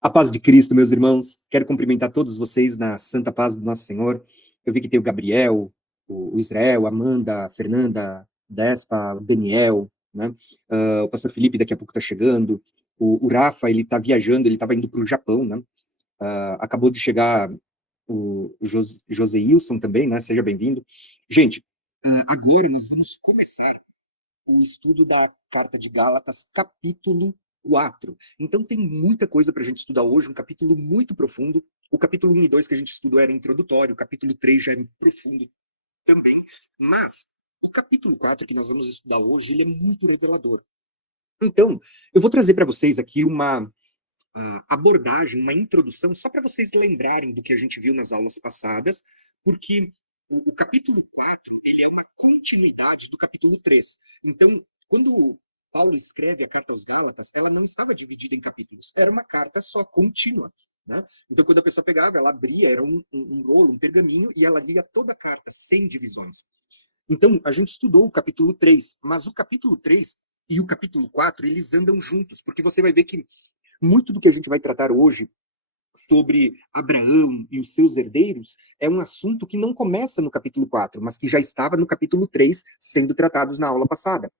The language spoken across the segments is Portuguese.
A paz de Cristo, meus irmãos. Quero cumprimentar todos vocês na santa paz do nosso Senhor. Eu vi que tem o Gabriel, o Israel, a Amanda, a Fernanda, Despa, o Daniel, né? O pastor Felipe daqui a pouco está chegando. O Rafa, ele está viajando, ele estava indo para o Japão, né? Acabou de chegar o Joseilson também, né? Seja bem-vindo. Gente, agora nós vamos começar o estudo da Carta de Gálatas, capítulo 4. Então tem muita coisa para a gente estudar hoje, um capítulo muito profundo. O capítulo 1 e 2 que a gente estudou era introdutório, o capítulo 3 já era profundo também. Mas o capítulo 4 que nós vamos estudar hoje, ele é muito revelador. Então, eu vou trazer para vocês aqui uma abordagem, uma introdução, só para vocês lembrarem do que a gente viu nas aulas passadas, porque o capítulo 4 ele é uma continuidade do capítulo 3. Então, quando Paulo escreve a carta aos Gálatas, ela não estava dividida em capítulos, era uma carta só contínua. Né? Então, quando a pessoa pegava, ela abria, era um rolo, um pergaminho, e ela lia toda a carta, sem divisões. Então, a gente estudou o capítulo 3, mas o capítulo 3 e o capítulo 4, eles andam juntos, porque você vai ver que muito do que a gente vai tratar hoje sobre Abraão e os seus herdeiros é um assunto que não começa no capítulo 4, mas que já estava no capítulo 3, sendo tratados na aula passada.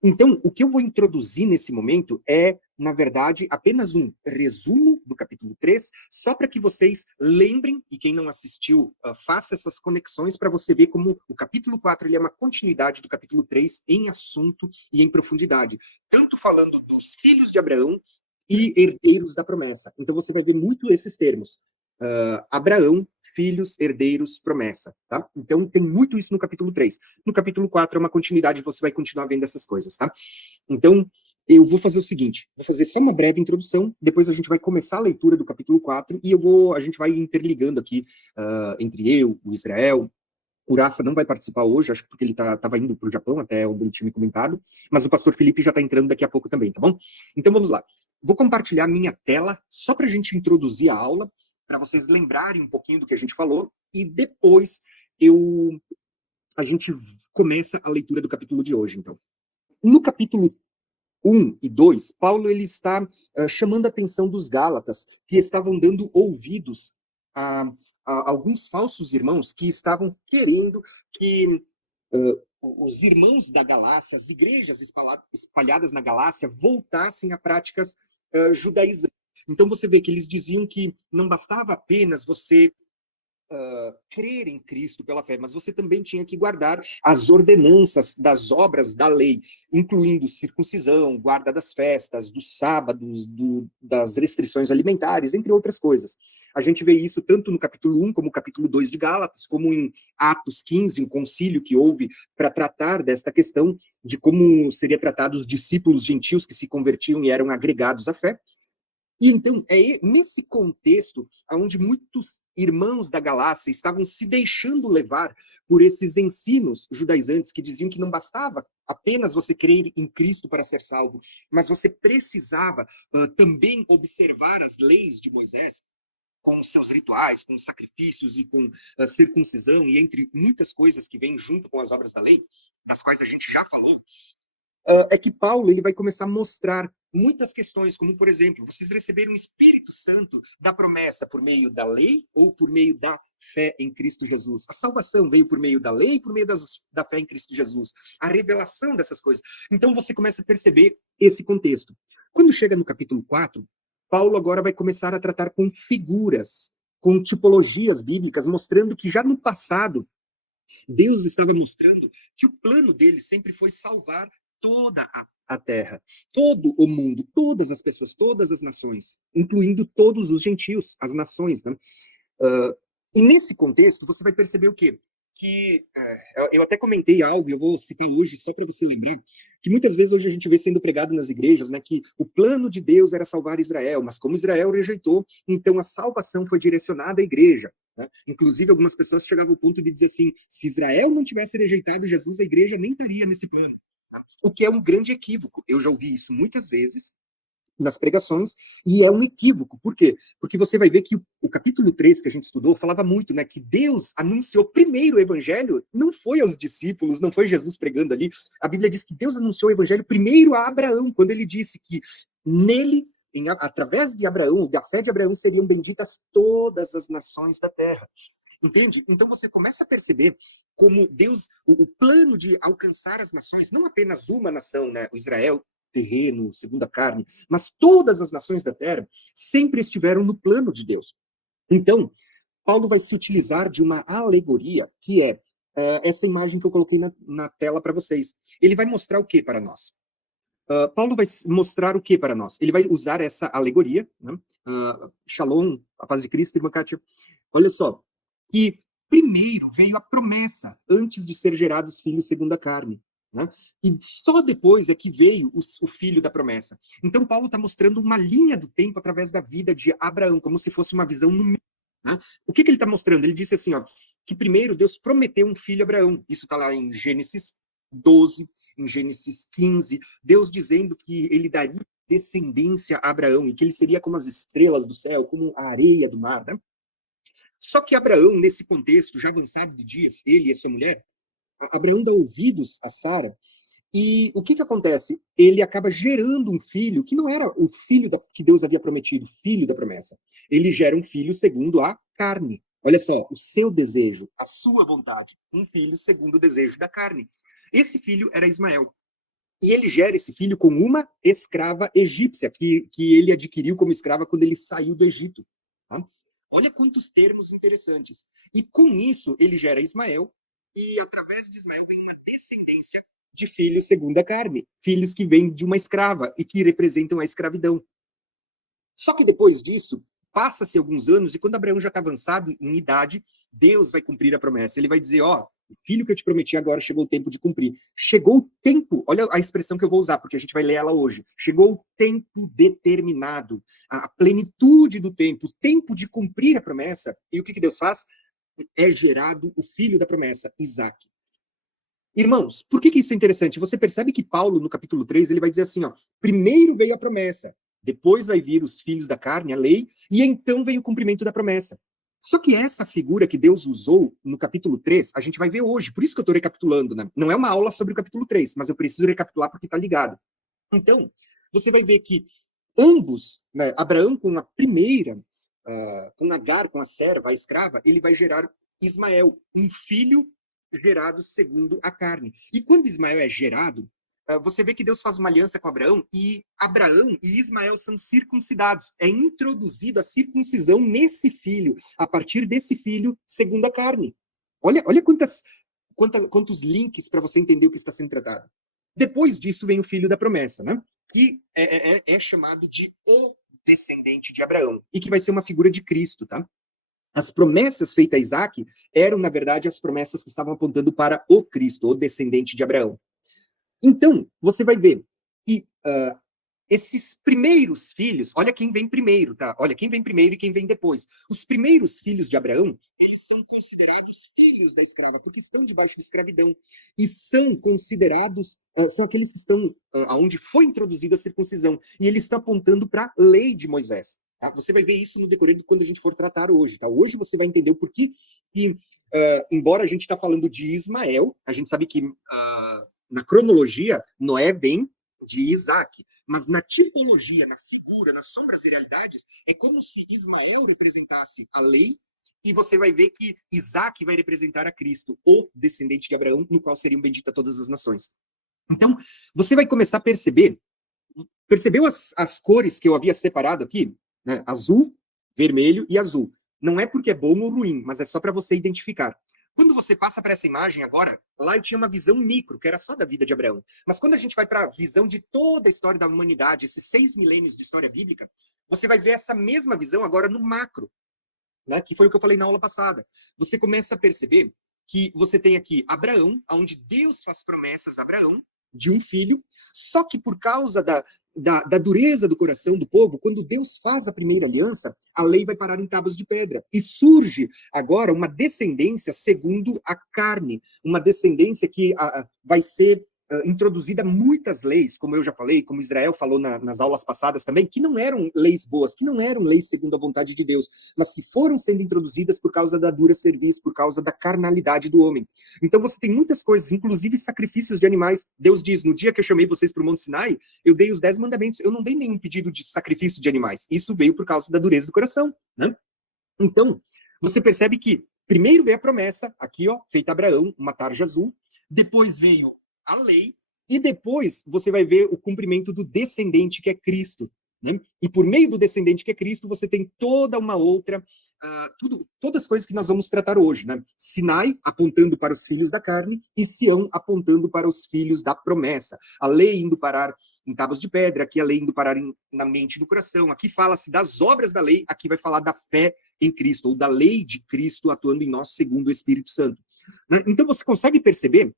Então, o que eu vou introduzir nesse momento é, na verdade, apenas um resumo do capítulo 3, só para que vocês lembrem, e quem não assistiu, faça essas conexões para você ver como o capítulo 4 ele é uma continuidade do capítulo 3 em assunto e em profundidade, tanto falando dos filhos de Abraão e herdeiros da promessa. Então você vai ver muito esses termos. Abraão, filhos, herdeiros, promessa. Tá? Então tem muito isso no capítulo 3. No capítulo 4 é uma continuidade, você vai continuar vendo essas coisas. Tá? Então eu vou fazer o seguinte, vou fazer só uma breve introdução, depois a gente vai começar a leitura do capítulo 4 e a gente vai interligando aqui entre eu, o Israel. O Rafa não vai participar hoje, acho que porque ele estava indo para o Japão, até onde ele tinha me comentado, mas o pastor Felipe já está entrando daqui a pouco também, tá bom? Então vamos lá. Vou compartilhar minha tela só para a gente introduzir a aula, para vocês lembrarem um pouquinho do que a gente falou, e depois a gente começa a leitura do capítulo de hoje, então. No capítulo 1 e 2, Paulo ele está chamando a atenção dos Gálatas, que estavam dando ouvidos a, a alguns falsos irmãos que estavam querendo que os irmãos da Galácia, as igrejas espalhadas na Galácia, voltassem a práticas judaizantes. Então você vê que eles diziam que não bastava apenas você crer em Cristo pela fé, mas você também tinha que guardar as ordenanças das obras da lei, incluindo circuncisão, guarda das festas, dos sábados, das restrições alimentares, entre outras coisas. A gente vê isso tanto no capítulo 1 como no capítulo 2 de Gálatas, como em Atos 15, um concílio que houve para tratar desta questão de como seria tratado os discípulos gentios que se convertiam e eram agregados à fé. E então, é nesse contexto onde muitos irmãos da Galácia estavam se deixando levar por esses ensinos judaizantes que diziam que não bastava apenas você crer em Cristo para ser salvo, mas você precisava também observar as leis de Moisés, com os seus rituais, com os sacrifícios e com a circuncisão, e entre muitas coisas que vêm junto com as obras da lei, das quais a gente já falou, é que Paulo ele vai começar a mostrar muitas questões, como, por exemplo, vocês receberam o Espírito Santo da promessa por meio da lei ou por meio da fé em Cristo Jesus. A salvação veio por meio da lei e por meio da fé em Cristo Jesus. A revelação dessas coisas. Então você começa a perceber esse contexto. Quando chega no capítulo 4, Paulo agora vai começar a tratar com figuras, com tipologias bíblicas, mostrando que já no passado Deus estava mostrando que o plano dele sempre foi salvar toda a terra, todo o mundo, todas as pessoas, todas as nações, incluindo todos os gentios, as nações. Né? E nesse contexto, você vai perceber o quê? Que eu até comentei algo, eu vou citar hoje só para você lembrar, que muitas vezes hoje a gente vê sendo pregado nas igrejas, né, que o plano de Deus era salvar Israel, mas como Israel rejeitou, então a salvação foi direcionada à igreja. Né? Inclusive, algumas pessoas chegavam ao ponto de dizer assim, se Israel não tivesse rejeitado Jesus, a igreja nem estaria nesse plano. Tá? O que é um grande equívoco. Eu já ouvi isso muitas vezes, nas pregações, e é um equívoco. Por quê? Porque você vai ver que o capítulo 3 que a gente estudou falava muito, né, que Deus anunciou primeiro o evangelho, não foi aos discípulos, não foi Jesus pregando ali. A Bíblia diz que Deus anunciou o evangelho primeiro a Abraão, quando ele disse que nele através de Abraão, da fé de Abraão, seriam benditas todas as nações da terra. Entende? Então você começa a perceber como Deus, o plano de alcançar as nações, não apenas uma nação, né? O Israel, terreno, segundo a carne, mas todas as nações da terra sempre estiveram no plano de Deus. Então, Paulo vai se utilizar de uma alegoria, que é essa imagem que eu coloquei na tela para vocês. Ele vai mostrar o que para nós? Paulo vai mostrar o que para nós? Ele vai usar essa alegoria, né? Shalom, a paz de Cristo, irmã Kátia. Olha só, que primeiro veio a promessa, antes de ser gerados filhos segundo a carne. Né? E só depois é que veio o filho da promessa. Então, Paulo está mostrando uma linha do tempo através da vida de Abraão, como se fosse uma visão numérica. Né? O que ele está mostrando? Ele disse assim, ó, que primeiro Deus prometeu um filho a Abraão. Isso está lá em Gênesis 12, em Gênesis 15, Deus dizendo que ele daria descendência a Abraão e que ele seria como as estrelas do céu, como a areia do mar. Né? Só que Abraão, nesse contexto, já avançado de dias, ele e sua mulher, Abraão dá ouvidos a Sara, e o que acontece? Ele acaba gerando um filho que não era o filho que Deus havia prometido, filho da promessa. Ele gera um filho segundo a carne. Olha só, o seu desejo, a sua vontade. Um filho segundo o desejo da carne. Esse filho era Ismael. E ele gera esse filho com uma escrava egípcia, que ele adquiriu como escrava quando ele saiu do Egito. Tá? Olha quantos termos interessantes. E com isso, ele gera Ismael, e através de Ismael vem uma descendência de filhos segundo a carne, filhos que vêm de uma escrava e que representam a escravidão. Só que depois disso, passa-se alguns anos, e quando Abraão já está avançado em idade, Deus vai cumprir a promessa. Ele vai dizer, ó, o filho que eu te prometi agora chegou o tempo de cumprir. Chegou o tempo, olha a expressão que eu vou usar, porque a gente vai ler ela hoje. Chegou o tempo determinado, a plenitude do tempo, o tempo de cumprir a promessa. E o que Deus faz? É gerado o filho da promessa, Isaque. Irmãos, por que isso é interessante? Você percebe que Paulo, no capítulo 3, ele vai dizer assim, ó, primeiro veio a promessa, depois vai vir os filhos da carne, a lei, e então vem o cumprimento da promessa. Só que essa figura que Deus usou no capítulo 3, a gente vai ver hoje, por isso que eu estou recapitulando, né? Não é uma aula sobre o capítulo 3, mas eu preciso recapitular porque está ligado. Então, você vai ver que ambos, né, Abraão com a primeira, com Agar, com a serva, a escrava, ele vai gerar Ismael, um filho gerado segundo a carne. E quando Ismael é gerado, você vê que Deus faz uma aliança com Abraão e Ismael são circuncidados. É introduzida a circuncisão nesse filho, a partir desse filho segundo a carne. Olha quantos links para você entender o que está sendo tratado. Depois disso vem o filho da promessa, né? Que é chamado de o descendente de Abraão, e que vai ser uma figura de Cristo, tá? As promessas feitas a Isaac eram, na verdade, as promessas que estavam apontando para o Cristo, o descendente de Abraão. Então, você vai ver que esses primeiros filhos, olha quem vem primeiro, tá? Olha quem vem primeiro e quem vem depois. Os primeiros filhos de Abraão, eles são considerados filhos da escrava, porque estão debaixo de escravidão. E são considerados, são aqueles que estão aonde foi introduzida a circuncisão. E ele está apontando para a lei de Moisés. Tá? Você vai ver isso no decorrer quando a gente for tratar hoje. Tá? Hoje você vai entender o porquê que, embora a gente está falando de Ismael, a gente sabe que na cronologia, Noé vem de Isaac, mas na tipologia, na figura, nas sombras e realidades, é como se Ismael representasse a lei, e você vai ver que Isaac vai representar a Cristo, o descendente de Abraão, no qual seriam benditas todas as nações. Então, você vai começar a percebeu as cores que eu havia separado aqui? Né? Azul, vermelho e azul. Não é porque é bom ou ruim, mas é só para você identificar. Quando você passa para essa imagem agora, lá eu tinha uma visão micro, que era só da vida de Abraão. Mas quando a gente vai para a visão de toda a história da humanidade, esses 6 milênios de história bíblica, você vai ver essa mesma visão agora no macro, né? Que foi o que eu falei na aula passada. Você começa a perceber que você tem aqui Abraão, onde Deus faz promessas a Abraão, de um filho, só que por causa da dureza do coração do povo, quando Deus faz a primeira aliança, a lei vai parar em tábuas de pedra. E surge agora uma descendência segundo a carne, uma descendência que vai ser introduzida muitas leis, como eu já falei, como Israel falou nas aulas passadas também, que não eram leis boas, que não eram leis segundo a vontade de Deus, mas que foram sendo introduzidas por causa da dura serviço, por causa da carnalidade do homem. Então você tem muitas coisas, inclusive sacrifícios de animais. Deus diz, no dia que eu chamei vocês para o Monte Sinai, eu dei os 10 mandamentos, eu não dei nenhum pedido de sacrifício de animais. Isso veio por causa da dureza do coração, né? Então, você percebe que primeiro veio a promessa, aqui, ó, feita a Abraão, uma tarja azul, depois veio a lei, e depois você vai ver o cumprimento do descendente, que é Cristo. Né? E por meio do descendente, que é Cristo, você tem toda uma outra, todas as coisas que nós vamos tratar hoje. Né? Sinai apontando para os filhos da carne, e Sião apontando para os filhos da promessa. A lei indo parar em tábuas de pedra, aqui a lei indo parar na mente do coração. Aqui fala-se das obras da lei, aqui vai falar da fé em Cristo, ou da lei de Cristo atuando em nós segundo o Espírito Santo. Então você consegue perceber?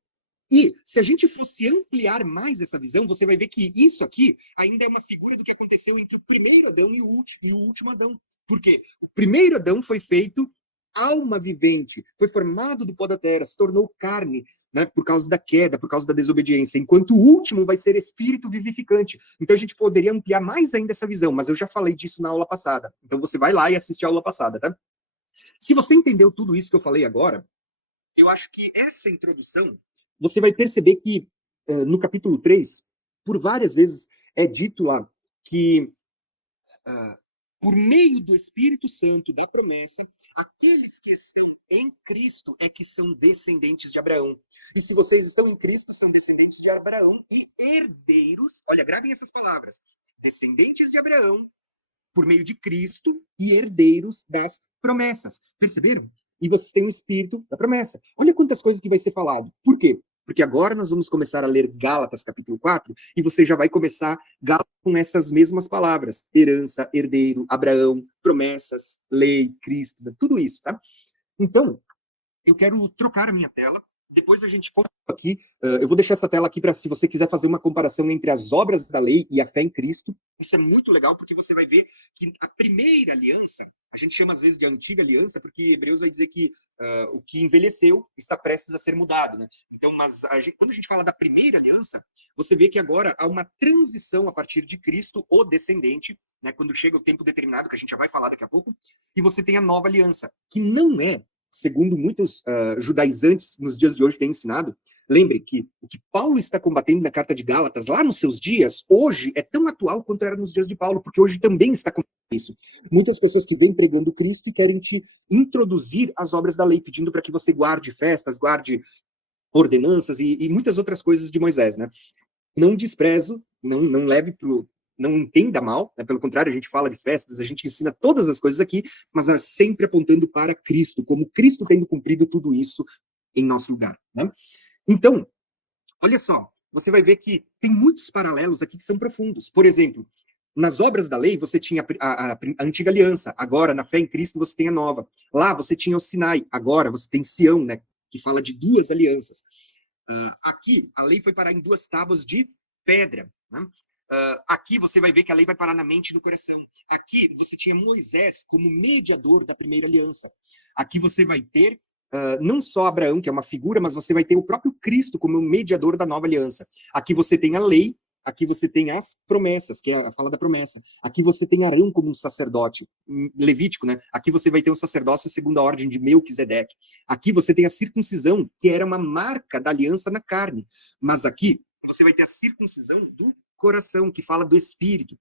E se a gente fosse ampliar mais essa visão, você vai ver que isso aqui ainda é uma figura do que aconteceu entre o primeiro Adão e o último Adão. Por quê? O primeiro Adão foi feito alma vivente, foi formado do pó da terra, se tornou carne, né, por causa da queda, por causa da desobediência, enquanto o último vai ser espírito vivificante. Então a gente poderia ampliar mais ainda essa visão, mas eu já falei disso na aula passada. Então você vai lá e assiste a aula passada, tá? Se você entendeu tudo isso que eu falei agora, eu acho que essa introdução, você vai perceber que no capítulo 3, por várias vezes é dito lá que por meio do Espírito Santo, da promessa, aqueles que estão em Cristo é que são descendentes de Abraão. E se vocês estão em Cristo, são descendentes de Abraão e herdeiros, olha, gravem essas palavras, descendentes de Abraão, por meio de Cristo e herdeiros das promessas. Perceberam? E vocês têm o espírito da promessa. Olha quantas coisas que vai ser falado. Por quê? Porque agora nós vamos começar a ler Gálatas, capítulo 4, e você já vai começar Gálatas com essas mesmas palavras. Herança, herdeiro, Abraão, promessas, lei, Cristo, tudo isso, tá? Então, eu quero trocar a minha tela. Depois a gente conta aqui. Eu vou deixar essa tela aqui para se você quiser fazer uma comparação entre as obras da lei e a fé em Cristo. Isso é muito legal porque você vai ver que a primeira aliança, a gente chama às vezes de antiga aliança, porque Hebreus vai dizer que o que envelheceu está prestes a ser mudado, né? Então, mas quando a gente fala da primeira aliança, você vê que agora há uma transição a partir de Cristo, o descendente, né? Quando chega o tempo determinado, que a gente já vai falar daqui a pouco, e você tem a nova aliança, que não é, segundo muitos judaizantes nos dias de hoje têm ensinado. Lembrem que o que Paulo está combatendo na carta de Gálatas, lá nos seus dias, hoje é tão atual quanto era nos dias de Paulo, porque hoje também está combatendo isso. Muitas pessoas que vêm pregando Cristo e querem te introduzir as obras da lei, pedindo para que você guarde festas, guarde ordenanças e muitas outras coisas de Moisés, né? Não desprezo, não leve pro, não entenda mal, né? Pelo contrário, a gente fala de festas, a gente ensina todas as coisas aqui, mas sempre apontando para Cristo, como Cristo tendo cumprido tudo isso em nosso lugar, né? Então, olha só, você vai ver que tem muitos paralelos aqui que são profundos. Por exemplo, nas obras da lei você tinha a antiga aliança, agora na fé em Cristo você tem a nova. Lá você tinha o Sinai, agora você tem Sião, né? Que fala de duas alianças. Aqui, a lei foi parar em duas tábuas de pedra. Né? Aqui você vai ver que a lei vai parar na mente e no coração. Aqui você tinha Moisés como mediador da primeira aliança. Aqui você vai ter não só Abraão, que é uma figura, mas você vai ter o próprio Cristo como mediador da nova aliança. Aqui você tem a lei, aqui você tem as promessas, que é a fala da promessa. Aqui você tem Arão como um sacerdote, levítico, né? Aqui você vai ter um sacerdócio segundo a ordem de Melquisedeque. Aqui você tem a circuncisão, que era uma marca da aliança na carne. Mas aqui você vai ter a circuncisão do coração, que fala do espírito.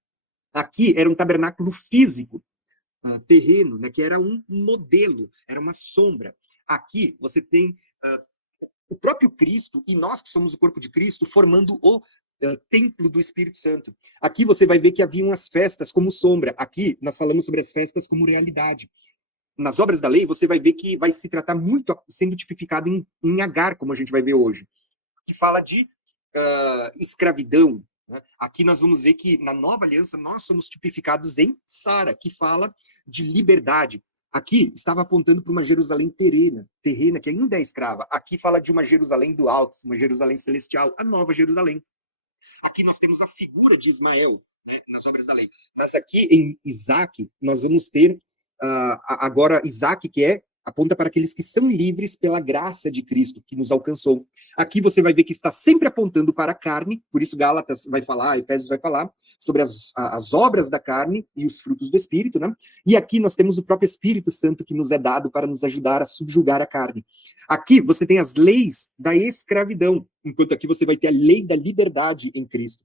Aqui era um tabernáculo físico, terreno, né? Que era um modelo, era uma sombra. Aqui você tem o próprio Cristo e nós que somos o corpo de Cristo formando o templo do Espírito Santo. Aqui você vai ver que haviam as festas como sombra. Aqui nós falamos sobre as festas como realidade. Nas obras da lei você vai ver que vai se tratar muito sendo tipificado em Agar, como a gente vai ver hoje, que fala de escravidão. Né? Aqui nós vamos ver que na nova aliança nós somos tipificados em Sara, que fala de liberdade. Aqui estava apontando para uma Jerusalém terrena, que ainda é escrava. Aqui fala de uma Jerusalém do alto, uma Jerusalém celestial, a nova Jerusalém. Aqui nós temos a figura de Ismael, né, nas obras da lei. Mas aqui em Isaac, nós vamos ter agora Isaac, que é aponta para aqueles que são livres pela graça de Cristo, que nos alcançou. Aqui você vai ver que está sempre apontando para a carne, por isso Gálatas vai falar, Efésios vai falar, sobre as obras da carne e os frutos do Espírito, né? E aqui nós temos o próprio Espírito Santo que nos é dado para nos ajudar a subjugar a carne. Aqui você tem as leis da escravidão, enquanto aqui você vai ter a lei da liberdade em Cristo.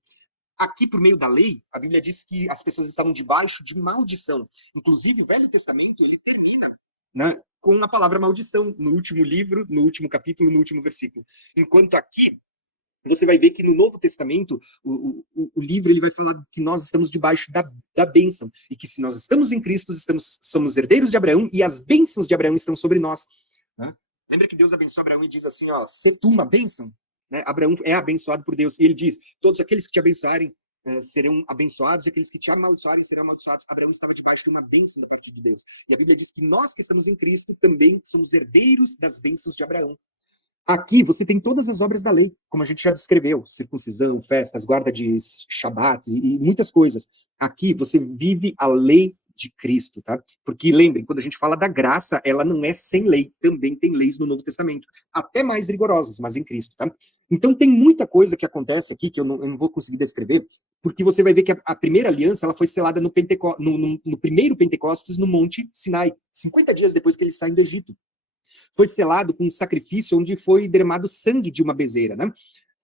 Aqui, por meio da lei, a Bíblia diz que as pessoas estavam debaixo de maldição. Inclusive, o Velho Testamento, ele termina, né, com a palavra maldição, no último livro, no último capítulo, no último versículo. Enquanto aqui, você vai ver que no Novo Testamento, o livro ele vai falar que nós estamos debaixo da bênção, e que se nós estamos em Cristo, somos herdeiros de Abraão, e as bênçãos de Abraão estão sobre nós. Né? Lembra que Deus abençoa Abraão e diz assim, ó, se tu uma bênção? Né? Abraão é abençoado por Deus, e ele diz, todos aqueles que te abençoarem serão abençoados, e aqueles que te amaldiçoarem serão amaldiçoados. Abraão estava debaixo de uma bênção da parte de Deus. E a Bíblia diz que nós que estamos em Cristo também somos herdeiros das bênçãos de Abraão. Aqui você tem todas as obras da lei, como a gente já descreveu, circuncisão, festas, guarda de Shabat e muitas coisas. Aqui você vive a lei de Cristo, tá? Porque lembrem, quando a gente fala da graça, ela não é sem lei, também tem leis no Novo Testamento, até mais rigorosas, mas em Cristo, tá? Então tem muita coisa que acontece aqui que eu não vou conseguir descrever, porque você vai ver que a primeira aliança ela foi selada no primeiro Pentecostes no Monte Sinai, 50 dias depois que eles saem do Egito. Foi selado com um sacrifício onde foi derramado sangue de uma bezerra, né?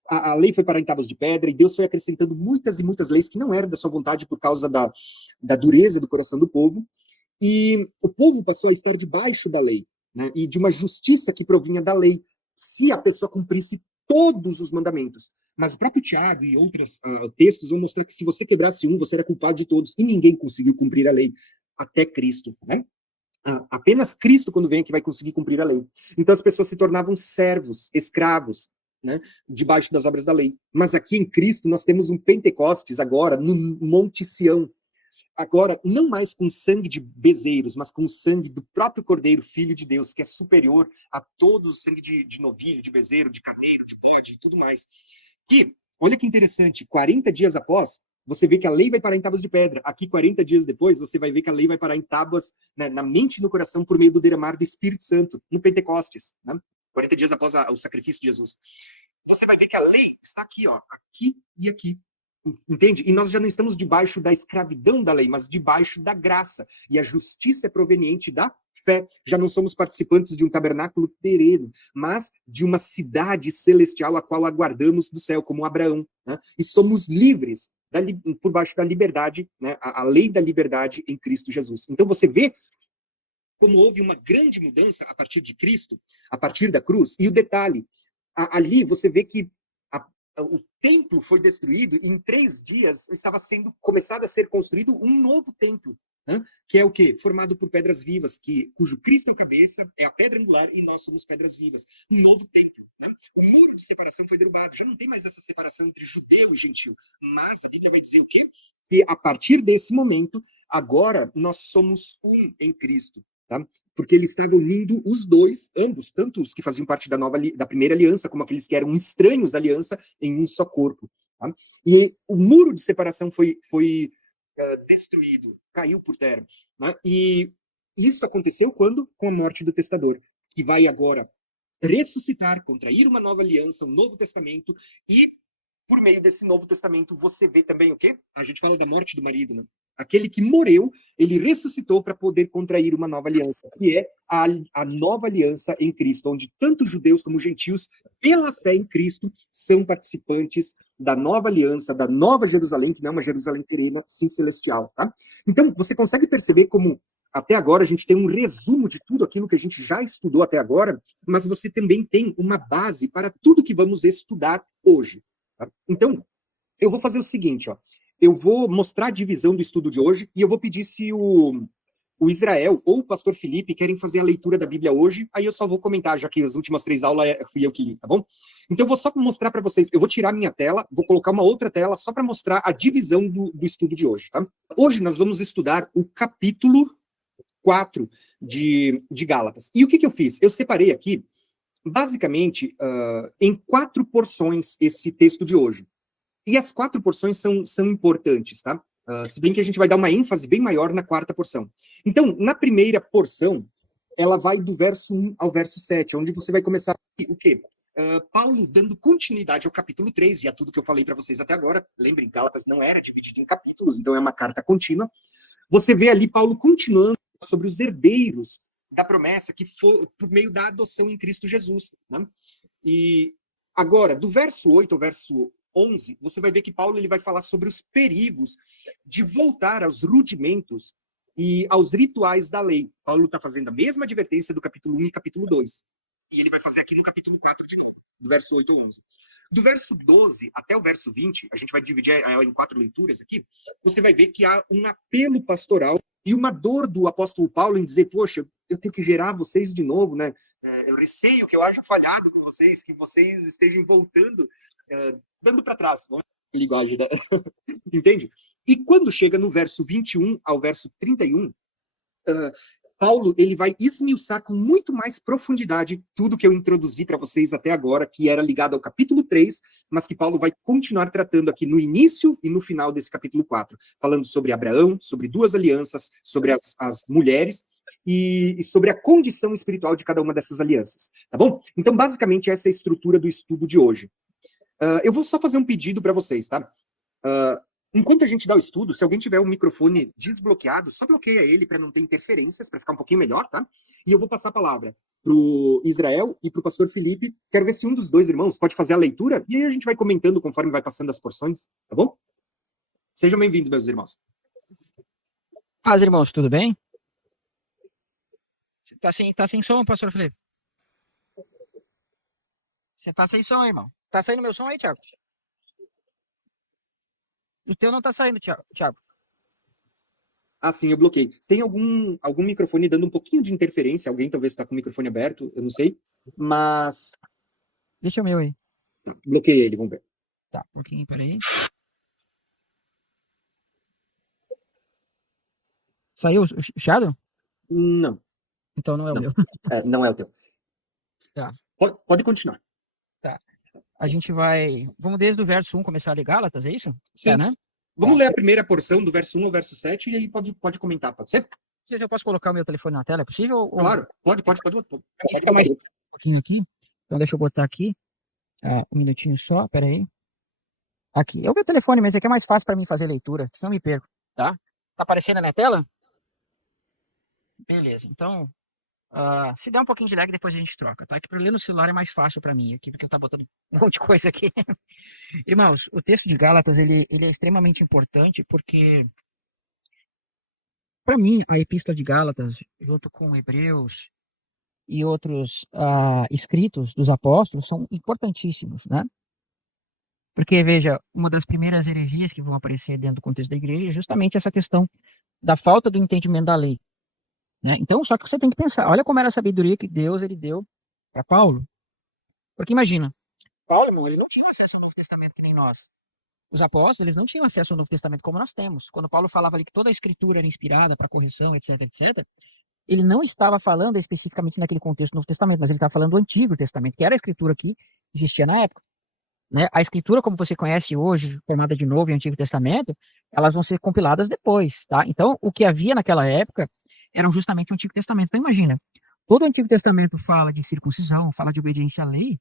A lei foi parar em tábuas de pedra e Deus foi acrescentando muitas e muitas leis que não eram da sua vontade por causa da dureza do coração do povo. E o povo passou a estar debaixo da lei, né? E de uma justiça que provinha da lei, se a pessoa cumprisse todos os mandamentos. Mas o próprio Tiago e outros textos vão mostrar que se você quebrasse um, você era culpado de todos. E ninguém conseguiu cumprir a lei, até Cristo, né? Apenas Cristo, quando vem, que vai conseguir cumprir a lei. Então as pessoas se tornavam servos, escravos, né, debaixo das obras da lei. Mas aqui em Cristo nós temos um Pentecostes agora no Monte Sião. Agora, não mais com sangue de bezerros, mas com o sangue do próprio Cordeiro, Filho de Deus, que é superior a todo o sangue de novilho, de bezerro, de carneiro, de bode e tudo mais. E, olha que interessante, 40 dias após, você vê que a lei vai parar em tábuas de pedra. Aqui, 40 dias depois, você vai ver que a lei vai parar em tábuas, né, na mente e no coração por meio do derramar do Espírito Santo, no Pentecostes, né? 40 dias após o sacrifício de Jesus. Você vai ver que a lei está aqui, ó, aqui e aqui. Entende? E nós já não estamos debaixo da escravidão da lei, mas debaixo da graça. E a justiça é proveniente da fé. Já não somos participantes de um tabernáculo terreno, mas de uma cidade celestial a qual aguardamos do céu, como Abraão. Né? E somos livres por baixo da liberdade, né? A lei da liberdade em Cristo Jesus. Então você vê como houve uma grande mudança a partir de Cristo, a partir da cruz. E o detalhe, ali você vê que o templo foi destruído e em 3 dias estava sendo começado a ser construído um novo templo, né? Que é o quê? Formado por pedras vivas, cujo Cristo é a cabeça, é a pedra angular e nós somos pedras vivas. Um novo templo. Né? O muro de separação foi derrubado, já não tem mais essa separação entre judeu e gentil, mas a Bíblia vai dizer o quê? Que a partir desse momento, agora nós somos um em Cristo. Tá? Porque ele estava unindo os dois, ambos, tanto os que faziam parte da primeira aliança, como aqueles que eram estranhos à aliança, em um só corpo. Tá? E o muro de separação foi destruído, caiu por terra. Né? E isso aconteceu quando? Com a morte do testador, que vai agora ressuscitar, contrair uma nova aliança, um novo testamento, e por meio desse novo testamento você vê também o quê? A gente fala da morte do marido, né? Aquele que morreu, ele ressuscitou para poder contrair uma nova aliança, que é a nova aliança em Cristo, onde tanto judeus como gentios, pela fé em Cristo, são participantes da nova aliança, da nova Jerusalém, que não é uma Jerusalém terrena, sim celestial. Tá? Então, você consegue perceber como, até agora, a gente tem um resumo de tudo aquilo que a gente já estudou até agora, mas você também tem uma base para tudo que vamos estudar hoje. Tá? Então, eu vou fazer o seguinte, ó. Eu vou mostrar a divisão do estudo de hoje e eu vou pedir se o Israel ou o pastor Felipe querem fazer a leitura da Bíblia hoje, aí eu só vou comentar, já que as últimas 3 aulas fui eu que li, tá bom? Então eu vou só mostrar para vocês, eu vou tirar minha tela, vou colocar uma outra tela só para mostrar a divisão do estudo de hoje, tá? Hoje nós vamos estudar o capítulo 4 de Gálatas. E o que eu fiz? Eu separei aqui, basicamente, em 4 porções esse texto de hoje. E as 4 porções são importantes, tá? Se bem que a gente vai dar uma ênfase bem maior na 4ª porção. Então, na primeira porção, ela vai do verso 1 ao verso 7, onde você vai começar o quê? Paulo dando continuidade ao capítulo 3 e a tudo que eu falei para vocês até agora. Lembrem, Gálatas não era dividido em capítulos, então é uma carta contínua. Você vê ali Paulo continuando sobre os herdeiros da promessa que foi por meio da adoção em Cristo Jesus, né? E agora, do verso 8 ao verso 11, você vai ver que Paulo ele vai falar sobre os perigos de voltar aos rudimentos e aos rituais da lei. Paulo está fazendo a mesma advertência do capítulo 1 e capítulo 2. E ele vai fazer aqui no capítulo 4 de novo, do verso 8 ao 11. Do verso 12 até o verso 20, a gente vai dividir ela em 4 leituras aqui, você vai ver que há um apelo pastoral e uma dor do apóstolo Paulo em dizer, poxa, eu tenho que gerar vocês de novo, né? Eu receio que eu haja falhado com vocês, que vocês estejam voltando, dando para trás. Vamos ver a linguagem da... Entende? E quando chega no verso 21 ao verso 31, Paulo ele vai esmiuçar com muito mais profundidade tudo que eu introduzi para vocês até agora, que era ligado ao capítulo 3, mas que Paulo vai continuar tratando aqui no início e no final desse capítulo 4, falando sobre Abraão, sobre duas alianças, sobre as mulheres e sobre a condição espiritual de cada uma dessas alianças, tá bom? Então, basicamente, essa é a estrutura do estudo de hoje. Eu vou só fazer um pedido para vocês, tá? Enquanto a gente dá o estudo, se alguém tiver um microfone desbloqueado, só bloqueia ele para não ter interferências, para ficar um pouquinho melhor, tá? E eu vou passar a palavra pro Israel e pro pastor Felipe. Quero ver se um dos dois irmãos pode fazer a leitura e aí a gente vai comentando conforme vai passando as porções, tá bom? Sejam bem-vindos, meus irmãos. Paz, irmãos, tudo bem? Você tá sem som, pastor Felipe? Você tá sem som, irmão? Tá saindo meu som aí, Thiago? O teu não tá saindo, Thiago. Ah, sim, eu bloqueei. Tem algum microfone dando um pouquinho de interferência? Alguém talvez está com o microfone aberto, eu não sei. Mas Deixa o meu aí. bloqueei ele, vamos ver. Tá, um pouquinho, peraí. Saiu o chiado? Não, Então não é o não. meu. Não é o teu. Tá, Pode continuar. tá. A gente vai... Vamos desde o verso 1 começar a ler Gálatas, é isso? Sim. Né? Vamos ler a primeira porção do verso 1 ao verso 7 e aí pode comentar, pode ser? Eu posso colocar o meu telefone na tela, é possível? Claro, pode. Fica mais um pouquinho aqui. Então deixa eu botar aqui. Um minutinho só, peraí. Aqui, é o meu telefone, mas aqui é mais fácil para mim fazer leitura, senão eu me perco, tá? Tá aparecendo na tela? Beleza, então, se der um pouquinho de lag, depois a gente troca, tá? Que para ler no celular é mais fácil para mim aqui, porque eu tá botando um monte de coisa aqui. Irmãos, o texto de Gálatas, ele é extremamente importante, porque, para mim, a Epístola de Gálatas, junto com Hebreus e outros escritos dos apóstolos, são importantíssimos, né? Porque, veja, uma das primeiras heresias que vão aparecer dentro do contexto da igreja é justamente essa questão da falta do entendimento da lei, né? Então, só que você tem que pensar, olha como era a sabedoria que Deus ele deu para Paulo. Porque imagina, Paulo, irmão, ele não tinha acesso ao Novo Testamento que nem nós. Os apóstolos, eles não tinham acesso ao Novo Testamento como nós temos. Quando Paulo falava ali que toda a escritura era inspirada para correção, etc, etc, ele não estava falando especificamente naquele contexto do Novo Testamento, mas ele estava falando do Antigo Testamento, que era a escritura que existia na época. Né? A escritura, como você conhece hoje, formada de Novo e Antigo Testamento, elas vão ser compiladas depois, tá? Então, o que havia naquela época eram justamente o Antigo Testamento. Então, imagina, todo o Antigo Testamento fala de circuncisão, fala de obediência à lei,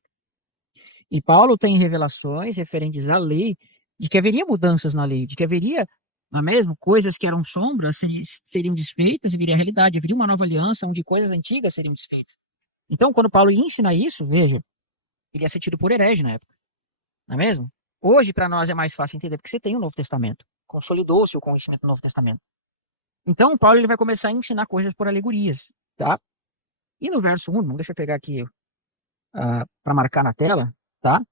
e Paulo tem revelações referentes à lei, de que haveria mudanças na lei, de que haveria, não é mesmo? Coisas que eram sombras seriam desfeitas e viria a realidade, haveria uma nova aliança onde coisas antigas seriam desfeitas. Então, quando Paulo ia ensinar isso, veja, ele ia ser tido por herege na época. Não é mesmo? Hoje, para nós, é mais fácil entender, porque você tem o Novo Testamento. Consolidou-se o conhecimento do Novo Testamento. Então, Paulo ele vai começar a ensinar coisas por alegorias, tá? E no verso 1, deixa eu pegar aqui para marcar na tela, tá?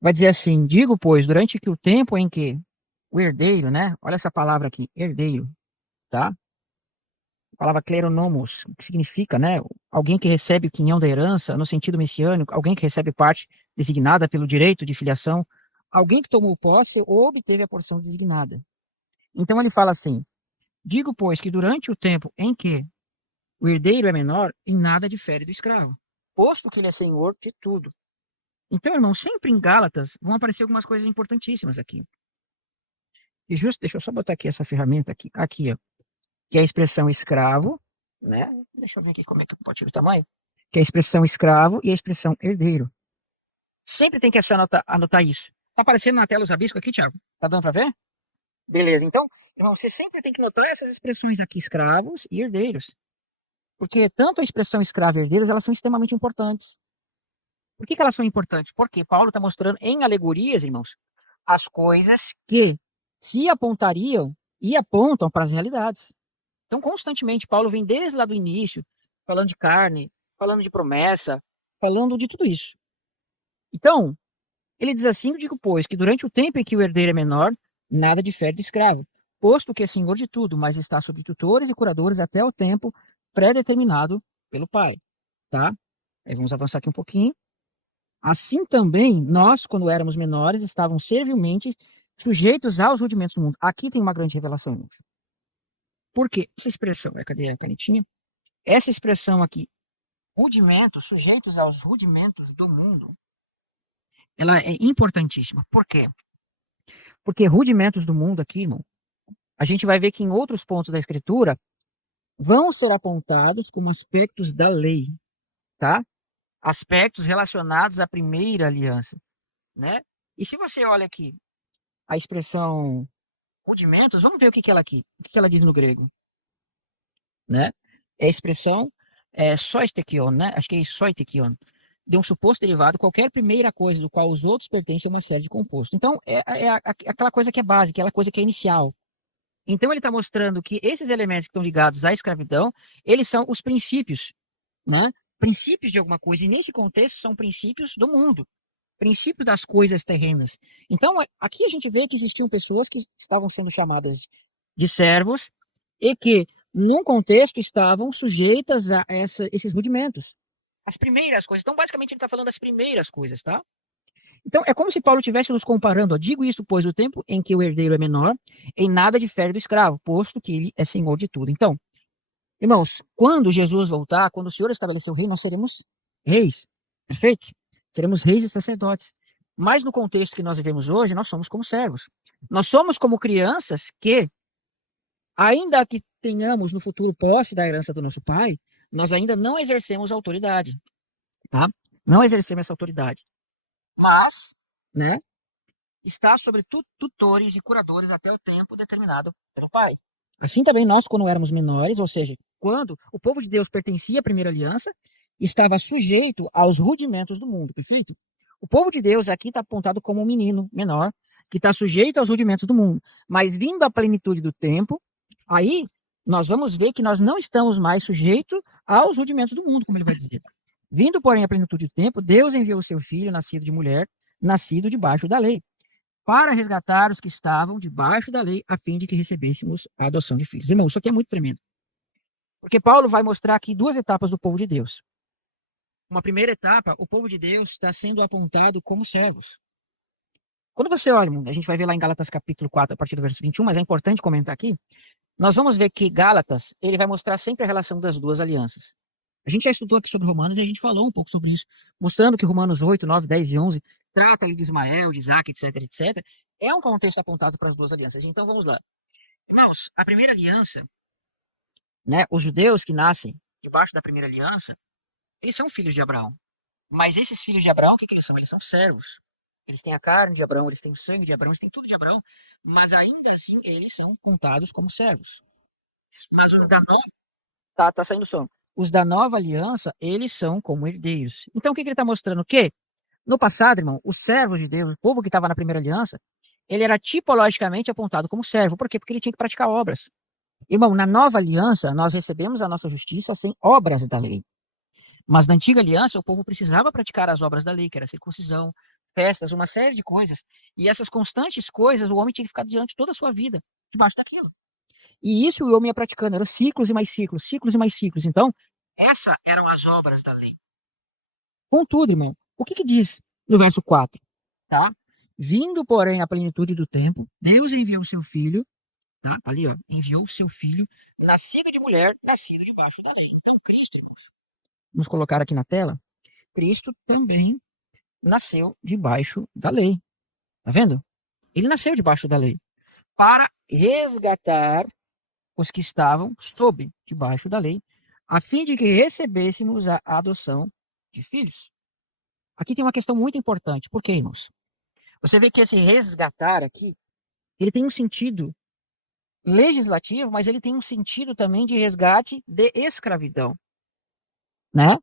Vai dizer assim, digo, pois, durante que o tempo em que o herdeiro, né? Olha essa palavra aqui, herdeiro, tá? A palavra kleronomos, que significa, né? Alguém que recebe o quinhão da herança, no sentido messiânico, alguém que recebe parte designada pelo direito de filiação, alguém que tomou posse ou obteve a porção designada. Então ele fala assim, digo, pois, que durante o tempo em que o herdeiro é menor, em nada difere do escravo, posto que ele é senhor de tudo. Então, irmão, sempre em Gálatas vão aparecer algumas coisas importantíssimas aqui. E deixa eu só botar aqui essa ferramenta aqui, ó, que é a expressão escravo né? Deixa eu ver aqui como é que pode ser o tamanho. Que é a expressão escravo e a expressão herdeiro. Sempre tem que anotar isso. Tá aparecendo na tela os rabiscos aqui, Thiago? Tá dando para ver? Beleza, então, irmão, você sempre tem que notar essas expressões aqui, escravos e herdeiros. Porque tanto a expressão escravo e herdeiros, elas são extremamente importantes. Por que elas são importantes? Porque Paulo está mostrando em alegorias, irmãos, as coisas que se apontariam e apontam para as realidades. Então, constantemente, Paulo vem desde lá do início, falando de carne, falando de promessa, falando de tudo isso. Então, ele diz assim: eu digo, pois, que durante o tempo em que o herdeiro é menor, nada difere do escravo, posto que é senhor de tudo, mas está sob tutores e curadores até o tempo pré-determinado pelo pai. Tá? Aí vamos avançar aqui um pouquinho. Assim também, nós, quando éramos menores, estávamos servilmente sujeitos aos rudimentos do mundo. Aqui tem uma grande revelação, irmãos. Por quê? Essa expressão, cadê a canetinha? Essa expressão aqui, rudimentos, sujeitos aos rudimentos do mundo, ela é importantíssima. Por quê? Porque rudimentos do mundo aqui, irmão, a gente vai ver que em outros pontos da Escritura vão ser apontados como aspectos da lei, tá? Aspectos relacionados à primeira aliança, né? E se você olha aqui a expressão rudimentos, vamos ver o que ela aqui, o que ela diz no grego, né? É a expressão soistekion, né? Acho que é soitekion. De um suposto derivado, qualquer primeira coisa do qual os outros pertencem a uma série de compostos. Então, aquela coisa que é básica, aquela coisa que é inicial. Então, ele está mostrando que esses elementos que estão ligados à escravidão, eles são os princípios, né? Princípios de alguma coisa. E nesse contexto, são princípios do mundo. Princípio das coisas terrenas. Então, aqui a gente vê que existiam pessoas que estavam sendo chamadas de servos e que, num contexto, estavam sujeitas a esses rudimentos. As primeiras coisas. Então, basicamente, ele está falando das primeiras coisas, tá? Então, é como se Paulo estivesse nos comparando. Ó, digo isso, pois, o tempo em que o herdeiro é menor, em nada difere do escravo, posto que ele é senhor de tudo. Então, irmãos, quando Jesus voltar, quando o Senhor estabelecer o reino, nós seremos reis. Perfeito? Seremos reis e sacerdotes. Mas no contexto que nós vivemos hoje, nós somos como servos. Nós somos como crianças que, ainda que tenhamos no futuro posse da herança do nosso pai, nós ainda não exercemos autoridade, tá? Não exercemos essa autoridade. Mas, né, está sobre tutores e curadores até o tempo determinado pelo pai. Assim também nós, quando éramos menores, ou seja, quando o povo de Deus pertencia à primeira aliança, estava sujeito aos rudimentos do mundo, perfeito? O povo de Deus aqui está apontado como um menino menor, que está sujeito aos rudimentos do mundo. Mas vindo à plenitude do tempo, aí nós vamos ver que nós não estamos mais sujeitos aos rudimentos do mundo, como ele vai dizer. Vindo, porém, à plenitude do tempo, Deus enviou o seu filho, nascido de mulher, nascido debaixo da lei, para resgatar os que estavam debaixo da lei, a fim de que recebêssemos a adoção de filhos. Irmão, isso aqui é muito tremendo. Porque Paulo vai mostrar aqui duas etapas do povo de Deus. Uma primeira etapa, o povo de Deus está sendo apontado como servos. Quando você olha, a gente vai ver lá em Gálatas capítulo 4, a partir do verso 21, mas é importante comentar aqui, nós vamos ver que Gálatas, ele vai mostrar sempre a relação das duas alianças. A gente já estudou aqui sobre Romanos e a gente falou um pouco sobre isso, mostrando que Romanos 8, 9, 10 e 11 trata ali de Ismael, de Isaac, etc, etc. É um contexto apontado para as duas alianças. Então vamos lá. Irmãos, a primeira aliança, né, os judeus que nascem debaixo da primeira aliança, eles são filhos de Abraão. Mas esses filhos de Abraão, o que eles são? Eles são servos. Eles têm a carne de Abraão, eles têm o sangue de Abraão, eles têm tudo de Abraão, mas ainda assim eles são contados como servos. Mas os da nova, tá saindo som. Os da nova aliança, eles são como herdeiros. Então o que ele está mostrando? Que no passado, irmão, os servos de Deus, o povo que estava na primeira aliança, ele era tipologicamente apontado como servo. Por quê? Porque ele tinha que praticar obras. Irmão, na nova aliança, nós recebemos a nossa justiça sem obras da lei. Mas na antiga aliança, o povo precisava praticar as obras da lei, que era circuncisão, festas, uma série de coisas. E essas constantes coisas, o homem tinha que ficar diante toda a sua vida, debaixo daquilo. E isso o homem ia praticando, eram ciclos e mais ciclos, ciclos e mais ciclos. Então, essas eram as obras da lei. Contudo, irmão, o que diz no verso 4? Tá? Vindo, porém, a plenitude do tempo, Deus enviou o seu filho, tá? Tá ali, ó, enviou o seu filho, nascido de mulher, nascido debaixo da lei. Então, Cristo, irmãos, vamos colocar aqui na tela, Cristo também nasceu debaixo da lei. Tá vendo? Ele nasceu debaixo da lei para resgatar os que estavam sob debaixo da lei, a fim de que recebêssemos a adoção de filhos. Aqui tem uma questão muito importante. Por quê, irmãos? Você vê que esse resgatar aqui, ele tem um sentido legislativo, mas ele tem um sentido também de resgate de escravidão, né?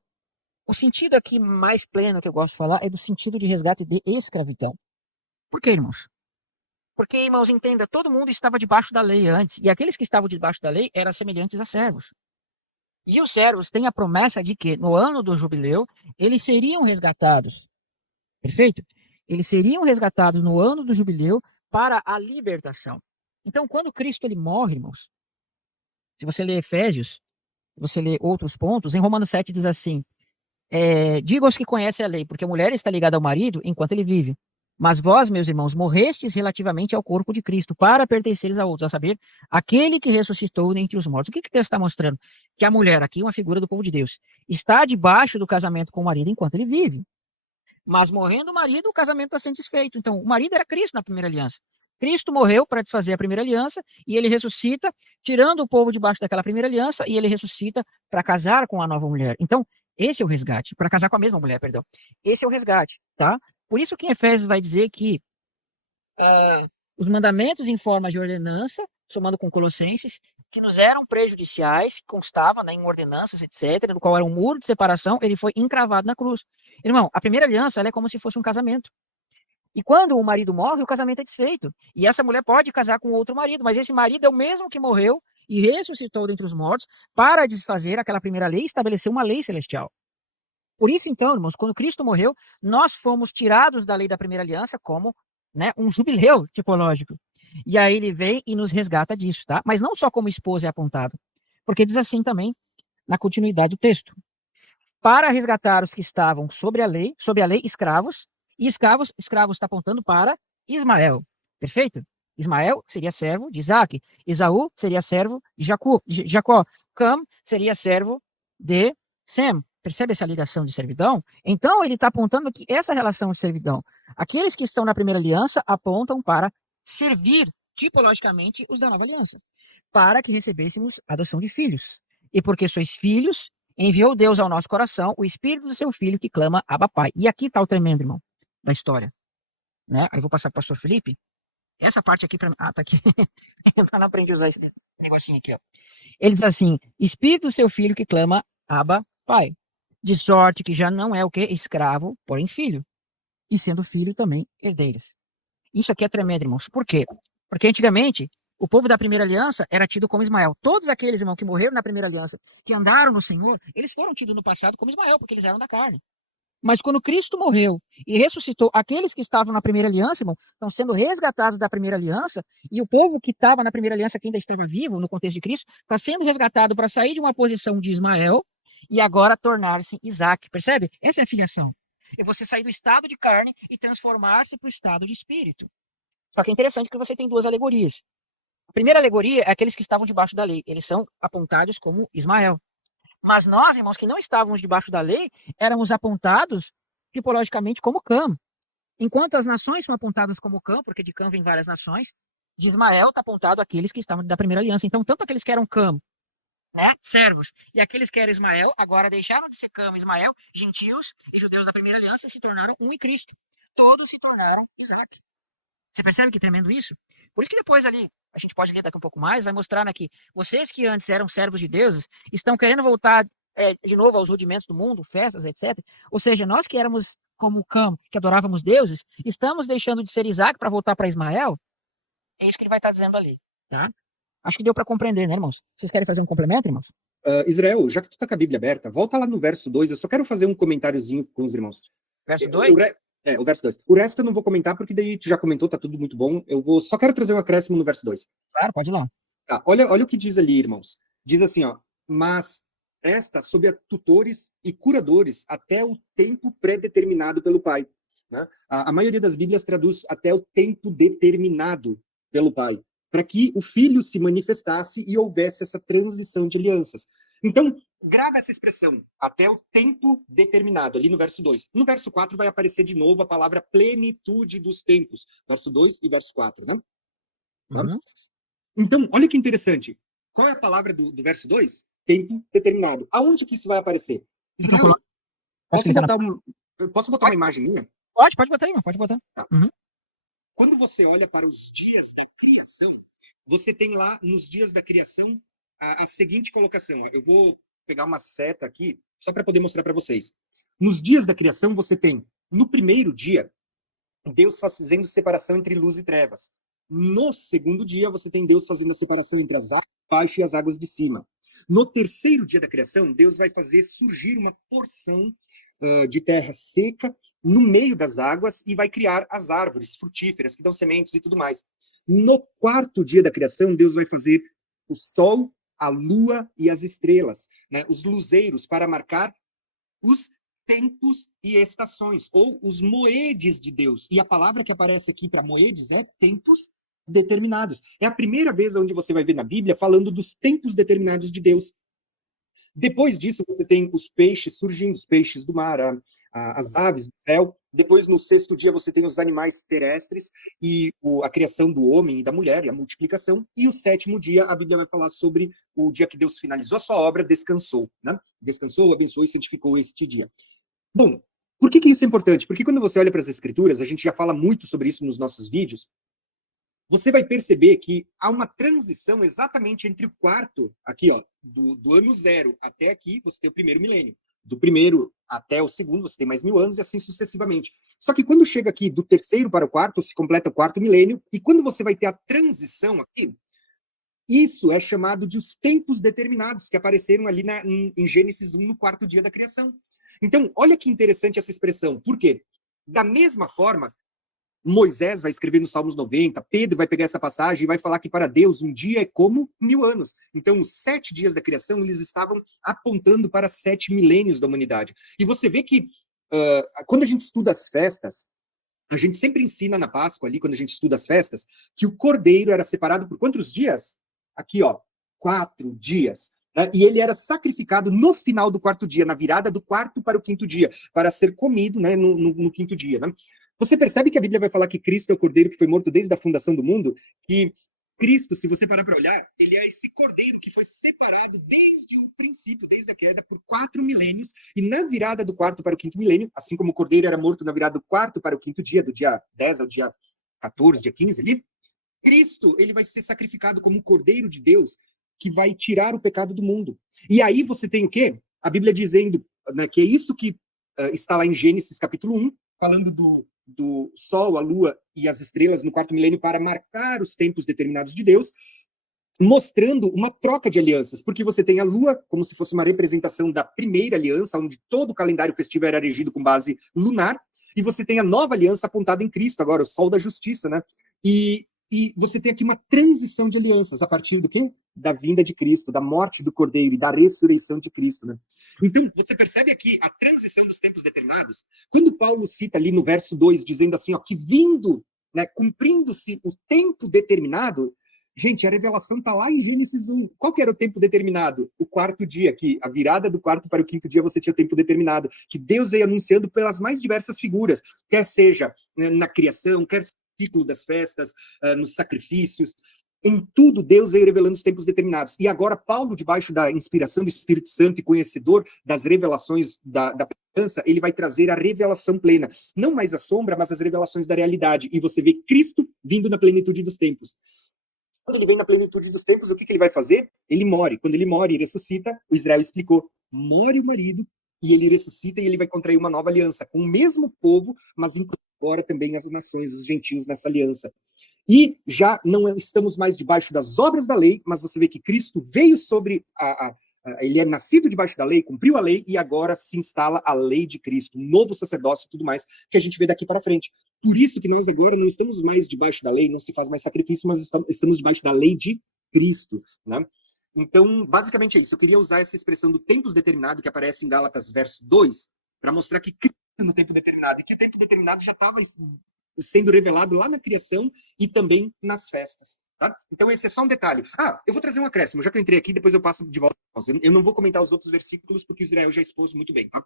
O sentido aqui mais pleno que eu gosto de falar é do sentido de resgate de escravidão. Por quê, irmãos? Porque, irmãos, entenda, todo mundo estava debaixo da lei antes, e aqueles que estavam debaixo da lei eram semelhantes a servos. E os servos têm a promessa de que, no ano do jubileu, eles seriam resgatados. Perfeito? Eles seriam resgatados no ano do jubileu para a libertação. Então, quando Cristo ele morre, irmãos, se você ler Efésios, você lê outros pontos, em Romanos 7 diz assim: diga aos que conhecem a lei, porque a mulher está ligada ao marido enquanto ele vive. Mas vós, meus irmãos, morrestes relativamente ao corpo de Cristo, para pertenceres a outros, a saber, aquele que ressuscitou dentre os mortos. O que o texto está mostrando? Que a mulher, aqui, uma figura do povo de Deus, está debaixo do casamento com o marido enquanto ele vive. Mas morrendo o marido, o casamento está sendo desfeito. Então, o marido era Cristo na primeira aliança. Cristo morreu para desfazer a primeira aliança e ele ressuscita, tirando o povo debaixo daquela primeira aliança, e ele ressuscita para casar com a nova mulher. Então, esse é o resgate, para casar com a mesma mulher, perdão. Esse é o resgate, tá? Por isso que em Efésios vai dizer que os mandamentos em forma de ordenança, somando com Colossenses, que nos eram prejudiciais, constava, né, em ordenanças, etc., do qual era um muro de separação, ele foi encravado na cruz. Irmão, a primeira aliança ela é como se fosse um casamento. E quando o marido morre, o casamento é desfeito. E essa mulher pode casar com outro marido, mas esse marido é o mesmo que morreu e ressuscitou dentre os mortos para desfazer aquela primeira lei e estabelecer uma lei celestial. Por isso, então, irmãos, quando Cristo morreu, nós fomos tirados da lei da primeira aliança como, né, um jubileu tipológico. E aí ele vem e nos resgata disso, tá? Mas não só como esposa é apontado, porque diz assim também na continuidade do texto: para resgatar os que estavam sobre a lei, escravos, e escravos está apontando para Ismael. Perfeito? Ismael seria servo de Isaac, Esaú seria servo de Jacó, Cam seria servo de Sem. Percebe essa ligação de servidão? Então ele está apontando que essa relação de servidão, aqueles que estão na primeira aliança apontam para servir tipologicamente os da nova aliança, para que recebêssemos a adoção de filhos. E porque sois filhos, enviou Deus ao nosso coração o espírito do seu filho que clama Abba Pai. E aqui está o tremendo, irmão, da história. Né? Aí eu vou passar para o pastor Felipe. Essa parte aqui para mim. Ah, tá aqui. Eu não aprendi a usar esse negocinho aqui, ó. Ele diz assim: espírito do seu filho que clama Abba Pai. De sorte que já não é o quê? Escravo, porém filho. E sendo filho também herdeiros. Isso aqui é tremendo, irmãos. Por quê? Porque antigamente o povo da primeira aliança era tido como Ismael. Todos aqueles, irmãos, que morreram na primeira aliança, que andaram no Senhor, eles foram tidos no passado como Ismael, porque eles eram da carne. Mas quando Cristo morreu e ressuscitou, aqueles que estavam na primeira aliança, irmão, estão sendo resgatados da primeira aliança, e o povo que estava na primeira aliança, que ainda estava vivo, no contexto de Cristo, está sendo resgatado para sair de uma posição de Ismael e agora tornar-se Isaac. Percebe? Essa é a filiação. É você sair do estado de carne e transformar-se para o estado de espírito. Só que é interessante que você tem duas alegorias. A primeira alegoria é aqueles que estavam debaixo da lei. Eles são apontados como Ismael. Mas nós, irmãos, que não estávamos debaixo da lei, éramos apontados tipologicamente como Cam. Enquanto as nações são apontadas como Cam, porque de Cam vem várias nações, de Ismael está apontado aqueles que estavam da primeira aliança. Então, tanto aqueles que eram Cam, né, servos, e aqueles que eram Ismael, agora deixaram de ser Cam, Ismael, gentios e judeus da primeira aliança se tornaram um em Cristo. Todos se tornaram Isaac. Você percebe que tremendo isso? Por isso que depois ali, a gente pode ler daqui um pouco mais, vai mostrar aqui, vocês que antes eram servos de deuses, estão querendo voltar de novo aos rudimentos do mundo, festas, etc. Ou seja, nós que éramos como Cam, que adorávamos deuses, estamos deixando de ser Isaac para voltar para Ismael? É isso que ele vai estar dizendo ali, tá? Acho que deu para compreender, né, irmãos? Vocês querem fazer um complemento, irmãos? Israel, já que tu tá com a Bíblia aberta, volta lá no verso 2, eu só quero fazer um comentáriozinho com os irmãos. Verso 2? O verso 2. O resto eu não vou comentar, porque daí tu já comentou, tá tudo muito bom. Só quero trazer um acréscimo no verso 2. Claro, pode ir lá. Tá, olha o que diz ali, irmãos. Diz assim, ó, mas esta sob a tutores e curadores até o tempo pré-determinado pelo Pai. Né? A maioria das Bíblias traduz até o tempo determinado pelo Pai, para que o Filho se manifestasse e houvesse essa transição de alianças. Então, grava essa expressão, até o tempo determinado, ali no verso 2. No verso 4 vai aparecer de novo a palavra plenitude dos tempos. Verso 2 e verso 4, né? Tá? Uhum. Então, olha que interessante. Qual é a palavra do verso 2? tempo determinado. Aonde que isso vai aparecer? Israel, posso botar uma imagem minha? Pode botar aí, pode botar. Tá. Uhum. Quando você olha para os dias da criação, você tem lá nos dias da criação a seguinte colocação. Eu vou pegar uma seta aqui, só para poder mostrar para vocês. Nos dias da criação, você tem, no primeiro dia, Deus fazendo separação entre luz e trevas. No segundo dia, você tem Deus fazendo a separação entre as águas de baixo e as águas de cima. No terceiro dia da criação, Deus vai fazer surgir uma porção de terra seca no meio das águas e vai criar as árvores frutíferas que dão sementes e tudo mais. No quarto dia da criação, Deus vai fazer o sol, a lua e as estrelas, né, os luzeiros, para marcar os tempos e estações, ou os moedes de Deus. E a palavra que aparece aqui para moedes é tempos determinados. É a primeira vez onde você vai ver na Bíblia falando dos tempos determinados de Deus. Depois disso, você tem os peixes surgindo, os peixes do mar, as aves do céu. Depois, no sexto dia, você tem os animais terrestres e a criação do homem e da mulher e a multiplicação. E o sétimo dia, a Bíblia vai falar sobre o dia que Deus finalizou a sua obra, descansou, né? Descansou, abençoou e santificou este dia. Bom, por que isso é importante? Porque quando você olha para as Escrituras, a gente já fala muito sobre isso nos nossos vídeos, você vai perceber que há uma transição exatamente entre o quarto, aqui, ó, do ano zero até aqui, você tem o primeiro milênio. Do primeiro até o segundo, você tem mais 1000 anos e assim sucessivamente. Só que quando chega aqui do terceiro para o quarto, se completa o quarto milênio, e quando você vai ter a transição aqui, isso é chamado de os tempos determinados, que apareceram ali em Gênesis 1, no quarto dia da criação. Então, olha que interessante essa expressão. Por quê? Da mesma forma, Moisés vai escrever nos Salmos 90, Pedro vai pegar essa passagem e vai falar que para Deus um dia é como 1000 anos. Então, os 7 dias da criação, eles estavam apontando para 7 milênios da humanidade. E você vê que, quando a gente estuda as festas, a gente sempre ensina na Páscoa, ali, quando a gente estuda as festas, que o cordeiro era separado por quantos dias? Aqui, ó, 4 dias. Né? E ele era sacrificado no final do quarto dia, na virada do quarto para o quinto dia, para ser comido, né, no quinto dia. Né? Você percebe que a Bíblia vai falar que Cristo é o cordeiro que foi morto desde a fundação do mundo? Que Cristo, se você parar para olhar, ele é esse cordeiro que foi separado desde o princípio, desde a queda, por 4 milênios, e na virada do quarto para o quinto milênio, assim como o cordeiro era morto na virada do quarto para o quinto dia, do dia 10 ao dia 14, dia 15 ali, Cristo, ele vai ser sacrificado como um cordeiro de Deus que vai tirar o pecado do mundo. E aí você tem o quê? A Bíblia dizendo, né, que é isso que está lá em Gênesis capítulo 1, falando do sol, a lua e as estrelas no quarto milênio para marcar os tempos determinados de Deus, mostrando uma troca de alianças, porque você tem a lua como se fosse uma representação da primeira aliança, onde todo o calendário festivo era regido com base lunar, e você tem a nova aliança apontada em Cristo, agora o sol da justiça, né? E você tem aqui uma transição de alianças, a partir do quê? Da vinda de Cristo, da morte do Cordeiro e da ressurreição de Cristo, né? Então, você percebe aqui a transição dos tempos determinados, quando Paulo cita ali no verso 2, dizendo assim, ó, que vindo, né, cumprindo-se o tempo determinado, gente, a revelação está lá em Gênesis 1. Qual que era o tempo determinado? O quarto dia, que a virada do quarto para o quinto dia você tinha o tempo determinado, que Deus veio anunciando pelas mais diversas figuras, quer seja na criação, quer seja no ciclo das festas, nos sacrifícios, em tudo Deus veio revelando os tempos determinados. E agora Paulo, debaixo da inspiração do Espírito Santo e conhecedor das revelações da presença, ele vai trazer a revelação plena. Não mais a sombra, mas as revelações da realidade. E você vê Cristo vindo na plenitude dos tempos. Quando ele vem na plenitude dos tempos, o que ele vai fazer? Ele morre. Quando ele morre e ressuscita, o Israel explicou, morre o marido, e ele ressuscita e ele vai contrair uma nova aliança com o mesmo povo, mas agora também as nações, os gentios nessa aliança. E já não estamos mais debaixo das obras da lei, mas você vê que Cristo veio sobre ele é nascido debaixo da lei, cumpriu a lei, e agora se instala a lei de Cristo, um novo sacerdócio e tudo mais, que a gente vê daqui para frente. Por isso que nós agora não estamos mais debaixo da lei, não se faz mais sacrifício, mas estamos debaixo da lei de Cristo, né? Então, basicamente é isso. Eu queria usar essa expressão do tempos determinado, que aparece em Gálatas, verso 2, para mostrar que Cristo no tempo determinado, e que o tempo determinado já estava sendo revelado lá na criação e também nas festas. Tá? Então esse é só um detalhe. Eu vou trazer um acréscimo, já que eu entrei aqui, depois eu passo de volta. Eu não vou comentar os outros versículos, porque Israel já expôs muito bem. Tá?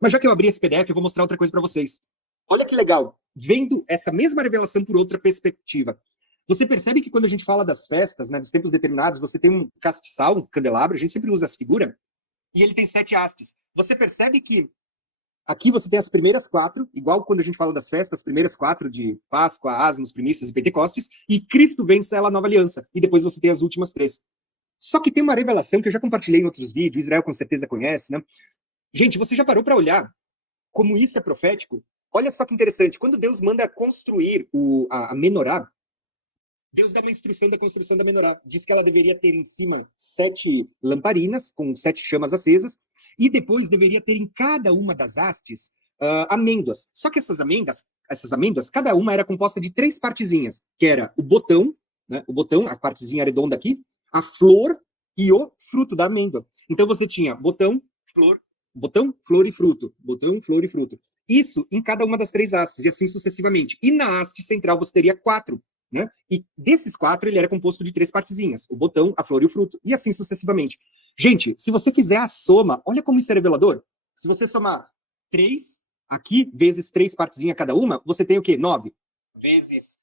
Mas já que eu abri esse PDF, eu vou mostrar outra coisa para vocês. Olha que legal, vendo essa mesma revelação por outra perspectiva. Você percebe que quando a gente fala das festas, né, dos tempos determinados, você tem um castiçal, um candelabro, a gente sempre usa essa figura, e ele tem 7 hastes. Você percebe que aqui você tem as primeiras 4, igual quando a gente fala das festas, as primeiras 4 de Páscoa, Asmos, Primícias e Pentecostes, e Cristo vence ela a nova aliança, e depois você tem as últimas 3. Só que tem uma revelação que eu já compartilhei em outros vídeos, Israel com certeza conhece, né? Gente, você já parou para olhar como isso é profético? Olha só que interessante, quando Deus manda construir a menorá, Deus dá uma instrução da construção da menorá. Diz que ela deveria ter em cima 7 lamparinas, com 7 chamas acesas, e depois deveria ter em cada uma das hastes amêndoas. Só que essas amêndoas, cada uma era composta de 3 partezinhas, que era o botão, né, a partezinha redonda aqui, a flor e o fruto da amêndoa. Então você tinha botão, flor e fruto. Botão, flor e fruto. Isso em cada uma das 3 hastes, e assim sucessivamente. E na haste central você teria 4. Né? E desses 4, ele era composto de 3 partezinhas: o botão, a flor e o fruto, e assim sucessivamente. Gente, se você fizer a soma, olha como isso é revelador. Se você somar 3 aqui, vezes 3 partezinhas cada uma, você tem o quê? 9. Vezes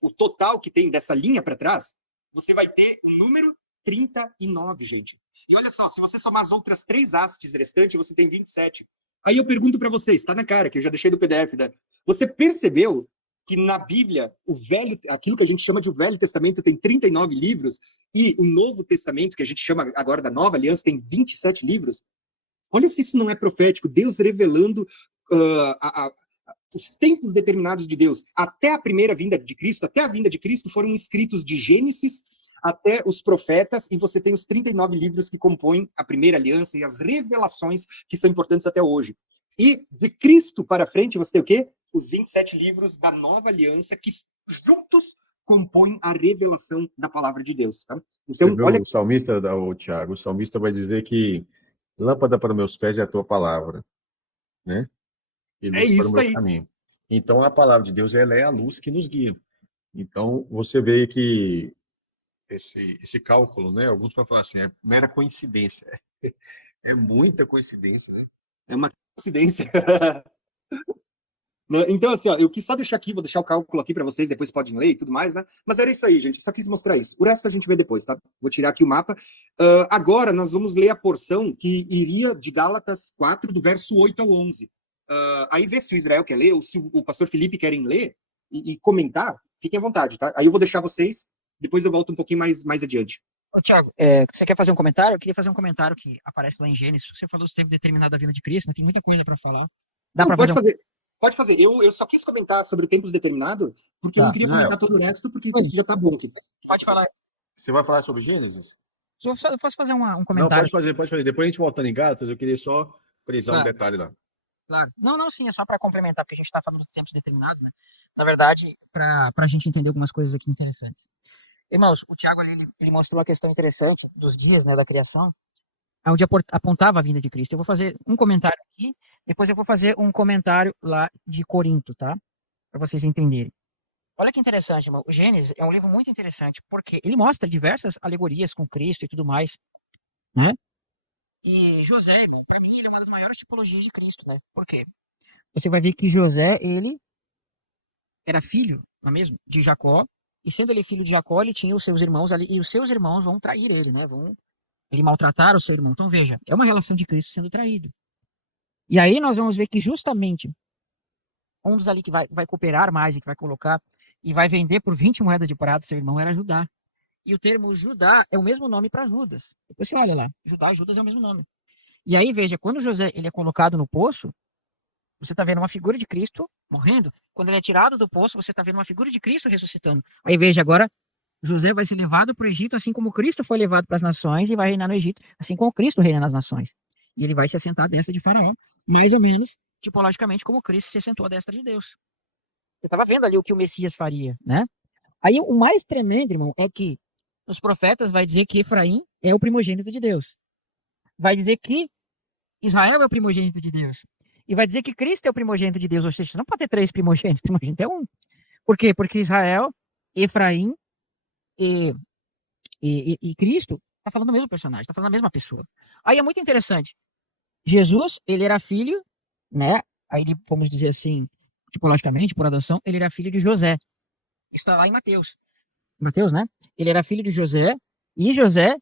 o total que tem dessa linha para trás, você vai ter o número 39, gente. E olha só, se você somar as outras 3 hastes restantes, você tem 27. Aí eu pergunto para vocês, tá na cara, que eu já deixei do PDF, né? Você percebeu que na Bíblia, aquilo que a gente chama de o Velho Testamento tem 39 livros, e o Novo Testamento, que a gente chama agora da Nova Aliança, tem 27 livros? Olha se isso não é profético, Deus revelando os tempos determinados de Deus. Até a primeira vinda de Cristo, até a vinda de Cristo, foram escritos de Gênesis até os profetas, e você tem os 39 livros que compõem a primeira aliança e as revelações que são importantes até hoje. E de Cristo para frente, você tem o quê? Os 27 livros da nova aliança que juntos compõem a revelação da palavra de Deus. Tá? Então, você viu olha... o salmista, Tiago, o salmista vai dizer que lâmpada para meus pés é a tua palavra, né? E luz para o meu caminho. Então, a palavra de Deus, ela é a luz que nos guia. Então, você vê que esse cálculo, né? Alguns vão falar assim, é mera coincidência. É muita coincidência, né? É uma coincidência. Então, assim, ó, eu quis só deixar aqui, vou deixar o cálculo aqui para vocês, depois podem ler e tudo mais, né? Mas era isso aí, gente, só quis mostrar isso. O resto a gente vê depois, tá? Vou tirar aqui o mapa. Agora nós vamos ler a porção que iria de Gálatas 4, do verso 8 ao 11. Aí vê se o Israel quer ler, ou se o pastor Felipe querem ler e comentar, fiquem à vontade, tá? Aí eu vou deixar vocês, depois eu volto um pouquinho mais adiante. Ô, Thiago, você quer fazer um comentário? Eu queria fazer um comentário que aparece lá em Gênesis. Você falou do tempo determinado da vinda de Cristo, né? Tem muita coisa para falar. Dá para fazer? Pode fazer. Eu só quis comentar sobre o tempos determinado, porque eu não queria comentar todo o resto, porque já tá bom aqui. Pode falar. Você vai falar sobre Gênesis? Eu posso fazer um comentário? Não, pode fazer. Depois a gente voltando em Gálatas, eu queria só frisar um detalhe lá. Claro. Não, sim, é só para complementar, porque a gente está falando de tempos determinados, né? Na verdade, para a gente entender algumas coisas aqui interessantes. Irmãos, o Tiago ali, ele mostrou uma questão interessante dos dias, né, da criação, onde apontava a vinda de Cristo. Eu vou fazer um comentário aqui, depois eu vou fazer um comentário lá de Corinto, tá? Para vocês entenderem. Olha que interessante, irmão. O Gênesis é um livro muito interessante, porque ele mostra diversas alegorias com Cristo e tudo mais, né? E José, irmão, para mim, ele é uma das maiores tipologias de Cristo, né? Por quê? Você vai ver que José, ele era filho, não é mesmo? De Jacó, e sendo ele filho de Jacó, ele tinha os seus irmãos ali, e os seus irmãos vão trair ele, né? Ele maltratar o seu irmão. Então veja, é uma relação de Cristo sendo traído. E aí nós vamos ver que justamente um dos ali que vai cooperar mais e que vai colocar e vai vender por 20 moedas de prata seu irmão era Judá. E o termo Judá é o mesmo nome para Judas. Depois você olha lá, Judá e Judas é o mesmo nome. E aí veja, quando José ele é colocado no poço, você está vendo uma figura de Cristo morrendo. Quando ele é tirado do poço, você está vendo uma figura de Cristo ressuscitando. Aí veja agora, José vai ser levado para o Egito, assim como Cristo foi levado para as nações e vai reinar no Egito, assim como Cristo reina nas nações. E ele vai se assentar à destra de Faraó, mais ou menos, tipologicamente, como Cristo se assentou à destra de Deus. Eu estava vendo ali o que o Messias faria, né? Aí o mais tremendo, irmão, é que os profetas vai dizer que Efraim é o primogênito de Deus. Vai dizer que Israel é o primogênito de Deus. E vai dizer que Cristo é o primogênito de Deus. Ou seja, não pode ter 3 primogênitos. Primogênito é um. Por quê? Porque Israel, Efraim e Cristo está falando do mesmo personagem, está falando da mesma pessoa. Aí é muito interessante. Jesus, ele era filho, né? Aí, vamos dizer assim, tipologicamente, por adoção, ele era filho de José. Isso está lá em Mateus. Mateus, né? Ele era filho de José, e José,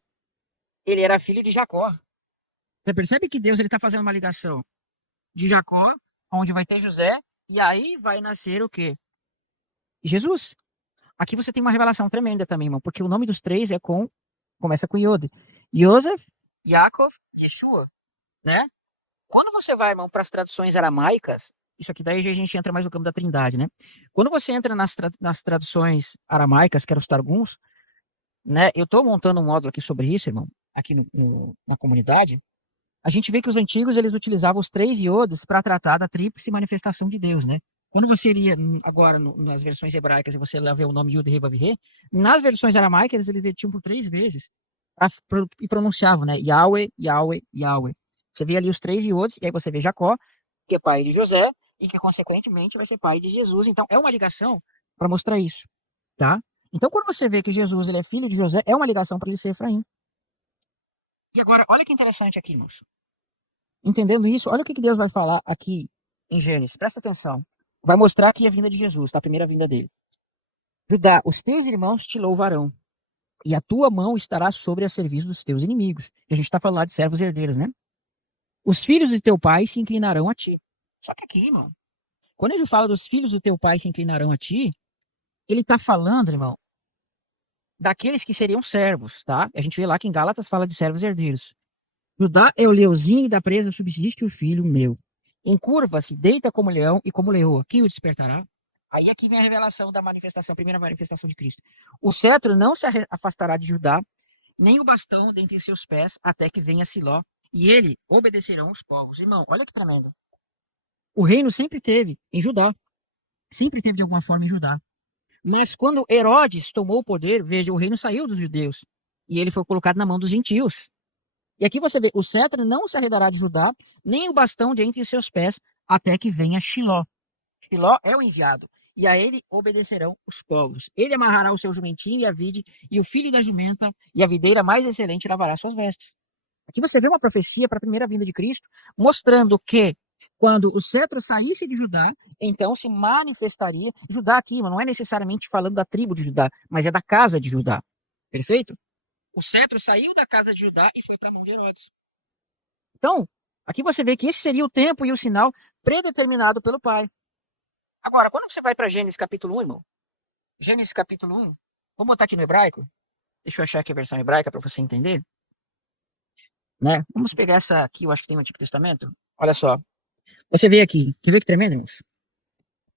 ele era filho de Jacó. Você percebe que Deus está fazendo uma ligação de Jacó, onde vai ter José, e aí vai nascer o quê? Jesus. Aqui você tem uma revelação tremenda também, irmão, porque o nome dos três começa com Yod. Yosef, Yaakov, Yeshua, né? Quando você vai, irmão, para as traduções aramaicas, isso aqui daí a gente entra mais no campo da Trindade, né? Quando você entra nas traduções aramaicas, que eram os Targums, né? Eu estou montando um módulo aqui sobre isso, irmão, aqui na comunidade. A gente vê que os antigos eles utilizavam os 3 iodes para tratar da tríplice manifestação de Deus, né? Quando você lia agora nas versões hebraicas e você lá vê o nome Yud He Vav He, nas versões aramaicas eles repetiam por 3 vezes e pronunciavam, né? Yahweh, Yahweh, Yahweh. Você vê ali os 3 iodes e aí você vê Jacó, que é pai de José e que consequentemente vai ser pai de Jesus. Então é uma ligação para mostrar isso, tá? Então quando você vê que Jesus ele é filho de José, é uma ligação para ele ser Efraim. E agora, olha que interessante aqui, moço. Entendendo isso, olha o que Deus vai falar aqui em Gênesis. Presta atenção. Vai mostrar aqui a vinda de Jesus, tá? A primeira vinda dele. Judá, os teus irmãos te louvarão, e a tua mão estará sobre a serviço dos teus inimigos. E a gente está falando lá de servos herdeiros, né? Os filhos de teu pai se inclinarão a ti. Só que aqui, irmão, quando ele fala dos filhos do teu pai se inclinarão a ti, ele está falando, irmão, daqueles que seriam servos, tá? A gente vê lá que em Gálatas fala de servos herdeiros. Judá é o leãozinho e da presa subsiste o filho meu. Encurva-se, deita como leão e como leoa. Quem o despertará? Aí aqui vem a revelação da manifestação, a primeira manifestação de Cristo. O cetro não se afastará de Judá, nem o bastão dentre seus pés, até que venha Siló, e ele obedecerão os povos. Irmão, olha que tremendo. O reino sempre teve em Judá. Sempre teve de alguma forma em Judá. Mas quando Herodes tomou o poder, veja, o reino saiu dos judeus. E ele foi colocado na mão dos gentios. E aqui você vê, o cetro não se arredará de Judá, nem o bastão de entre os seus pés, até que venha Shiló. Shiló é o enviado, e a ele obedecerão os povos. Ele amarrará o seu jumentinho e a vide, e o filho da jumenta e a videira mais excelente lavará suas vestes. Aqui você vê uma profecia para a primeira vinda de Cristo, mostrando que quando o cetro saísse de Judá, então se manifestaria. Judá aqui, não é necessariamente falando da tribo de Judá, mas é da casa de Judá. Perfeito? O cetro saiu da casa de Judá e foi para a mão de Herodes. Então, aqui você vê que esse seria o tempo e o sinal predeterminado pelo Pai. Agora, quando você vai para Gênesis capítulo 1, irmão, Gênesis capítulo 1, vamos botar aqui no hebraico? Deixa eu achar aqui a versão hebraica para você entender. Né? Vamos pegar essa aqui, eu acho que tem no Antigo Testamento. Olha só. Você vê aqui, quer ver que tremendo, irmãos?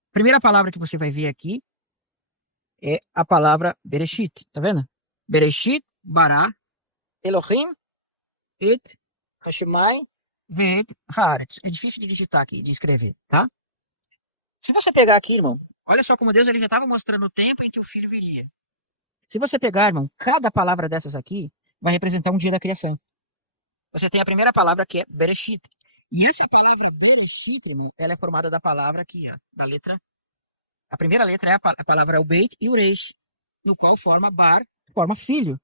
A primeira palavra que você vai ver aqui é a palavra Bereshit, tá vendo? Bereshit, Bará, Elohim, Et, Hashemai, Ve'et, Haaretz. É difícil de digitar aqui, de escrever, tá? Se você pegar aqui, irmão, olha só como Deus ele já estava mostrando o tempo em que o filho viria. Se você pegar, irmão, cada palavra dessas aqui vai representar um dia da criação. Você tem a primeira palavra que é Bereshit. E essa palavra Bereshit, irmão, ela é formada da palavra aqui, ó, da letra. A primeira letra é a palavra o Beit e o Reish, no qual forma Bar, forma filho.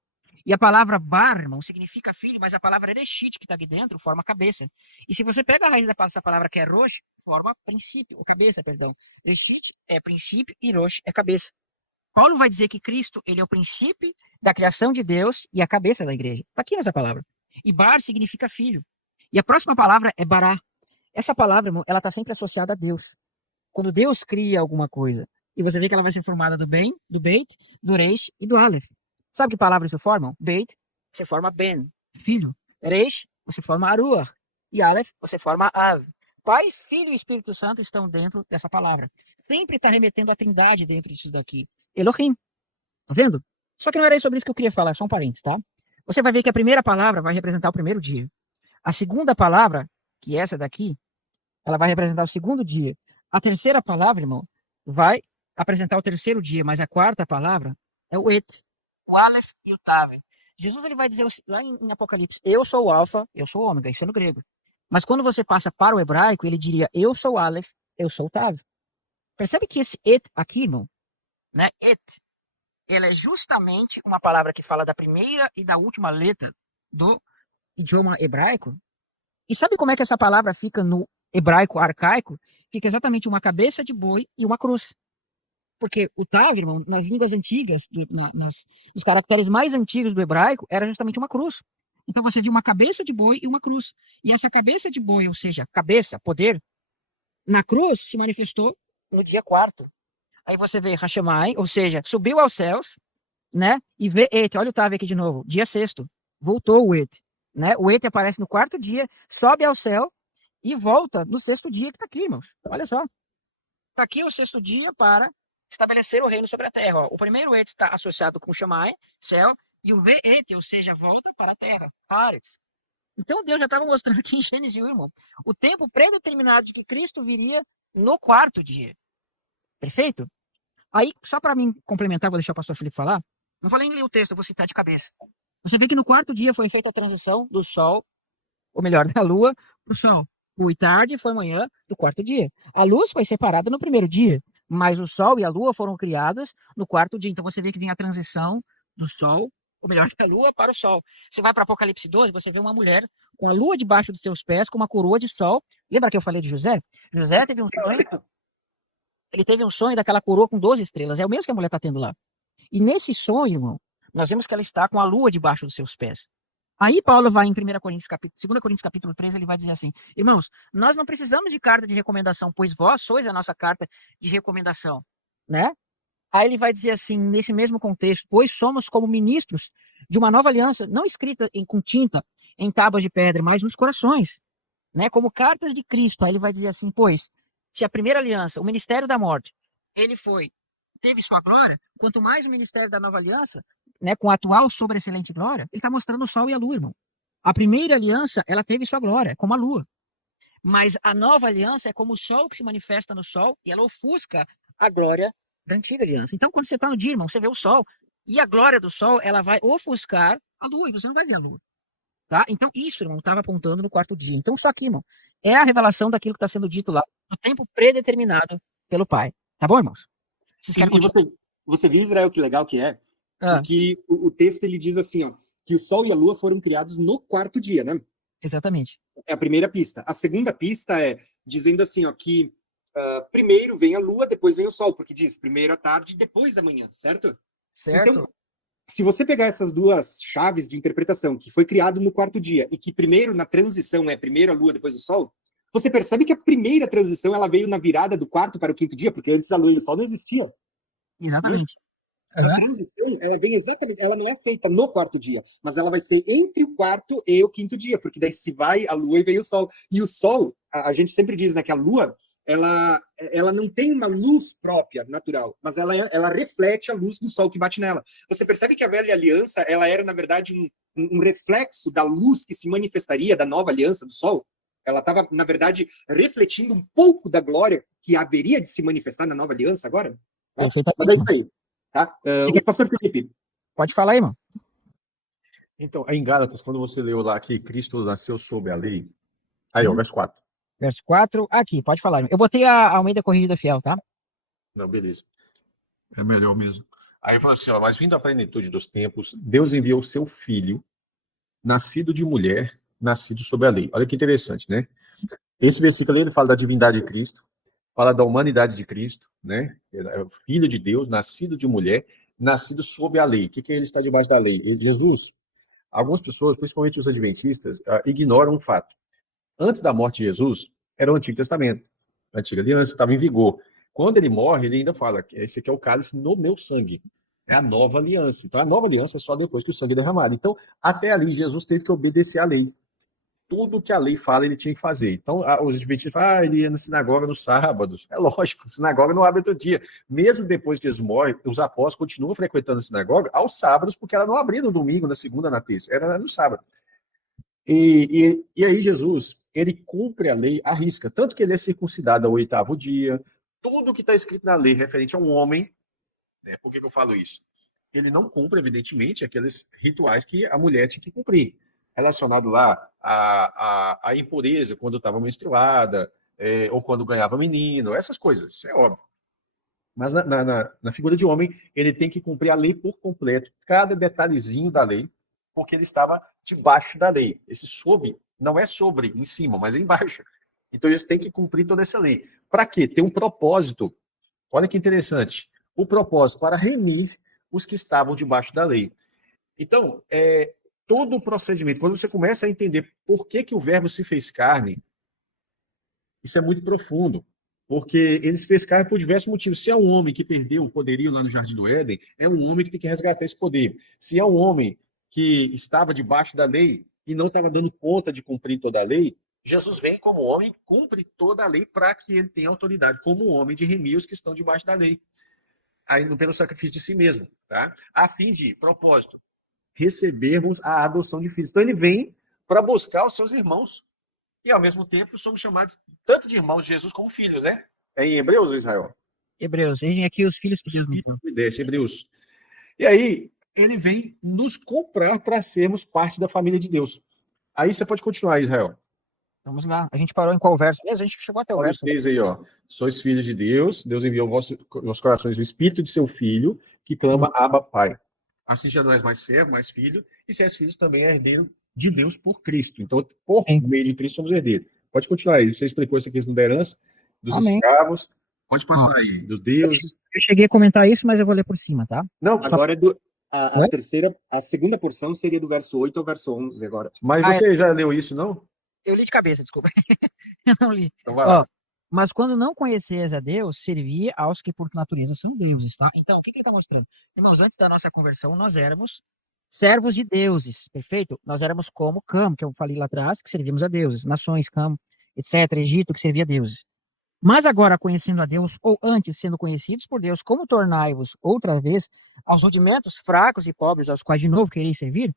E a palavra Bar, irmão, significa filho, mas a palavra Ereshit, que está aqui dentro, forma cabeça. E se você pega a raiz dessa palavra que é Rosh, forma princípio, ou cabeça, perdão. Ereshit é princípio e Rosh é cabeça. Paulo vai dizer que Cristo ele é o princípio da criação de Deus e a cabeça da igreja. Está aqui nessa palavra. E Bar significa filho. E a próxima palavra é Bará. Essa palavra, irmão, ela está sempre associada a Deus. Quando Deus cria alguma coisa, e você vê que ela vai ser formada do Bem, do Beit, do Reish e do Aleph. Sabe que palavras se formam? Beit, você forma Ben, filho. Reish, você forma Aruach. E Aleph, você forma Av. Pai, Filho e Espírito Santo estão dentro dessa palavra. Sempre está remetendo a trindade dentro disso daqui. Elohim. Tá vendo? Só que não era sobre isso que eu queria falar, só um parênteses, tá? Você vai ver que a primeira palavra vai representar o primeiro dia. A segunda palavra, que é essa daqui, ela vai representar o segundo dia. A terceira palavra, irmão, vai apresentar o terceiro dia, mas a quarta palavra é o Et, o Aleph e o Tav. Jesus ele vai dizer lá em Apocalipse, eu sou o Alfa, eu sou o Ômega, isso é no grego. Mas quando você passa para o hebraico, ele diria, eu sou o Aleph, eu sou o Tav. Percebe que esse Et aqui, irmão, né, Et, ela é justamente uma palavra que fala da primeira e da última letra do idioma hebraico. E sabe como é que essa palavra fica no hebraico arcaico? Fica exatamente uma cabeça de boi e uma cruz. porque o Tav, irmão, nas línguas antigas, nos caracteres mais antigos do hebraico, era justamente uma cruz. Então você viu uma cabeça de boi e uma cruz. E essa cabeça de boi, ou seja, cabeça, poder, na cruz se manifestou no dia 4º. Aí você vê Hashemai, ou seja, subiu aos céus, né? E vê Et, olha o Tav aqui de novo, dia 6º, voltou o Et, né? O Et aparece no 4º dia, sobe ao céu e volta no 6º dia que está aqui, irmãos. Olha só. Está aqui o 6º dia para estabelecer o reino sobre a terra. Ó. O primeiro Et está associado com Shammai, céu, e o Ve-Et, ou seja, volta para a terra, Pares. Então Deus já estava mostrando aqui em Gênesis 1, irmão, o tempo predeterminado de que Cristo viria no 4º dia. Perfeito? Aí, só para mim complementar, vou deixar o pastor Felipe falar. Não vou nem ler o texto, eu vou citar de cabeça. Você vê que no 4º dia foi feita a transição do sol, ou melhor, da lua, para o sol. Foi tarde, foi manhã do 4º dia. A luz foi separada no 1º dia, mas o sol e a lua foram criadas no 4º dia. Então você vê que vem a transição do sol, ou melhor, da lua para o sol. Você vai para Apocalipse 12, você vê uma mulher com a lua debaixo dos seus pés, com uma coroa de sol. Lembra que eu falei de José? José teve um sonho. Ele teve um sonho daquela coroa com 12 estrelas. É o mesmo que a mulher está tendo lá. E nesse sonho, irmão, nós vemos que ela está com a lua debaixo dos seus pés. Aí Paulo vai em 2 Coríntios capítulo 13, ele vai dizer assim: irmãos, nós não precisamos de carta de recomendação, pois vós sois a nossa carta de recomendação, né? Aí ele vai dizer assim, nesse mesmo contexto, pois somos como ministros de uma nova aliança, não escrita com tinta, em tábuas de pedra, mas nos corações, né? Como cartas de Cristo. Aí ele vai dizer assim, pois, se a primeira aliança, o ministério da morte, teve sua glória, quanto mais o ministério da nova aliança, né, com a atual sobreexcelente glória, ele está mostrando o sol e a lua, irmão. A primeira aliança, ela teve sua glória, como a lua. Mas a nova aliança é como o sol que se manifesta no sol e ela ofusca a glória da antiga aliança. Então, quando você está no dia, irmão, você vê o sol e a glória do sol, ela vai ofuscar a lua e você não vai ver a lua. Tá? Então, isso, irmão, estava apontando no 4º dia. Então, só aqui, irmão, é a revelação daquilo que está sendo dito lá, no tempo predeterminado pelo Pai. Tá bom, irmãos? E você viu, Israel, que legal que é? Porque o texto ele diz assim, ó, que o Sol e a Lua foram criados no 4º dia, né? Exatamente. É a primeira pista. A segunda pista é dizendo assim, ó, que primeiro vem a Lua, depois vem o Sol, porque diz primeiro a tarde, depois a manhã, certo? Certo. Então, se você pegar essas duas chaves de interpretação, que foi criado no 4º dia, e que primeiro na transição é primeiro a Lua, depois o Sol, você percebe que a primeira transição ela veio na virada do 4º para o 5º dia, porque antes a Lua e o Sol não existiam. Exatamente. A transição, ela vem exatamente, ela não é feita no 4º dia, mas ela vai ser entre o 4º e o 5º dia, porque daí se vai a Lua e vem o Sol. E o Sol, a gente sempre diz, né, que a Lua, ela não tem uma luz própria, natural, mas ela reflete a luz do Sol que bate nela. Você percebe que a velha aliança, ela era, na verdade, um reflexo da luz que se manifestaria da nova aliança do Sol? Ela estava, na verdade, refletindo um pouco da glória que haveria de se manifestar na nova aliança agora? Perfeitamente. Mas é isso aí. Tá? O pastor Felipe. Pode falar aí, irmão. Então, em Gálatas, quando você leu lá que Cristo nasceu sob a lei, aí, ó, verso 4. Verso 4, aqui, pode falar. Eu botei a Almeida Corrigida Fiel, tá? Não, beleza. É melhor mesmo. Aí fala assim, ó, mas vindo à plenitude dos tempos, Deus enviou o seu filho, nascido de mulher, nascido sob a lei. Olha que interessante, né? Esse versículo aí, ele fala da divindade de Cristo, fala da humanidade de Cristo, né? É o filho de Deus, nascido de mulher, nascido sob a lei. O que ele está debaixo da lei? Jesus. Algumas pessoas, principalmente os adventistas, ignoram um fato. Antes da morte de Jesus, era o Antigo Testamento. A Antiga Aliança estava em vigor. Quando ele morre, ele ainda fala que esse aqui é o cálice no meu sangue. É a nova aliança. Então, a nova aliança é só depois que o sangue é derramado. Então, até ali, Jesus teve que obedecer à lei. Tudo que a lei fala, ele tinha que fazer. Então, os adventistas falam, ele ia na sinagoga nos sábados. É lógico, a sinagoga não abre outro dia. Mesmo depois que Jesus morre, os apóstolos continuam frequentando a sinagoga aos sábados, porque ela não abria no domingo, na segunda, na terça. Era no sábado. E aí Jesus, ele cumpre a lei à risca. Tanto que ele é circuncidado ao 8º dia. Tudo que está escrito na lei referente a um homem, né, por que eu falo isso? Ele não cumpre, evidentemente, aqueles rituais que a mulher tinha que cumprir. Relacionado lá à impureza, quando estava menstruada, ou quando ganhava menino, essas coisas, isso é óbvio. Mas na figura de homem, ele tem que cumprir a lei por completo, cada detalhezinho da lei, porque ele estava debaixo da lei. Esse sob não é sobre, em cima, mas é embaixo. Então, eles têm que cumprir toda essa lei. Para quê? Tem um propósito. Olha que interessante. o propósito para remir os que estavam debaixo da lei. Então, todo o procedimento, quando você começa a entender por que o verbo se fez carne, isso é muito profundo, porque ele se fez carne por diversos motivos. Se é um homem que perdeu o poderio lá no Jardim do Éden, é um homem que tem que resgatar esse poder. Se é um homem que estava debaixo da lei e não estava dando conta de cumprir toda a lei, Jesus vem como homem, cumpre toda a lei para que ele tenha autoridade como homem de remir os que estão debaixo da lei. Aí, pelo sacrifício de si mesmo, tá? A fim de, propósito, recebermos a adoção de filhos. Então ele vem para buscar os seus irmãos. E, ao mesmo tempo, somos chamados tanto de irmãos de Jesus como filhos, né? É em Hebreus ou Israel? Hebreus, vejam aqui os filhos que Deus me deu. Hebreus. E aí, ele vem nos comprar para sermos parte da família de Deus. Aí você pode continuar, Israel. Vamos lá. A gente parou em qual verso mesmo? A gente chegou até o Olha verso. vocês aí, ó. Sois filhos de Deus, Deus enviou aos corações o Espírito de seu Filho, que clama Abba, Pai. Assim já não és mais servo, mais filho, e se és filhos também é herdeiro de Deus por Cristo. Então, por meio de Cristo somos herdeiros. Pode continuar aí. Você explicou essa questão da herança, dos escravos. Pode passar aí, dos deuses. Eu cheguei a comentar isso, mas eu vou ler por cima, tá? Não, agora a segunda porção seria do verso 8 ao verso 11 agora. Mas você já leu isso, não? Eu li de cabeça, desculpa. Eu não li. Então vai lá. Mas quando não conheceis a Deus, servia aos que por natureza são deuses, tá? Então, o que ele está mostrando? Irmãos, antes da nossa conversão, nós éramos servos de deuses, perfeito? Nós éramos como Cam, que eu falei lá atrás, que servíamos a deuses, nações, Cam, etc., Egito, que servia a deuses. Mas agora, conhecendo a Deus, ou antes sendo conhecidos por Deus, como tornai-vos outra vez aos rudimentos fracos e pobres, aos quais de novo quereis servir?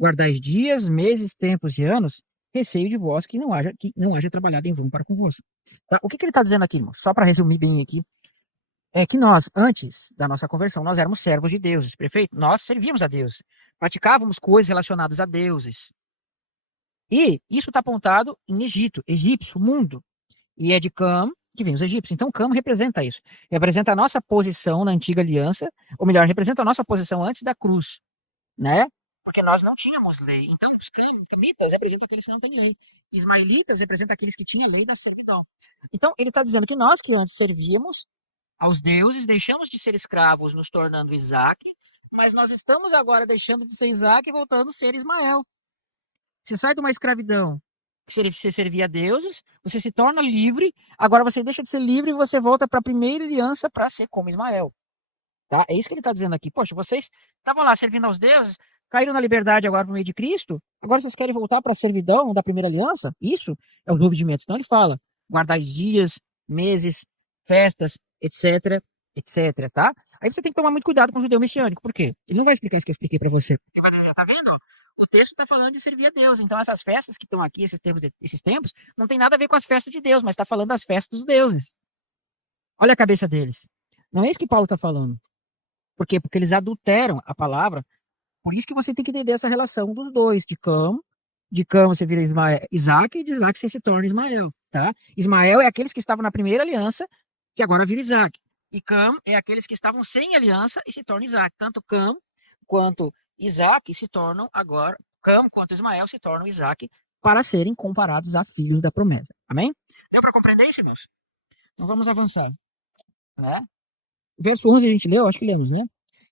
Guardais dias, meses, tempos e anos, receio de vós que não haja trabalhado em vão para convosco. Tá? O que ele está dizendo aqui, irmão? Só para resumir bem aqui, é que nós, antes da nossa conversão, nós éramos servos de deuses, perfeito? Nós servíamos a Deus, praticávamos coisas relacionadas a deuses. E isso está apontado em Egito, egípcio, mundo. E é de Cam que vem os egípcios. Então, Cam representa isso. Representa a nossa posição na antiga aliança, ou melhor, representa a nossa posição antes da cruz, né? Porque nós não tínhamos lei. Então, os camitas representam aqueles que não têm lei. Ismaelitas representam aqueles que tinham lei da servidão. Então, ele está dizendo que nós que antes servíamos aos deuses, deixamos de ser escravos, nos tornando Isaac, mas nós estamos agora deixando de ser Isaac e voltando a ser Ismael. Você sai de uma escravidão que você servia a deuses, você se torna livre, agora você deixa de ser livre e você volta para a primeira aliança para ser como Ismael. Tá? É isso que ele está dizendo aqui. Poxa, vocês estavam lá servindo aos deuses, caíram na liberdade agora por meio de Cristo, agora vocês querem voltar para a servidão da primeira aliança? Isso é os rudimentos. Então ele fala, guardar dias, meses, festas, etc, etc, tá? Aí você tem que tomar muito cuidado com o judeu messiânico. Por quê? Ele não vai explicar isso que eu expliquei para você. Ele vai dizer, tá vendo? O texto está falando de servir a Deus. Então essas festas que estão aqui, esses tempos, não tem nada a ver com as festas de Deus, mas está falando das festas dos deuses. Olha a cabeça deles. Não é isso que Paulo está falando. Por quê? Porque eles adulteram a palavra. Por isso que você tem que entender essa relação dos dois. De Cam você vira Isaac, e de Isaac você se torna Ismael. Tá? Ismael é aqueles que estavam na primeira aliança, que agora vira Isaac. E Cam é aqueles que estavam sem aliança e se tornam Isaac. Tanto Cam quanto Isaac se tornam agora, Cam quanto Ismael se tornam Isaac para serem comparados a filhos da promessa. Amém? Deu para compreender isso, irmãos? Então vamos avançar. Né? O verso 11 a gente leu, acho que lemos, né?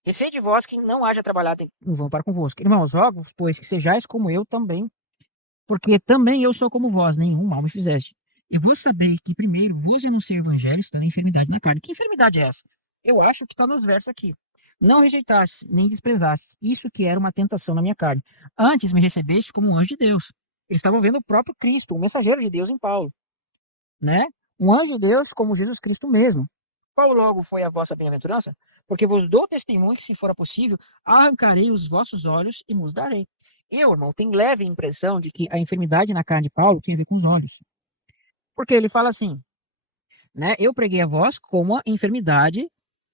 Receio de vós que não haja trabalhado em vão para convosco. Irmãos, rogo, pois que sejais como eu também, porque também eu sou como vós, nenhum mal me fizeste. E vos saber que primeiro vos anunciei o evangelho, está na enfermidade na carne. Que enfermidade é essa? Eu acho que está nos versos aqui. Não rejeitaste, nem desprezaste, isso que era uma tentação na minha carne. Antes me recebeste como um anjo de Deus. Eles estavam vendo o próprio Cristo, o mensageiro de Deus em Paulo. Né? Um anjo de Deus como Jesus Cristo mesmo. Qual logo foi a vossa bem-aventurança? Porque vos dou testemunho que, se for possível, arrancarei os vossos olhos e vos darei. Eu, irmão, tenho leve impressão de que a enfermidade na carne de Paulo tem a ver com os olhos. Porque ele fala assim, né? Eu preguei a vós como a enfermidade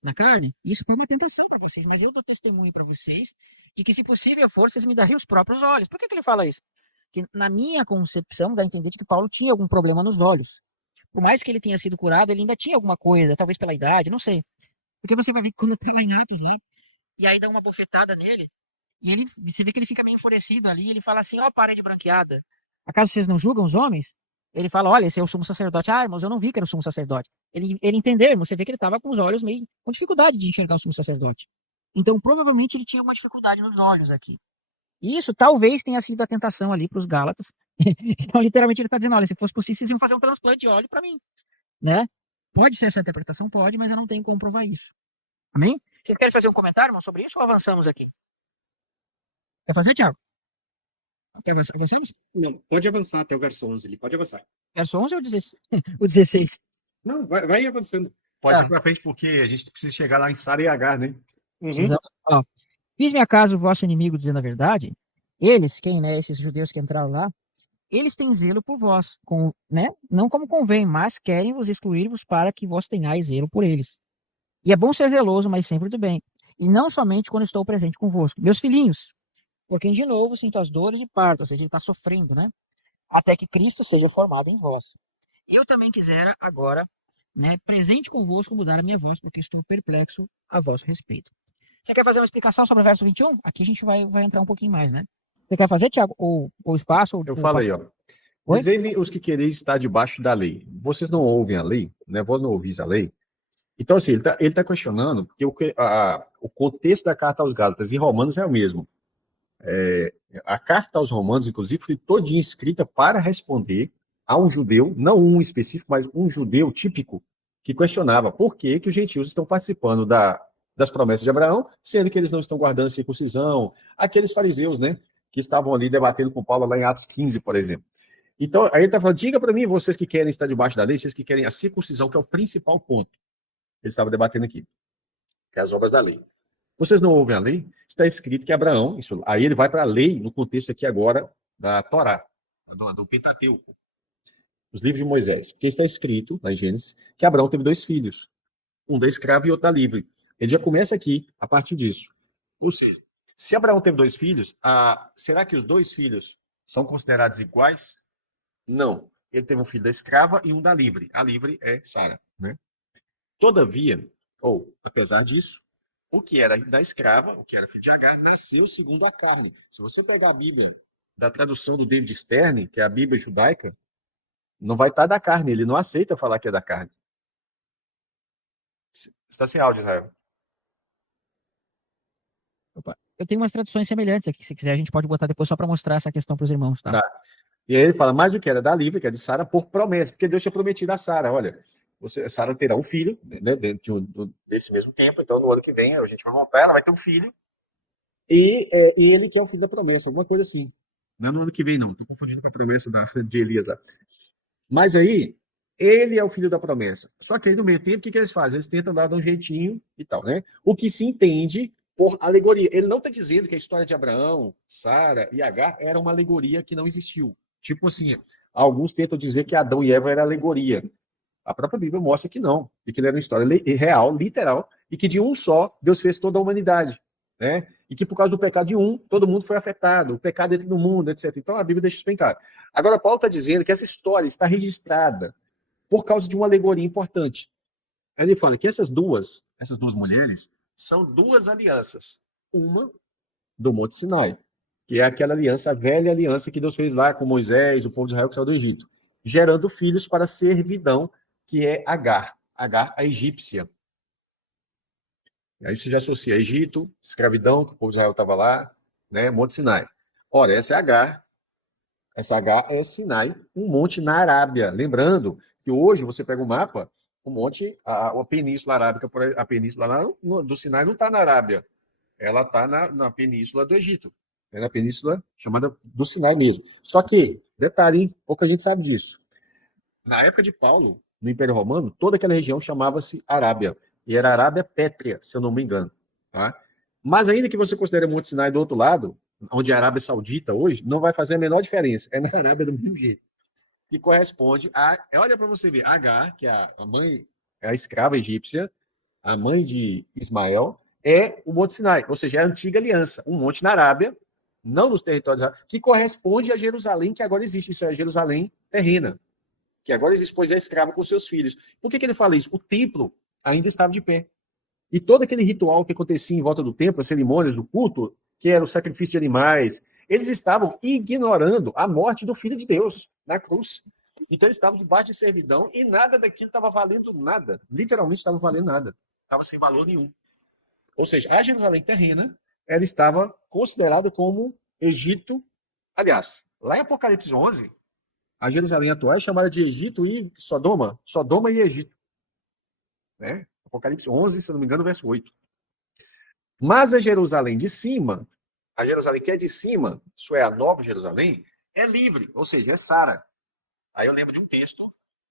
na carne. Isso foi uma tentação para vocês, mas eu dou testemunho para vocês de que, se possível for, vocês me dariam os próprios olhos. Por que ele fala isso? Que na minha concepção dá a entender de que Paulo tinha algum problema nos olhos. Por mais que ele tenha sido curado, ele ainda tinha alguma coisa, talvez pela idade, não sei. Porque você vai ver que quando está lá em Atos, lá, e aí dá uma bofetada nele, e você vê que ele fica meio enfurecido ali, ele fala assim, ó, parede branqueada, acaso vocês não julgam os homens? Ele fala, olha, esse é o sumo sacerdote. Ah, irmãos, eu não vi que era o sumo sacerdote. Ele entendeu, irmão, você vê que ele estava com os olhos meio com dificuldade de enxergar o sumo sacerdote. Então, provavelmente, ele tinha uma dificuldade nos olhos aqui. Isso talvez tenha sido a tentação ali para os Gálatas. Então, literalmente, ele está dizendo, olha, se fosse possível, vocês iam fazer um transplante de óleo para mim, né? Pode ser essa interpretação? Pode, mas eu não tenho como provar isso. Amém? Vocês querem fazer um comentário, irmão, sobre isso ou avançamos aqui? Quer fazer, Thiago? Avançamos? Não, pode avançar até o verso 11, ele pode avançar. Verso 11 ou 16? O 16? Não, vai avançando. Pode ir para frente, porque a gente precisa chegar lá em Sara e Agar, né? Ó, fiz-me acaso o vosso inimigo dizendo a verdade? Eles, quem, né, esses judeus que entraram lá, eles têm zelo por vós, né? Não como convém, mas querem vos excluir-vos para que vós tenhais zelo por eles. E é bom ser zeloso, mas sempre do bem. E não somente quando estou presente convosco. Meus filhinhos, por quem de novo sinto as dores de parto, ou seja, ele está sofrendo, né? Até que Cristo seja formado em vós. Eu também quisera agora, né, presente convosco, mudar a minha voz, porque estou perplexo a vosso respeito. Você quer fazer uma explicação sobre o verso 21? Aqui a gente vai entrar um pouquinho mais, né? Você quer fazer, Thiago? Ou espaço? Eu falei, ó. Dizei-me os que quereis estar debaixo da lei. Vocês não ouvem a lei, né? Vós não ouvis a lei. Então, assim, ele tá questionando, porque o contexto da carta aos Gálatas e Romanos é o mesmo. A carta aos Romanos, inclusive, foi todinha escrita para responder a um judeu, não um específico, mas um judeu típico, que questionava por que os gentios estão participando das promessas de Abraão, sendo que eles não estão guardando a circuncisão. Aqueles fariseus, né, que estavam ali debatendo com Paulo lá em Atos 15, por exemplo. Então, aí ele está falando, diga para mim, vocês que querem estar debaixo da lei, vocês que querem a circuncisão, que é o principal ponto. Ele estava debatendo aqui, que é as obras da lei. Vocês não ouvem a lei? Está escrito que Abraão, aí ele vai para a lei, no contexto aqui agora da Torá, do Pentateuco, os livros de Moisés. Porque está escrito, na Gênesis, que Abraão teve 2 filhos, um da escrava e outro da livre. Ele já começa aqui, a partir disso. Ou seja, se Abraão teve 2 filhos, será que os 2 filhos são considerados iguais? Não. Ele teve um filho da escrava e um da livre. A livre é Sara, né? Todavia, apesar disso, o que era da escrava, o que era filho de Agar, nasceu segundo a carne. Se você pegar a Bíblia da tradução do David Stern, que é a Bíblia judaica, não vai estar da carne, ele não aceita falar que é da carne. Está sem áudio, Israel. Opa, eu tenho umas traduções semelhantes aqui, se quiser a gente pode botar depois só para mostrar essa questão para os irmãos, tá? E aí ele fala, mas o que era da livre, que é de Sara, por promessa, porque Deus tinha prometido a Sara, olha, Sara terá um filho, né, dentro desse mesmo tempo, então no ano que vem a gente vai voltar, ela vai ter um filho, e ele que é o filho da promessa, alguma coisa assim. Não é no ano que vem, não, estou confundindo com a promessa de Elias lá. Mas aí, ele é o filho da promessa. Só que aí no meio tempo, o que eles fazem? Eles tentam dar um jeitinho e tal, né? O que se entende por alegoria. Ele não está dizendo que a história de Abraão, Sara e Agar era uma alegoria que não existiu. Tipo assim, alguns tentam dizer que Adão e Eva era alegoria. A própria Bíblia mostra que não, e que ele era uma história real, literal, e que de um só Deus fez toda a humanidade, né? E que por causa do pecado de um, todo mundo foi afetado, o pecado entra no mundo, etc. Então a Bíblia deixa isso bem claro. Agora, Paulo está dizendo que essa história está registrada por causa de uma alegoria importante. Aí ele fala que essas duas mulheres são 2 alianças. Uma do Monte Sinai, que é aquela aliança, a velha aliança que Deus fez lá com Moisés, o povo de Israel que saiu do Egito, gerando filhos para servidão, que é Agar, a egípcia. E aí você já associa Egito, escravidão, que o povo de Israel estava lá, né, Monte Sinai. Ora, essa é Agar. Essa Agar é Sinai, um monte na Arábia. Lembrando que hoje você pega o mapa, o monte, a Península Arábica, a Península lá do Sinai não está na Arábia. Ela está na Península do Egito. É na Península chamada do Sinai mesmo. Só que, detalhe, hein, pouca gente sabe disso. Na época de Paulo, no Império Romano, toda aquela região chamava-se Arábia. E era Arábia Pétrea, se eu não me engano. Tá? Mas ainda que você considere o Monte Sinai do outro lado, onde é a Arábia Saudita hoje, não vai fazer a menor diferença. É na Arábia do mesmo jeito. Que corresponde a... Olha para você ver, Agar, que é a mãe, é a escrava egípcia, a mãe de Ismael, é o Monte Sinai, ou seja, é a antiga aliança, um monte na Arábia, não nos territórios árabes, que corresponde a Jerusalém, que agora existe. Isso é Jerusalém terrena, que agora existe, pois é escrava com seus filhos. Por que ele fala isso? O templo ainda estava de pé. E todo aquele ritual que acontecia em volta do templo, as cerimônias do culto, que era o sacrifício de animais, eles estavam ignorando a morte do Filho de Deus na cruz. Então eles estavam debaixo de servidão e nada daquilo estava valendo nada. Literalmente estava valendo nada. Estava sem valor nenhum. Ou seja, a Jerusalém terrena, ela estava considerada como Egito. Aliás, lá em Apocalipse 11, a Jerusalém atual é chamada de Egito e Sodoma. Sodoma e Egito. Né? Apocalipse 11, se eu não me engano, verso 8. Mas a Jerusalém de cima, a Jerusalém que é de cima, isso é a Nova Jerusalém, é livre, ou seja, é Sara. Aí eu lembro de um texto,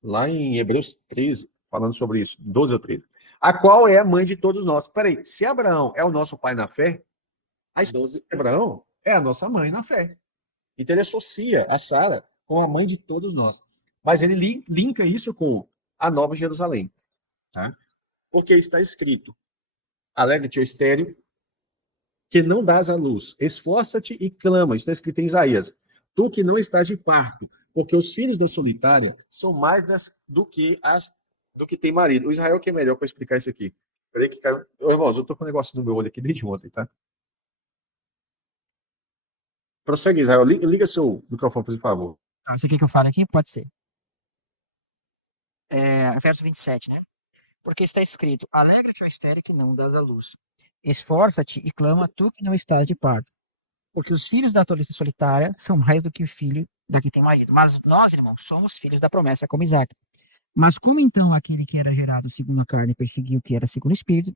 lá em Hebreus 13, falando sobre isso, 12 ou 13. A qual é a mãe de todos nós. Peraí, se Abraão é o nosso pai na fé, a esposa de Abraão é a nossa mãe na fé. Então ele associa a Sara com a mãe de todos nós. Mas ele linka isso com a Nova Jerusalém. Tá? Porque está escrito, alegre-te, ó estéril, que não dás à luz, esforça-te e clama. Está escrito em Isaías, tu que não estás de parto, porque os filhos da solitária são mais do que tem marido. O Israel que é melhor para explicar isso aqui. Peraí que caiu. Ô, irmãos, eu tô com um negócio no meu olho aqui desde ontem, tá? Prossegue, Israel. Liga seu microfone, por favor. Isso aqui que eu falo aqui pode ser. Verso 27, né? Porque está escrito, alegra-te, ó estéril, que não dás à luz. Esforça-te e clama, tu que não estás de parto. Porque os filhos da tolice solitária são mais do que o filho da que tem marido. Mas nós, irmãos, somos filhos da promessa como Isaac. Mas como então aquele que era gerado segundo a carne perseguiu o que era segundo o espírito,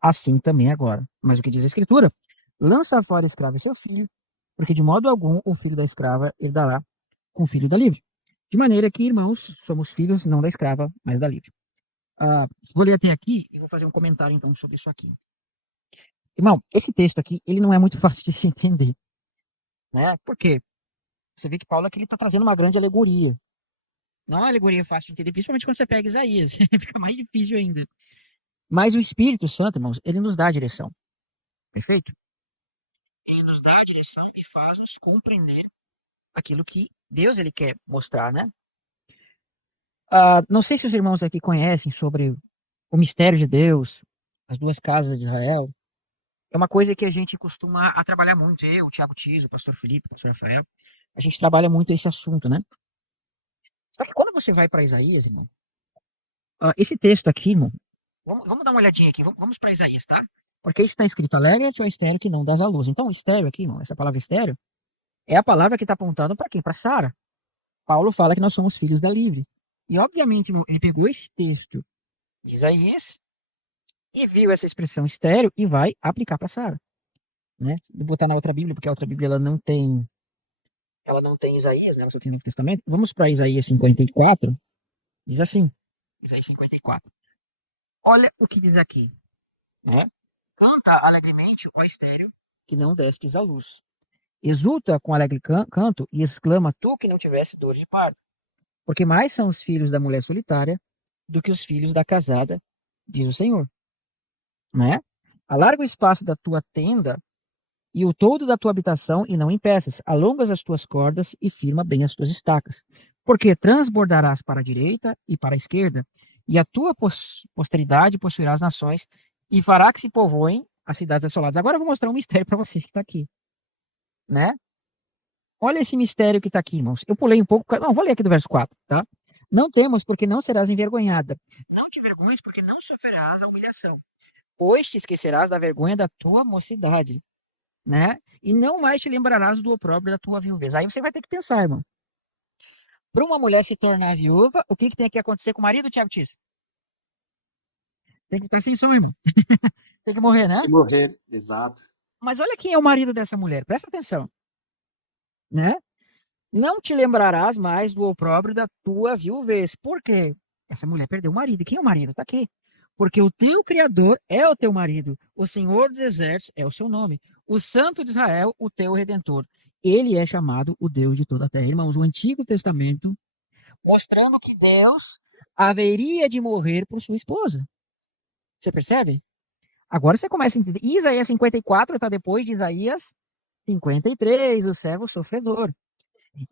assim também agora. Mas o que diz a Escritura? Lança fora a escrava e seu filho, porque de modo algum o filho da escrava herdará com o filho da livre. De maneira que, irmãos, somos filhos não da escrava, mas da livre. Vou ler até aqui e vou fazer um comentário então sobre isso aqui. Irmão, esse texto aqui, ele não é muito fácil de se entender. Né? Por quê? Você vê que Paulo aqui está trazendo uma grande alegoria. Não é uma alegoria fácil de entender, principalmente quando você pega Isaías. Fica mais difícil ainda. Mas o Espírito Santo, irmãos, ele nos dá a direção. Perfeito? Ele nos dá a direção e faz-nos compreender aquilo que Deus ele quer mostrar, né? Não sei se os irmãos aqui conhecem sobre o mistério de Deus, as duas casas de Israel. É uma coisa que a gente costuma a trabalhar muito. Eu, o Thiago Tiso, o pastor Felipe, o pastor Rafael, a gente trabalha muito esse assunto, né? Só que quando você vai para Isaías, irmão, esse texto aqui, irmão, vamos dar uma olhadinha aqui, vamos para Isaías, tá? Porque isso está escrito, alegra-te, ó estéril, que não dás à luz. Então, estéril aqui, irmão, essa palavra estéril, é a palavra que está apontando para quem? Para Sara. Paulo fala que nós somos filhos da livre. E, obviamente, irmão, ele pegou esse texto de Isaías e viu essa expressão estéril e vai aplicar para Sara. Né? Vou botar na outra Bíblia, porque a outra Bíblia ela não tem Isaías, né? Ela só tem Novo Testamento. Vamos para Isaías 54. Diz assim, Isaías 54. Olha o que diz aqui. Né? Canta alegremente, ó estéril, que não destes à luz. Exulta com alegre canto e exclama, tu que não tivesse dor de parto. Porque mais são os filhos da mulher solitária do que os filhos da casada, diz o Senhor. Né? Alarga o espaço da tua tenda e o todo da tua habitação e não impeças. Alongas as tuas cordas e firma bem as tuas estacas. Porque transbordarás para a direita e para a esquerda, e a tua posteridade possuirá as nações, e fará que se povoem as cidades assoladas. Agora eu vou mostrar um mistério para vocês que está aqui. Né? Olha esse mistério que está aqui, irmãos. Eu pulei um pouco. Não, vou ler aqui do verso 4, tá? Não temas, porque não serás envergonhada. Não te vergonhes, porque não sofrerás a humilhação. Pois te esquecerás da vergonha da tua mocidade. Né? E não mais te lembrarás do opróbrio da tua viuvez. Aí você vai ter que pensar, irmão. Para uma mulher se tornar viúva, o que tem que acontecer com o marido, Thiago Tis? Tem que estar sem som, irmão. Tem que morrer, né? Tem que morrer, exato. Mas olha quem é o marido dessa mulher. Presta atenção. Né? Não te lembrarás mais do opróbrio da tua viuvez. Por quê? Essa mulher perdeu o marido. E quem é o marido? Está aqui. Porque o teu Criador é o teu marido. O Senhor dos Exércitos é o seu nome. O Santo de Israel, o teu Redentor. Ele é chamado o Deus de toda a terra. Irmãos, o Antigo Testamento mostrando que Deus haveria de morrer por sua esposa. Você percebe? Agora você começa a entender. Isaías 54 está depois de Isaías 53, o servo sofredor.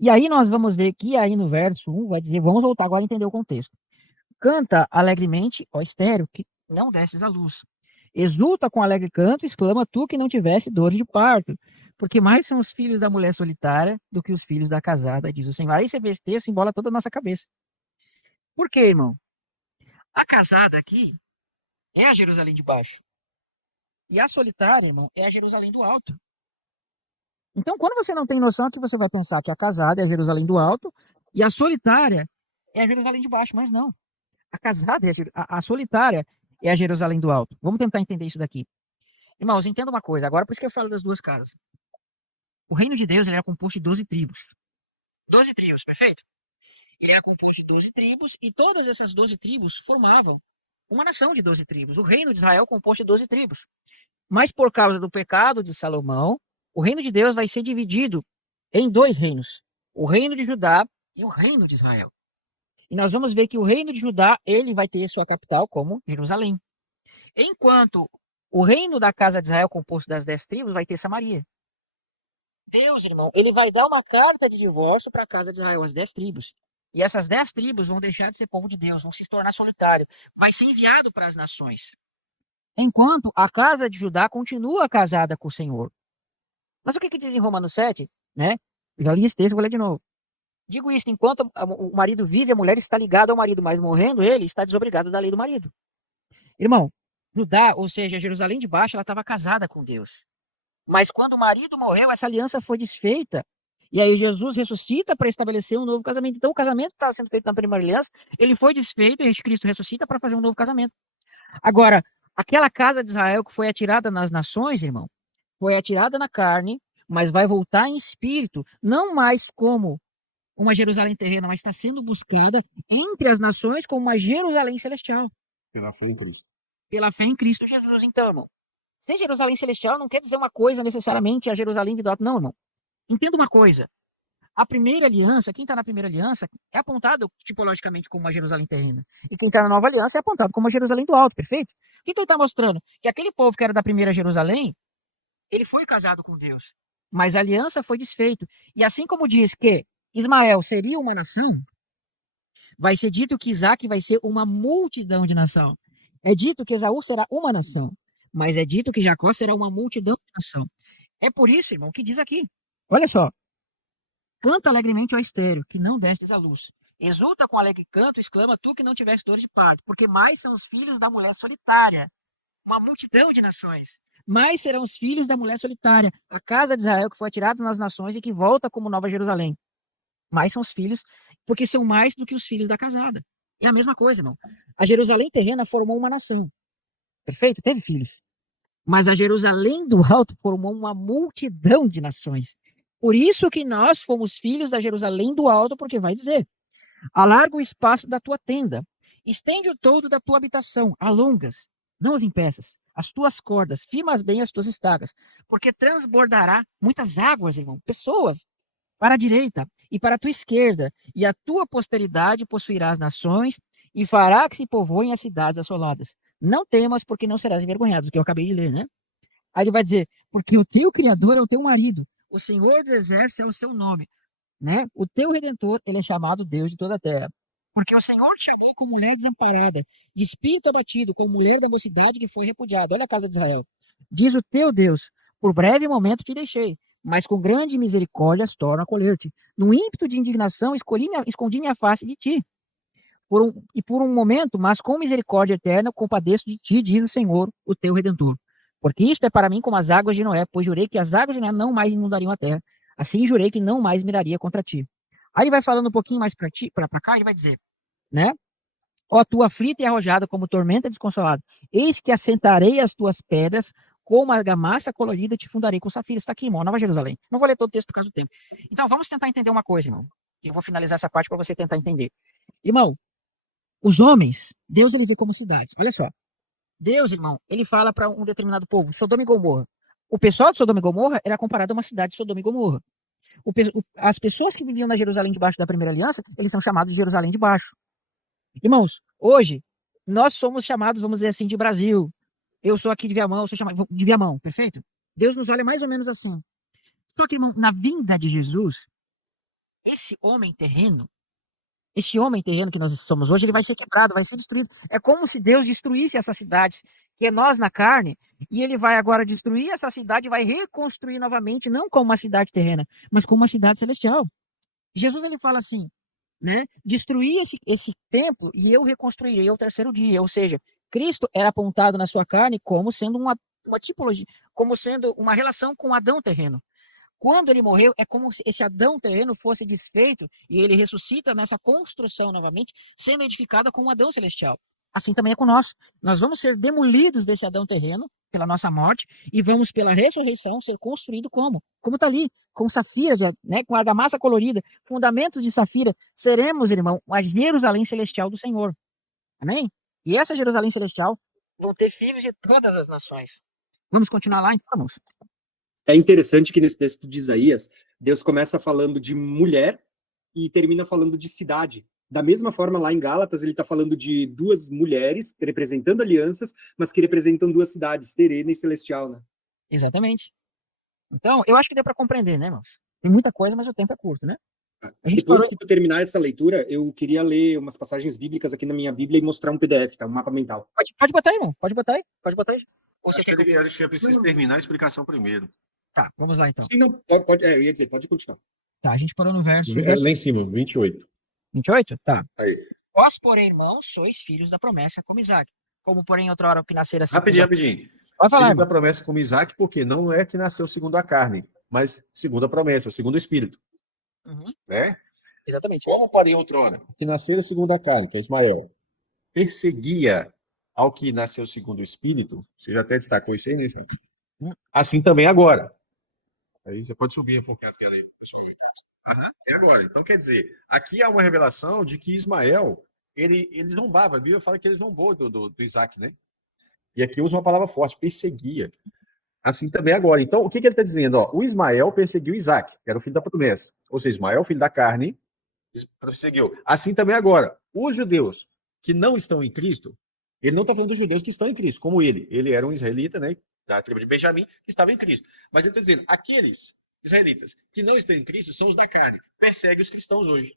E aí nós vamos ver que aí no verso 1 vai dizer, vamos voltar agora a entender o contexto. Canta alegremente, ó estéril, que não destes à luz. Exulta com alegre canto, exclama tu que não tivesse dor de parto. porque mais são os filhos da mulher solitária do que os filhos da casada, diz o Senhor. Aí você vê esse texto, embola toda a nossa cabeça. Por quê, irmão? A casada aqui é a Jerusalém de baixo. E a solitária, irmão, é a Jerusalém do alto. Então, quando você não tem noção, que você vai pensar que a casada é a Jerusalém do alto e a solitária é a Jerusalém de baixo. Mas não. A casada é a solitária é a Jerusalém do alto. Vamos tentar entender isso daqui. Irmãos, entenda uma coisa. Agora, por isso que eu falo das duas casas. O reino de Deus ele era composto de 12 tribos. 12 tribos, perfeito? Ele era composto de 12 tribos e todas essas 12 tribos formavam uma nação de 12 tribos. O reino de Israel composto de 12 tribos. Mas por causa do pecado de Salomão, o reino de Deus vai ser dividido em dois reinos. O reino de Judá e o reino de Israel. E nós vamos ver que o reino de Judá, ele vai ter sua capital como Jerusalém. Enquanto o reino da casa de Israel, composto das 10 tribos, vai ter Samaria. Deus, irmão, ele vai dar uma carta de divórcio para a casa de Israel, as 10 tribos. E essas 10 tribos vão deixar de ser povo de Deus, vão se tornar solitário. Vai ser enviado para as nações. Enquanto a casa de Judá continua casada com o Senhor. Mas o que diz em Romanos 7? Né? Eu já li esse texto, vou ler de novo. Digo isso, enquanto o marido vive, a mulher está ligada ao marido, mas morrendo ele, está desobrigado da lei do marido. Irmão, Judá, ou seja, Jerusalém de baixo, ela estava casada com Deus. Mas quando o marido morreu, essa aliança foi desfeita. E aí Jesus ressuscita para estabelecer um novo casamento. Então o casamento que estava sendo feito na primeira aliança, ele foi desfeito e Cristo ressuscita para fazer um novo casamento. Agora, aquela casa de Israel que foi atirada nas nações, irmão, foi atirada na carne, mas vai voltar em espírito, não mais como uma Jerusalém terrena, mas está sendo buscada entre as nações como uma Jerusalém celestial. Pela fé em Cristo. Pela fé em Cristo Jesus, então, irmão. Ser Jerusalém celestial não quer dizer uma coisa necessariamente a Jerusalém do alto, não, irmão. Entenda uma coisa. A primeira aliança, quem está na primeira aliança, é apontado tipologicamente como uma Jerusalém terrena. E quem está na nova aliança é apontado como uma Jerusalém do alto, perfeito? O que ele está mostrando? Que aquele povo que era da primeira Jerusalém, ele foi casado com Deus. Mas a aliança foi desfeita. E assim como diz que Ismael seria uma nação, vai ser dito que Isaac vai ser uma multidão de nação. É dito que Esaú será uma nação, mas é dito que Jacó será uma multidão de nação. É por isso, irmão, que diz aqui. Olha só. Canta alegremente, ó estéreo, que não destes à luz. Exulta com alegre canto, exclama tu que não tiveste dores de parto, porque mais são os filhos da mulher solitária, uma multidão de nações. Mais serão os filhos da mulher solitária, a casa de Israel que foi atirada nas nações e que volta como Nova Jerusalém. Mais são os filhos, porque são mais do que os filhos da casada. É a mesma coisa, irmão. A Jerusalém terrena formou uma nação. Perfeito? Teve filhos. Mas a Jerusalém do alto formou uma multidão de nações. Por isso que nós fomos filhos da Jerusalém do alto, porque vai dizer: alarga o espaço da tua tenda, estende o todo da tua habitação, alongas, não as impeças, as tuas cordas, firmas bem as tuas estacas, porque transbordará muitas águas, irmão, pessoas, para a direita e para a tua esquerda, e a tua posteridade possuirá as nações, e fará que se povoem as cidades assoladas. Não temas, porque não serás envergonhado, que eu acabei de ler, né? Aí ele vai dizer: porque o teu Criador é o teu marido, o Senhor dos Exércitos é o seu nome, né? O teu Redentor, ele é chamado Deus de toda a terra. Porque o Senhor te chamou como mulher desamparada, de espírito abatido, como mulher da mocidade que foi repudiada. Olha a casa de Israel. Diz o teu Deus: por breve momento te deixei, mas com grande misericórdia torno a acolher-te. No ímpeto de indignação, escondi minha face de ti. Por um momento, mas com misericórdia eterna, compadeço de ti, diz o Senhor, o teu Redentor. Porque isto é para mim como as águas de Noé, pois jurei que as águas de Noé não mais inundariam a terra. Assim jurei que não mais miraria contra ti. Aí ele vai falando um pouquinho mais para cá, ele vai dizer, né? Ó, tu aflita e arrojada como tormenta desconsolada. Eis que assentarei as tuas pedras, como argamassa colorida te fundarei com safira. Está aqui, irmão, Nova Jerusalém. Não vou ler todo o texto por causa do tempo. Então vamos tentar entender uma coisa, irmão. Eu vou finalizar essa parte para você tentar entender. Irmão, os homens, Deus ele vê como cidades. Olha só. Deus, irmão, ele fala para um determinado povo, Sodoma e Gomorra. O pessoal de Sodoma e Gomorra era comparado a uma cidade de Sodoma e Gomorra. As pessoas que viviam na Jerusalém de baixo da primeira aliança, eles são chamados de Jerusalém de baixo. Irmãos, hoje, nós somos chamados, vamos dizer assim, de Brasil. Eu sou aqui de Viamão, eu sou chamado de Viamão, perfeito? Deus nos olha mais ou menos assim. Só que, irmão, na vinda de Jesus, esse homem terreno, esse homem terreno que nós somos hoje, ele vai ser quebrado, vai ser destruído. É como se Deus destruísse essas cidades, que é nós na carne, e ele vai agora destruir essa cidade e vai reconstruir novamente, não como uma cidade terrena, mas como uma cidade celestial. Jesus, ele fala assim, né? Destruir esse templo e eu reconstruirei ao terceiro dia. Ou seja, Cristo era apontado na sua carne como sendo uma tipologia, como sendo uma relação com Adão terreno. Quando ele morreu, é como se esse Adão terreno fosse desfeito e ele ressuscita nessa construção novamente, sendo edificada com um Adão celestial. Assim também é com nós. Nós vamos ser demolidos desse Adão terreno pela nossa morte e vamos pela ressurreição ser construído como? Como está ali, com safiras, né, com argamassa colorida, fundamentos de safira, seremos, irmão, a Jerusalém celestial do Senhor. Amém? E essa Jerusalém celestial vão ter filhos de todas as nações. Vamos continuar lá, então, irmãos? É interessante que nesse texto de Isaías, Deus começa falando de mulher e termina falando de cidade. Da mesma forma, lá em Gálatas, ele está falando de duas mulheres representando alianças, mas que representam duas cidades, terrena e celestial, né? Exatamente. Então, eu acho que deu para compreender, né, irmãos? Tem muita coisa, mas o tempo é curto, né? Depois que tu terminar essa leitura, eu queria ler umas passagens bíblicas aqui na minha Bíblia e mostrar um PDF, tá? Um mapa mental. Pode botar aí, irmão. Pode botar aí. Pode botar aí. Ou você Acho que eu preciso terminar a explicação primeiro. Tá, vamos lá então. Sim, não, pode, eu ia dizer, pode continuar. Tá, a gente parou no verso. Lá em cima, 28. 28? Tá. Aí. Vós, porém, irmãos, sois filhos da promessa como Isaac. Como, porém, outra hora que nascer assim. Rapidinho. Pode falar, Filhos irmão. da promessa como Isaac, porque não é que nasceu segundo a carne, mas segundo a promessa, segundo o Espírito. Uhum. Né? Exatamente. Como porém outrora, que nasceu segundo a carne, que é Ismael, perseguia ao que nasceu segundo o Espírito, você já até destacou isso aí, né? Assim também agora. Aí você pode subir um pouquinho a tela aí, pessoal. É agora. Então, quer dizer, aqui há uma revelação de que Ismael, ele zombava. A Bíblia fala que ele zombou do Isaac, né? E aqui usa uma palavra forte, perseguia. Assim também agora. Então, o que ele está dizendo? Ó, o Ismael perseguiu Isaac, que era o filho da promessa. Ou seja, Ismael, filho da carne, perseguiu. Assim também agora. Os judeus que não estão em Cristo, ele não está falando dos judeus que estão em Cristo, como ele. Ele era um israelita, né? Da tribo de Benjamim, que estava em Cristo. Mas ele está dizendo, aqueles israelitas que não estão em Cristo são os da carne. Perseguem os cristãos hoje.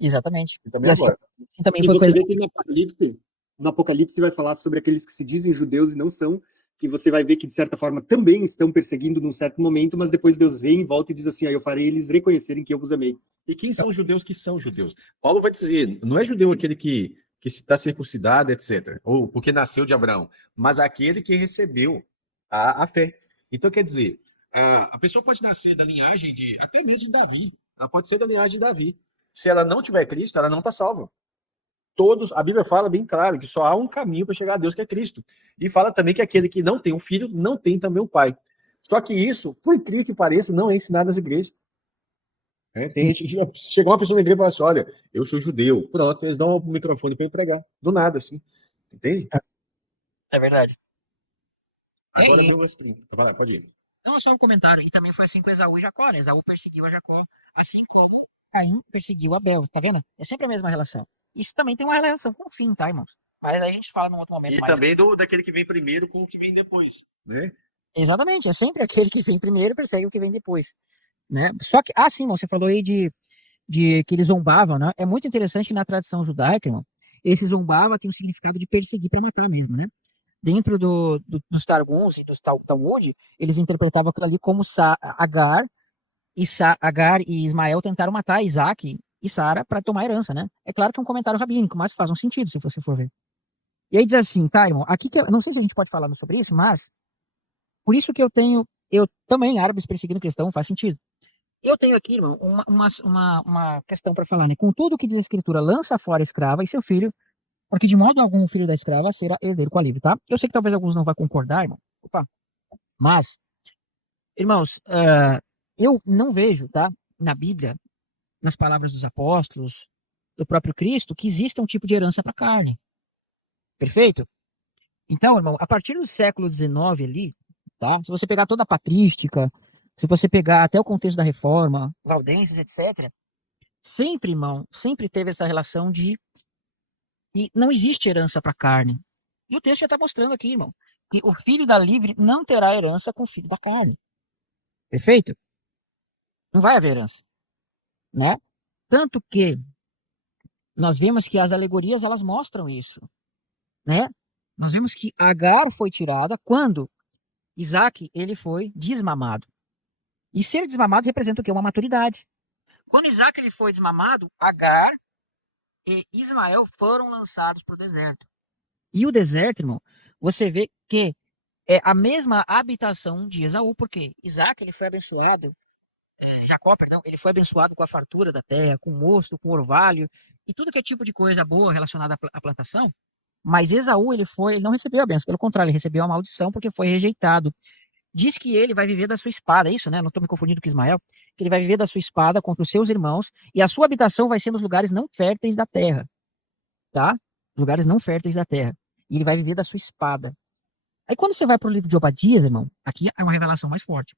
Exatamente. E também agora. Assim também E foi você coisa. vê que no Apocalipse vai falar sobre aqueles que se dizem judeus e não são, que você vai ver que, de certa forma, também estão perseguindo num certo momento, mas depois Deus vem e volta e diz assim, eu farei eles reconhecerem que eu vos amei. E quem são os judeus que são judeus? Paulo vai dizer, não é judeu aquele que está circuncidado, etc., ou porque nasceu de Abraão, mas aquele que recebeu a fé. Então, quer dizer, a pessoa pode nascer da linhagem até mesmo de Davi, ela pode ser da linhagem de Davi. Se ela não tiver Cristo, ela não está salva. A Bíblia fala bem claro que só há um caminho para chegar a Deus, que é Cristo. E fala também que aquele que não tem um filho, não tem também um pai. Só que isso, por incrível que pareça, não é ensinado nas igrejas. Tem gente que chegou uma pessoa na igreja e fala assim, olha, eu sou judeu. Pronto, eles dão um microfone para pregar. Do nada, assim. Entende? É verdade. Agora deu umas 30. Vai lá, pode ir. Não, só um comentário. E também foi assim com Esaú e Jacó, né? Esaú perseguiu a Jacó, assim como Caim perseguiu Abel, tá vendo? É sempre a mesma relação. Isso também tem uma relação com o fim, tá, irmãos? Mas aí a gente fala num outro momento. E mais. também daquele que vem primeiro com o que vem depois, né? Exatamente, é sempre aquele que vem primeiro persegue o que vem depois, né? Só que, sim, irmão, você falou aí de que eles zombavam, né? É muito interessante que na tradição judaica, irmão, esse zombava tem um significado de perseguir para matar mesmo, né? Dentro dos Targums e dos Talmud, eles interpretavam aquilo ali como Agar e Ismael tentaram matar Isaac e Sara para tomar a herança, né? É claro que é um comentário rabínico, mas faz um sentido se você for ver. E aí diz assim, tá, irmão, aqui que não sei se a gente pode falar sobre isso, mas por isso que eu também, árabes perseguindo cristão, faz sentido. Eu tenho aqui, irmão, uma questão para falar, né? Contudo, o que diz a Escritura, lança fora a escrava e seu filho, porque de modo algum o filho da escrava será herdeiro com a livre, tá? Eu sei que talvez alguns não vão concordar, irmão. Opa. Mas, irmãos, eu não vejo, tá? Na Bíblia, nas palavras dos apóstolos, do próprio Cristo, que exista um tipo de herança para carne. Perfeito? Então, irmão, a partir do século XIX ali, tá? Se você pegar toda a patrística, se você pegar até o contexto da Reforma, Valdenses, etc., sempre, irmão, sempre teve essa relação e não existe herança para carne. E o texto já está mostrando aqui, irmão, que o filho da livre não terá herança com o filho da carne. Perfeito? Não vai haver herança, né? Tanto que nós vemos que as alegorias elas mostram isso, né? Nós vemos que Agar foi tirada quando Isaac ele foi desmamado. E ser desmamado representa o quê? Uma maturidade. Quando Isaac ele foi desmamado, Agar e Ismael foram lançados para o deserto. E o deserto, irmão, você vê que é a mesma habitação de Esaú, porque Isaac ele foi abençoado, Jacó, perdão, ele foi abençoado com a fartura da terra, com mosto, com orvalho e tudo que é tipo de coisa boa relacionada à plantação. Mas Esaú ele não recebeu a bênção, pelo contrário, ele recebeu a maldição porque foi rejeitado. Diz que ele vai viver da sua espada, é isso, né? Não estou me confundindo com Ismael. Que ele vai viver da sua espada contra os seus irmãos e a sua habitação vai ser nos lugares não férteis da terra, tá? Lugares não férteis da terra. E ele vai viver da sua espada. Aí quando você vai para o livro de Obadias, irmão, aqui é uma revelação mais forte.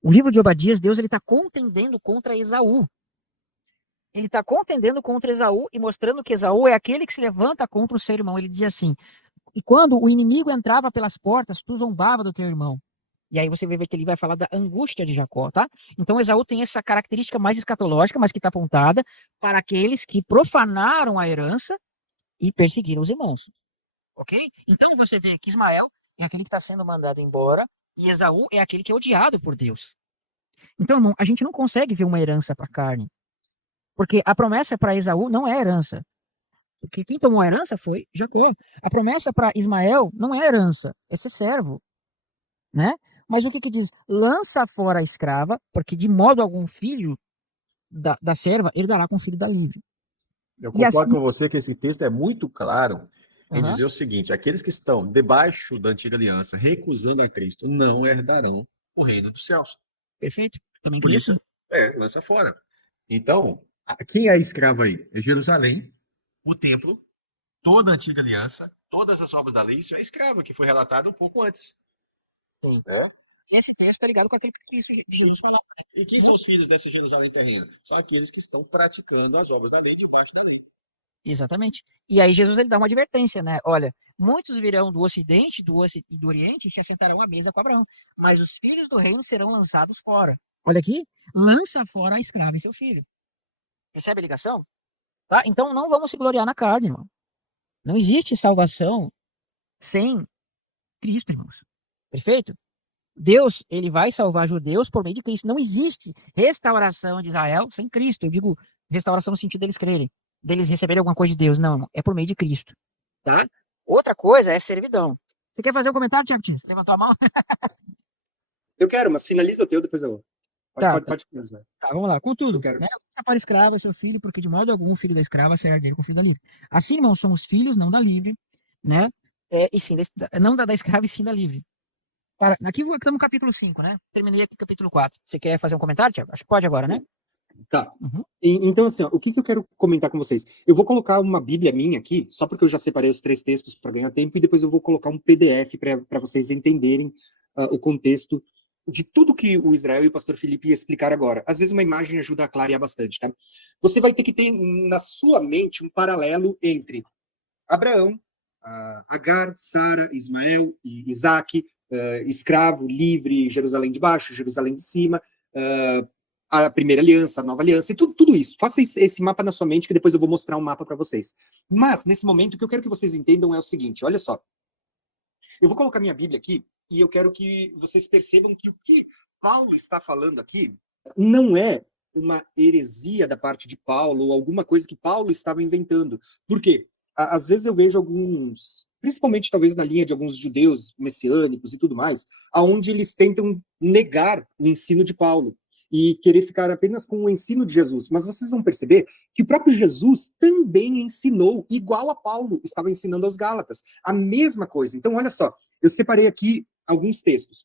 O livro de Obadias, Deus ele está contendendo contra Esaú. Ele está contendendo contra Esaú e mostrando que Esaú é aquele que se levanta contra o seu irmão. Ele dizia assim: e quando o inimigo entrava pelas portas, tu zombava do teu irmão. E aí você vai ver que ele vai falar da angústia de Jacó, tá? Então Esaú tem essa característica mais escatológica, mas que está apontada para aqueles que profanaram a herança e perseguiram os irmãos. Ok? Então você vê que Ismael é aquele que está sendo mandado embora e Esaú é aquele que é odiado por Deus. Então, irmão, a gente não consegue ver uma herança para a carne. Porque a promessa para Esaú não é herança. Porque quem tomou a herança foi Jacó. A promessa para Ismael não é herança, é ser servo, né? Mas o que diz? Lança fora a escrava, porque de modo algum filho da serva herdará com o filho da livre. Eu concordo com você que esse texto é muito claro em Aham. dizer o seguinte: aqueles que estão debaixo da antiga aliança, recusando a Cristo, não herdarão o reino dos céus. Perfeito? Também Por isso, lança fora. Então, quem é escravo aí? É Jerusalém, o templo, toda a antiga aliança, todas as obras da lei, isso é escravo, que foi relatado um pouco antes. Sim. Né? Esse texto está ligado com aquele que Jesus falou. E quem são os filhos desse Jerusalém terreno? São aqueles que estão praticando as obras da lei debaixo da lei. Exatamente. E aí Jesus ele dá uma advertência, né? Olha, muitos virão do ocidente e do oriente e se assentarão à mesa com Abraão, mas os filhos do reino serão lançados fora. Olha aqui, lança fora a escrava e seu filho. Percebe a ligação? Tá? Então não vamos se gloriar na carne, irmão. Não existe salvação sem Cristo, irmãos. Perfeito? Deus, ele vai salvar judeus por meio de Cristo. Não existe restauração de Israel sem Cristo. Eu digo restauração no sentido deles crerem, deles receberem alguma coisa de Deus. Não, irmão, é por meio de Cristo. Tá? Outra coisa é servidão. Você quer fazer um comentário, Tiago? Você levantou a mão? Eu quero, mas finaliza o teu, depois eu... Pode finalizar. Tá, vamos lá. Contudo, Eu quero. né? Para escrava é seu filho, porque de modo algum o filho da escrava será herdeiro com o filho da livre. Assim, irmãos, somos filhos, não da livre, né? E sim, não da escrava e sim da livre. Aqui estamos no capítulo 5, né? Terminei aqui o capítulo 4. Você quer fazer um comentário, Tiago? Acho que pode agora, né? Tá. Uhum. Então, assim, ó, o que eu quero comentar com vocês? Eu vou colocar uma Bíblia minha aqui, só porque eu já separei os 3 textos para ganhar tempo, e depois eu vou colocar um PDF para vocês entenderem o contexto de tudo que o Israel e o pastor Felipe explicaram agora. Às vezes uma imagem ajuda a clarear bastante, tá? Você vai ter que ter na sua mente um paralelo entre Abraão, Agar, Sara, Ismael e Isaac, escravo, livre, Jerusalém de baixo, Jerusalém de cima, a primeira aliança, a nova aliança, e tudo isso. Faça esse mapa na sua mente, que depois eu vou mostrar um mapa para vocês. Mas, nesse momento, o que eu quero que vocês entendam é o seguinte, olha só. Eu vou colocar minha Bíblia aqui, e eu quero que vocês percebam que o que Paulo está falando aqui não é uma heresia da parte de Paulo, ou alguma coisa que Paulo estava inventando. Por quê? Às vezes eu vejo alguns, principalmente talvez na linha de alguns judeus messiânicos e tudo mais, aonde eles tentam negar o ensino de Paulo e querer ficar apenas com o ensino de Jesus. Mas vocês vão perceber que o próprio Jesus também ensinou, igual a Paulo estava ensinando aos Gálatas, a mesma coisa. Então, olha só, eu separei aqui alguns textos.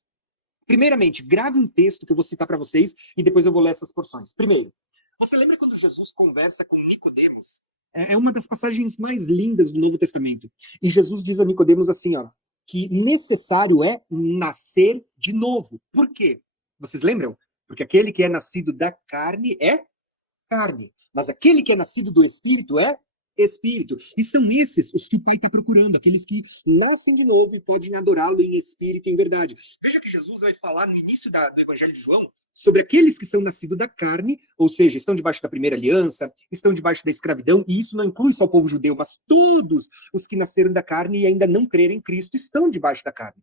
Primeiramente, grave um texto que eu vou citar para vocês e depois eu vou ler essas porções. Primeiro, você lembra quando Jesus conversa com Nicodemos? É uma das passagens mais lindas do Novo Testamento. E Jesus diz a Nicodemos assim, ó, que necessário é nascer de novo. Por quê? Vocês lembram? Porque aquele que é nascido da carne é carne, mas aquele que é nascido do Espírito é Espírito. E são esses os que o Pai está procurando, aqueles que nascem de novo e podem adorá-lo em espírito e em verdade. Veja que Jesus vai falar no início do Evangelho de João sobre aqueles que são nascidos da carne, ou seja, estão debaixo da primeira aliança, estão debaixo da escravidão, e isso não inclui só o povo judeu, mas todos os que nasceram da carne e ainda não creram em Cristo estão debaixo da carne.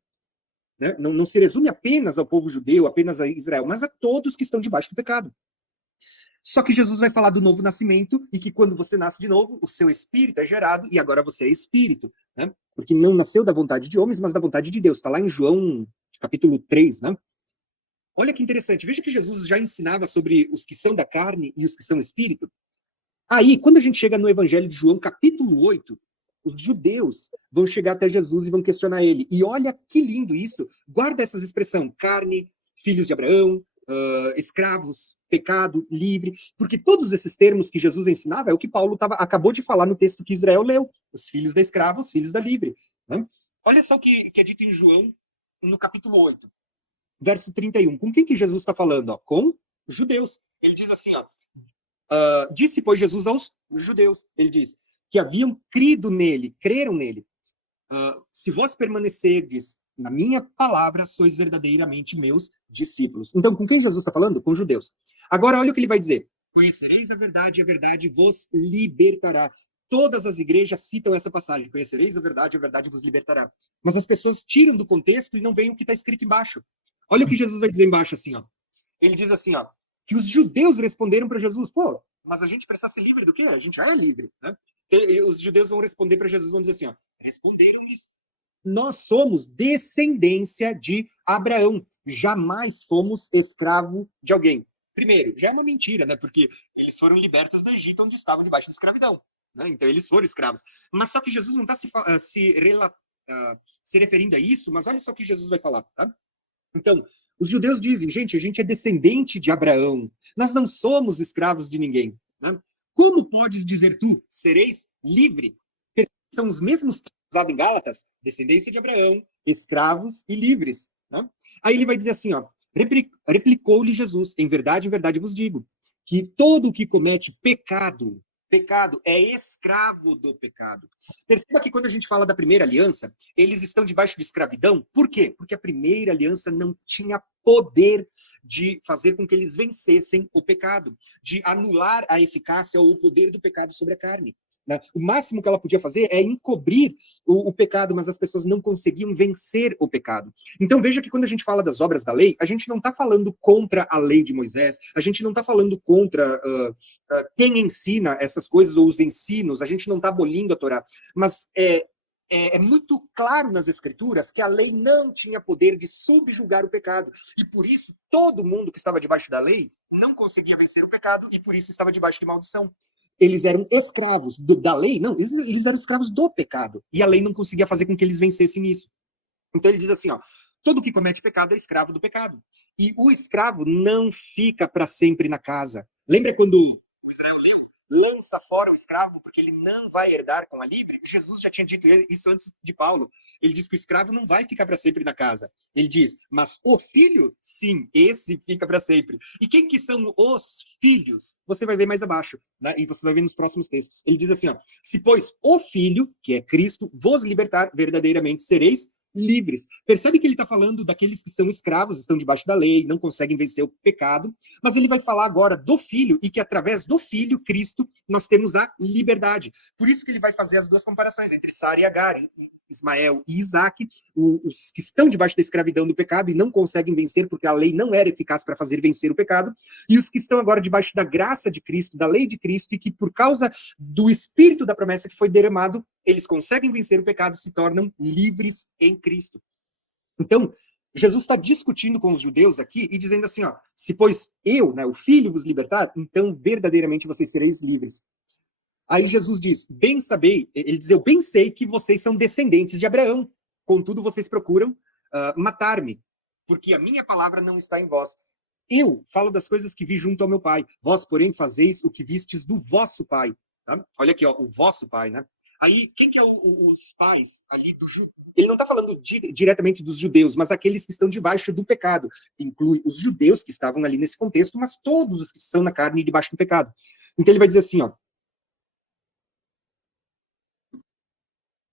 Né? Não se resume apenas ao povo judeu, apenas a Israel, mas a todos que estão debaixo do pecado. Só que Jesus vai falar do novo nascimento e que quando você nasce de novo, o seu espírito é gerado e agora você é espírito. Né? Porque não nasceu da vontade de homens, mas da vontade de Deus. Está lá em João, capítulo 3, né? Olha que interessante, veja que Jesus já ensinava sobre os que são da carne e os que são espírito. Aí, quando a gente chega no Evangelho de João, capítulo 8, os judeus vão chegar até Jesus e vão questionar ele. E olha que lindo isso. Guarda essas expressões, carne, filhos de Abraão, escravos, pecado, livre. Porque todos esses termos que Jesus ensinava é o que Paulo acabou de falar no texto que Israel leu. Os filhos da escrava, os filhos da livre. Né? Olha só o que é dito em João, no capítulo 8. Verso 31. Com quem que Jesus está falando? Ó? Com os judeus. Ele diz assim, ó. Disse, pois, Jesus aos judeus. Ele diz que haviam crido nele, creram nele. Se vós permanecerdes na minha palavra, sois verdadeiramente meus discípulos. Então, com quem Jesus está falando? Com os judeus. Agora, olha o que ele vai dizer. Conhecereis a verdade vos libertará. Todas as igrejas citam essa passagem. Conhecereis a verdade vos libertará. Mas as pessoas tiram do contexto e não veem o que está escrito embaixo. Olha o que Jesus vai dizer embaixo, assim, ó. Ele diz assim, ó, que os judeus responderam para Jesus, pô, mas a gente precisa ser livre do quê? A gente já é livre, né? E os judeus vão responder para Jesus, vão dizer assim, ó, responderam-lhes, nós somos descendência de Abraão, jamais fomos escravo de alguém. Primeiro, já é uma mentira, né? Porque eles foram libertos do Egito, onde estavam debaixo da escravidão, né? Então eles foram escravos. Mas só que Jesus não está se referindo a isso, mas olha só o que Jesus vai falar, tá? Então, os judeus dizem, gente, a gente é descendente de Abraão, nós não somos escravos de ninguém. Né? Como podes dizer tu, sereis livre? São os mesmos usados em Gálatas, descendência de Abraão, escravos e livres. Né? Aí ele vai dizer assim, ó, replicou-lhe Jesus, em verdade vos digo, que todo o que comete pecado é escravo do pecado. Perceba que quando a gente fala da primeira aliança, eles estão debaixo de escravidão. Por quê? Porque a primeira aliança não tinha poder de fazer com que eles vencessem o pecado, de anular a eficácia ou o poder do pecado sobre a carne. Né? O máximo que ela podia fazer é encobrir o pecado, mas as pessoas não conseguiam vencer o pecado. Então veja que quando a gente fala das obras da lei, a gente não está falando contra a lei de Moisés, a gente não está falando contra quem ensina essas coisas ou os ensinos, a gente não está abolindo a Torá, mas é muito claro nas escrituras que a lei não tinha poder de subjugar o pecado, e por isso todo mundo que estava debaixo da lei não conseguia vencer o pecado, e por isso estava debaixo de maldição. Eles eram escravos da lei? Não, eles eram escravos do pecado. E a lei não conseguia fazer com que eles vencessem isso. Então ele diz assim, ó, todo que comete pecado é escravo do pecado. E o escravo não fica para sempre na casa. Lembra quando o Israel leu? Lança fora o escravo, porque ele não vai herdar com a livre? Jesus já tinha dito isso antes de Paulo. Ele diz que o escravo não vai ficar para sempre na casa. Ele diz, mas o filho, sim, esse fica para sempre. E quem que são os filhos? Você vai ver mais abaixo, né? E você vai ver nos próximos textos. Ele diz assim, ó, se pois o filho, que é Cristo, vos libertar, verdadeiramente sereis livres. Percebe que ele está falando daqueles que são escravos, estão debaixo da lei, não conseguem vencer o pecado, mas ele vai falar agora do Filho, e que através do Filho, Cristo, nós temos a liberdade. Por isso que ele vai fazer as duas comparações entre Sara e Agar, Ismael e Isaac, os que estão debaixo da escravidão do pecado e não conseguem vencer porque a lei não era eficaz para fazer vencer o pecado, e os que estão agora debaixo da graça de Cristo, da lei de Cristo, e que por causa do Espírito da promessa que foi derramado, eles conseguem vencer o pecado e se tornam livres em Cristo. Então, Jesus está discutindo com os judeus aqui e dizendo assim, ó, se pois eu, né, o Filho vos libertar, então verdadeiramente vocês sereis livres. Aí Jesus diz, bem sabei, ele diz, eu bem sei que vocês são descendentes de Abraão, contudo vocês procuram matar-me, porque a minha palavra não está em vós. Eu falo das coisas que vi junto ao meu pai, vós, porém, fazeis o que vistes do vosso pai. Tá? Olha aqui, ó, o vosso pai, né? Aí, quem que é os pais ali do judeu? Ele não está falando diretamente dos judeus, mas aqueles que estão debaixo do pecado. Inclui os judeus que estavam ali nesse contexto, mas todos os que estão na carne e debaixo do pecado. Então ele vai dizer assim, ó,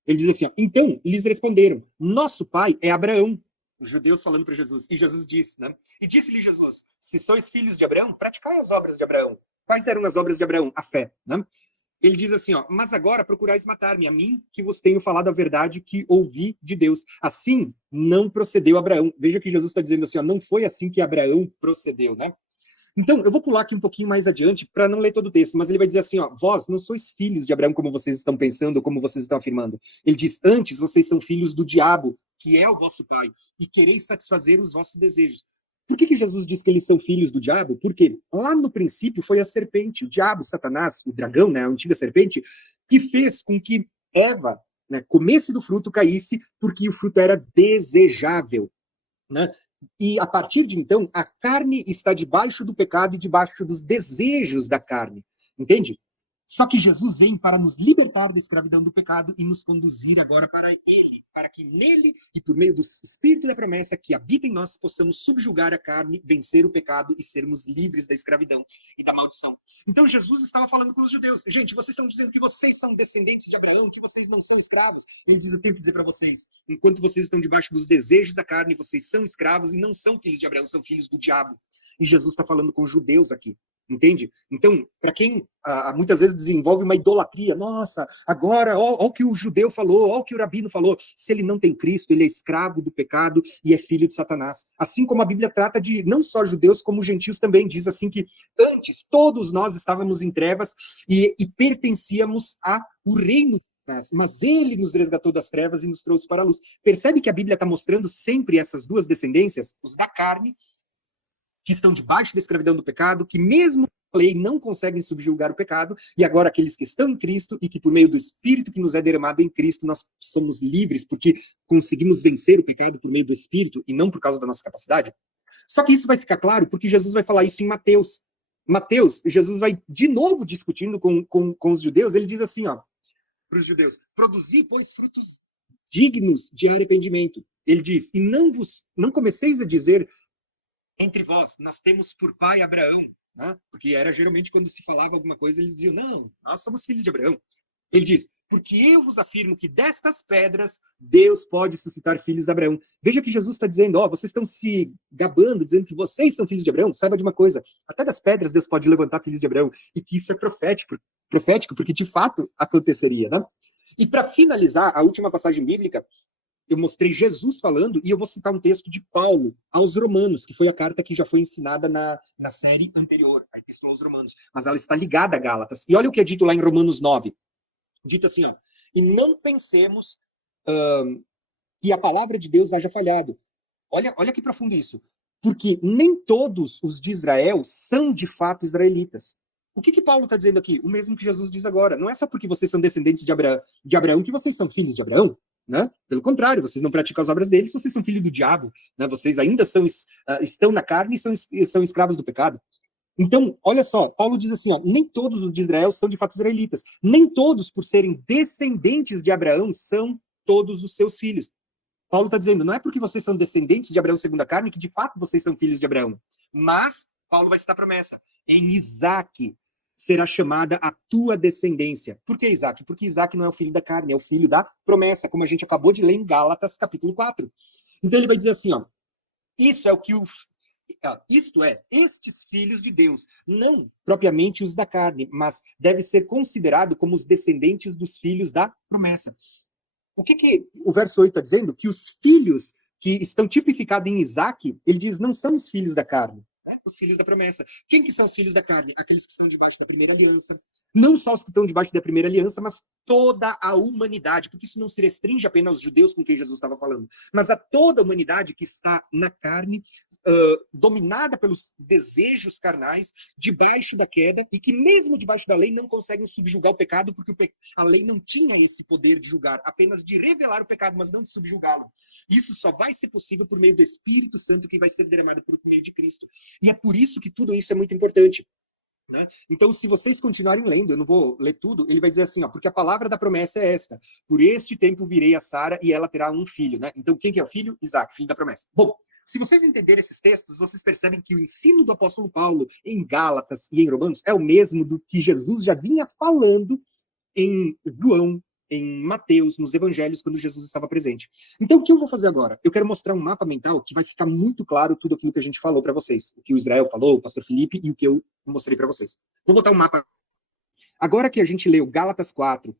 ele diz assim, ó, então lhes responderam, nosso pai é Abraão. os judeus falando para Jesus, e Jesus disse, né? E disse-lhe Jesus, se sois filhos de Abraão, praticai as obras de Abraão. Quais eram as obras de Abraão? A fé, né? Ele diz assim, ó, mas agora procurais matar-me, a mim que vos tenho falado a verdade que ouvi de Deus. Assim não procedeu Abraão. Veja que Jesus está dizendo assim, ó, não foi assim que Abraão procedeu, né? Então, eu vou pular aqui um pouquinho mais adiante para não ler todo o texto, mas ele vai dizer assim, ó, vós não sois filhos de Abraão como vocês estão pensando, ou como vocês estão afirmando. Ele diz, antes vocês são filhos do diabo, que é o vosso pai, e quereis satisfazer os vossos desejos. Por que Jesus diz que eles são filhos do diabo? Porque lá no princípio foi a serpente, o diabo, Satanás, o dragão, né, a antiga serpente, que fez com que Eva, né, comesse do fruto, caísse, porque o fruto era desejável, né? E a partir de então, a carne está debaixo do pecado e debaixo dos desejos da carne. Entende? Só que Jesus vem para nos libertar da escravidão do pecado e nos conduzir agora para Ele, para que nele e por meio do Espírito da promessa que habita em nós possamos subjugar a carne, vencer o pecado e sermos livres da escravidão e da maldição. Então Jesus estava falando com os judeus. Gente, vocês estão dizendo que vocês são descendentes de Abraão, que vocês não são escravos. Ele diz, eu tenho que dizer para vocês, enquanto vocês estão debaixo dos desejos da carne, vocês são escravos e não são filhos de Abraão, são filhos do diabo. E Jesus está falando com os judeus aqui. Entende? Então, para quem muitas vezes desenvolve uma idolatria, nossa, agora, ó o que o judeu falou, ó o que o rabino falou, se ele não tem Cristo, ele é escravo do pecado e é filho de Satanás. Assim como a Bíblia trata de não só judeus, como gentios também, diz assim que antes todos nós estávamos em trevas e pertencíamos ao reino, mas ele nos resgatou das trevas e nos trouxe para a luz. Percebe que a Bíblia está mostrando sempre essas duas descendências, os da carne, que estão debaixo da escravidão do pecado, que mesmo a lei não conseguem subjugar o pecado, e agora aqueles que estão em Cristo, e que por meio do Espírito que nos é derramado em Cristo, nós somos livres, porque conseguimos vencer o pecado por meio do Espírito, e não por causa da nossa capacidade. Só que isso vai ficar claro, porque Jesus vai falar isso em Mateus. Mateus, Jesus vai de novo discutindo com os judeus, ele diz assim, ó, para os judeus, produzi, pois, frutos dignos de arrependimento. Ele diz, e não comeceis a dizer entre vós, nós temos por pai Abraão, né? Porque era geralmente quando se falava alguma coisa, eles diziam, não, nós somos filhos de Abraão. Ele diz, porque eu vos afirmo que destas pedras Deus pode suscitar filhos de Abraão. Veja que Jesus está dizendo, ó, vocês estão se gabando, dizendo que vocês são filhos de Abraão, saiba de uma coisa, até das pedras Deus pode levantar filhos de Abraão, e que isso é profético, porque de fato aconteceria, né? E para finalizar, a última passagem bíblica, eu mostrei Jesus falando, e eu vou citar um texto de Paulo aos Romanos, que foi a carta que já foi ensinada na série anterior, a Epístola aos Romanos, mas ela está ligada a Gálatas. E olha o que é dito lá em Romanos 9. Dito assim, ó, e não pensemos que a palavra de Deus haja falhado. Olha que profundo isso. Porque nem todos os de Israel são de fato israelitas. O que Paulo está dizendo aqui? O mesmo que Jesus diz agora. Não é só porque vocês são descendentes de Abraão que vocês são filhos de Abraão. Né? Pelo contrário, vocês não praticam as obras deles, vocês são filhos do diabo, né? Vocês ainda estão na carne e são escravos do pecado. Então, olha só, Paulo diz assim, ó, nem todos os de Israel são de fato israelitas, nem todos, por serem descendentes de Abraão, são todos os seus filhos. Paulo está dizendo, não é porque vocês são descendentes de Abraão segundo a carne que de fato vocês são filhos de Abraão, mas Paulo vai citar a promessa, em Isaque será chamada a tua descendência. Por que Isaac? Porque Isaac não é o filho da carne, é o filho da promessa, como a gente acabou de ler em Gálatas, capítulo 4. Então ele vai dizer assim, ó, isso é o que isto é, estes filhos de Deus, não propriamente os da carne, mas deve ser considerado como os descendentes dos filhos da promessa. O que o verso 8 está dizendo? Que os filhos que estão tipificados em Isaac, ele diz, não são os filhos da carne, né? Os filhos da promessa. Quem que são os filhos da carne? Aqueles que estão debaixo da primeira aliança. Não só os que estão debaixo da primeira aliança, mas toda a humanidade, porque isso não se restringe apenas aos judeus com quem Jesus estava falando, mas a toda a humanidade que está na carne, dominada pelos desejos carnais, debaixo da queda, e que mesmo debaixo da lei não conseguem subjugar o pecado, porque a lei não tinha esse poder de julgar, apenas de revelar o pecado, mas não de subjugá-lo. Isso só vai ser possível por meio do Espírito Santo que vai ser derramado por meio de Cristo. E é por isso que tudo isso é muito importante. Né? Então, se vocês continuarem lendo, eu não vou ler tudo, ele vai dizer assim, ó, porque a palavra da promessa é esta, por este tempo virei a Sara e ela terá um filho, né? Então, quem que é o filho? Isaac, filho da promessa. Bom, se vocês entenderem esses textos, vocês percebem que o ensino do apóstolo Paulo em Gálatas e em Romanos é o mesmo do que Jesus já vinha falando em João em Mateus, nos evangelhos, quando Jesus estava presente. Então, o que eu vou fazer agora? Eu quero mostrar um mapa mental que vai ficar muito claro tudo aquilo que a gente falou para vocês. O que o Israel falou, o pastor Felipe, e o que eu mostrei para vocês. Vou botar um mapa. Agora que a gente leu Gálatas 4,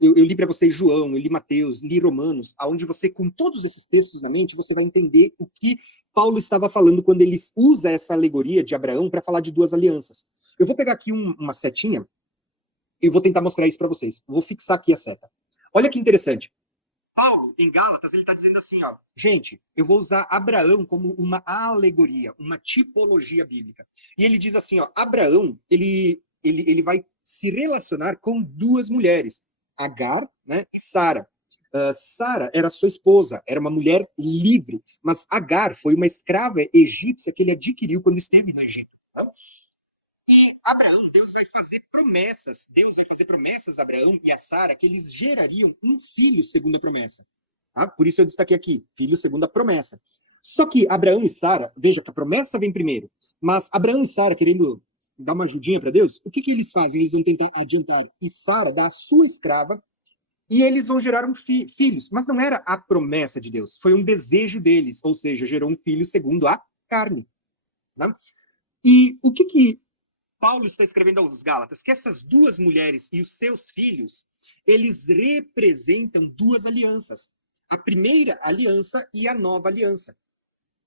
eu li para vocês João, eu li Mateus, li Romanos, aonde você, com todos esses textos na mente, você vai entender o que Paulo estava falando quando ele usa essa alegoria de Abraão para falar de duas alianças. Eu vou pegar aqui uma setinha e vou tentar mostrar isso para vocês. Vou fixar aqui a seta. Olha que interessante. Paulo, em Gálatas, ele está dizendo assim, ó, gente, eu vou usar Abraão como uma alegoria, uma tipologia bíblica. E ele diz assim, ó, Abraão, ele vai se relacionar com duas mulheres, Agar, né, e Sara. Sara era sua esposa, era uma mulher livre, mas Agar foi uma escrava egípcia que ele adquiriu quando esteve no Egito. Tá? E Abraão, Deus vai fazer promessas a Abraão e a Sara que eles gerariam um filho segundo a promessa. Tá? Por isso eu destaquei aqui, filho segundo a promessa. Só que Abraão e Sara, veja que a promessa vem primeiro, mas Abraão e Sara, querendo dar uma ajudinha para Deus, o que eles fazem? Eles vão tentar adiantar e Sara dá a sua escrava e eles vão gerar filhos. Mas não era a promessa de Deus, foi um desejo deles, ou seja, gerou um filho segundo a carne. Tá? E o que Paulo está escrevendo aos Gálatas? Que essas duas mulheres e os seus filhos, eles representam duas alianças. A primeira aliança e a nova aliança.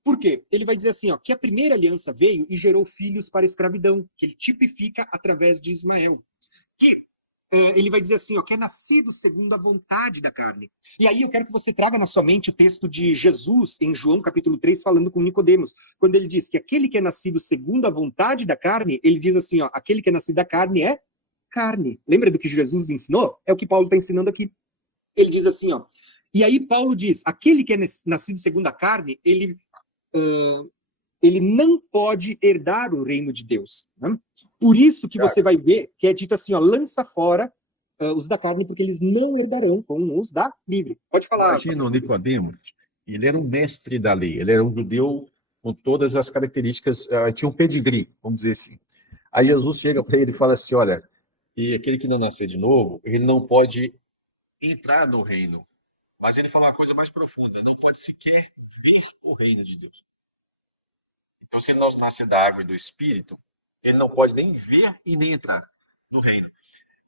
Por quê? Ele vai dizer assim, ó, que a primeira aliança veio e gerou filhos para a escravidão, que ele tipifica através de Ismael. E ele vai dizer assim, ó, que é nascido segundo a vontade da carne. E aí eu quero que você traga na sua mente o texto de Jesus, em João capítulo 3, falando com Nicodemos, quando ele diz que aquele que é nascido segundo a vontade da carne, ele diz assim, ó, aquele que é nascido da carne é carne. Lembra do que Jesus ensinou? É o que Paulo está ensinando aqui. Ele diz assim, ó, e aí Paulo diz, aquele que é nascido segundo a carne, ele não pode herdar o reino de Deus. Né? Por isso que você vai ver que é dito assim, ó, lança fora os da carne, porque eles não herdarão com os da livre. Pode falar. Imagina o Nicodemos, ele era um mestre da lei, ele era um judeu com todas as características, tinha um pedigree, vamos dizer assim. Aí Jesus chega para ele e fala assim, olha, e aquele que não nascer de novo, ele não pode entrar no reino. Mas ele fala uma coisa mais profunda, não pode sequer ver o reino de Deus. Então, se ele não nascer da água e do Espírito, ele não pode nem ver e nem entrar no reino.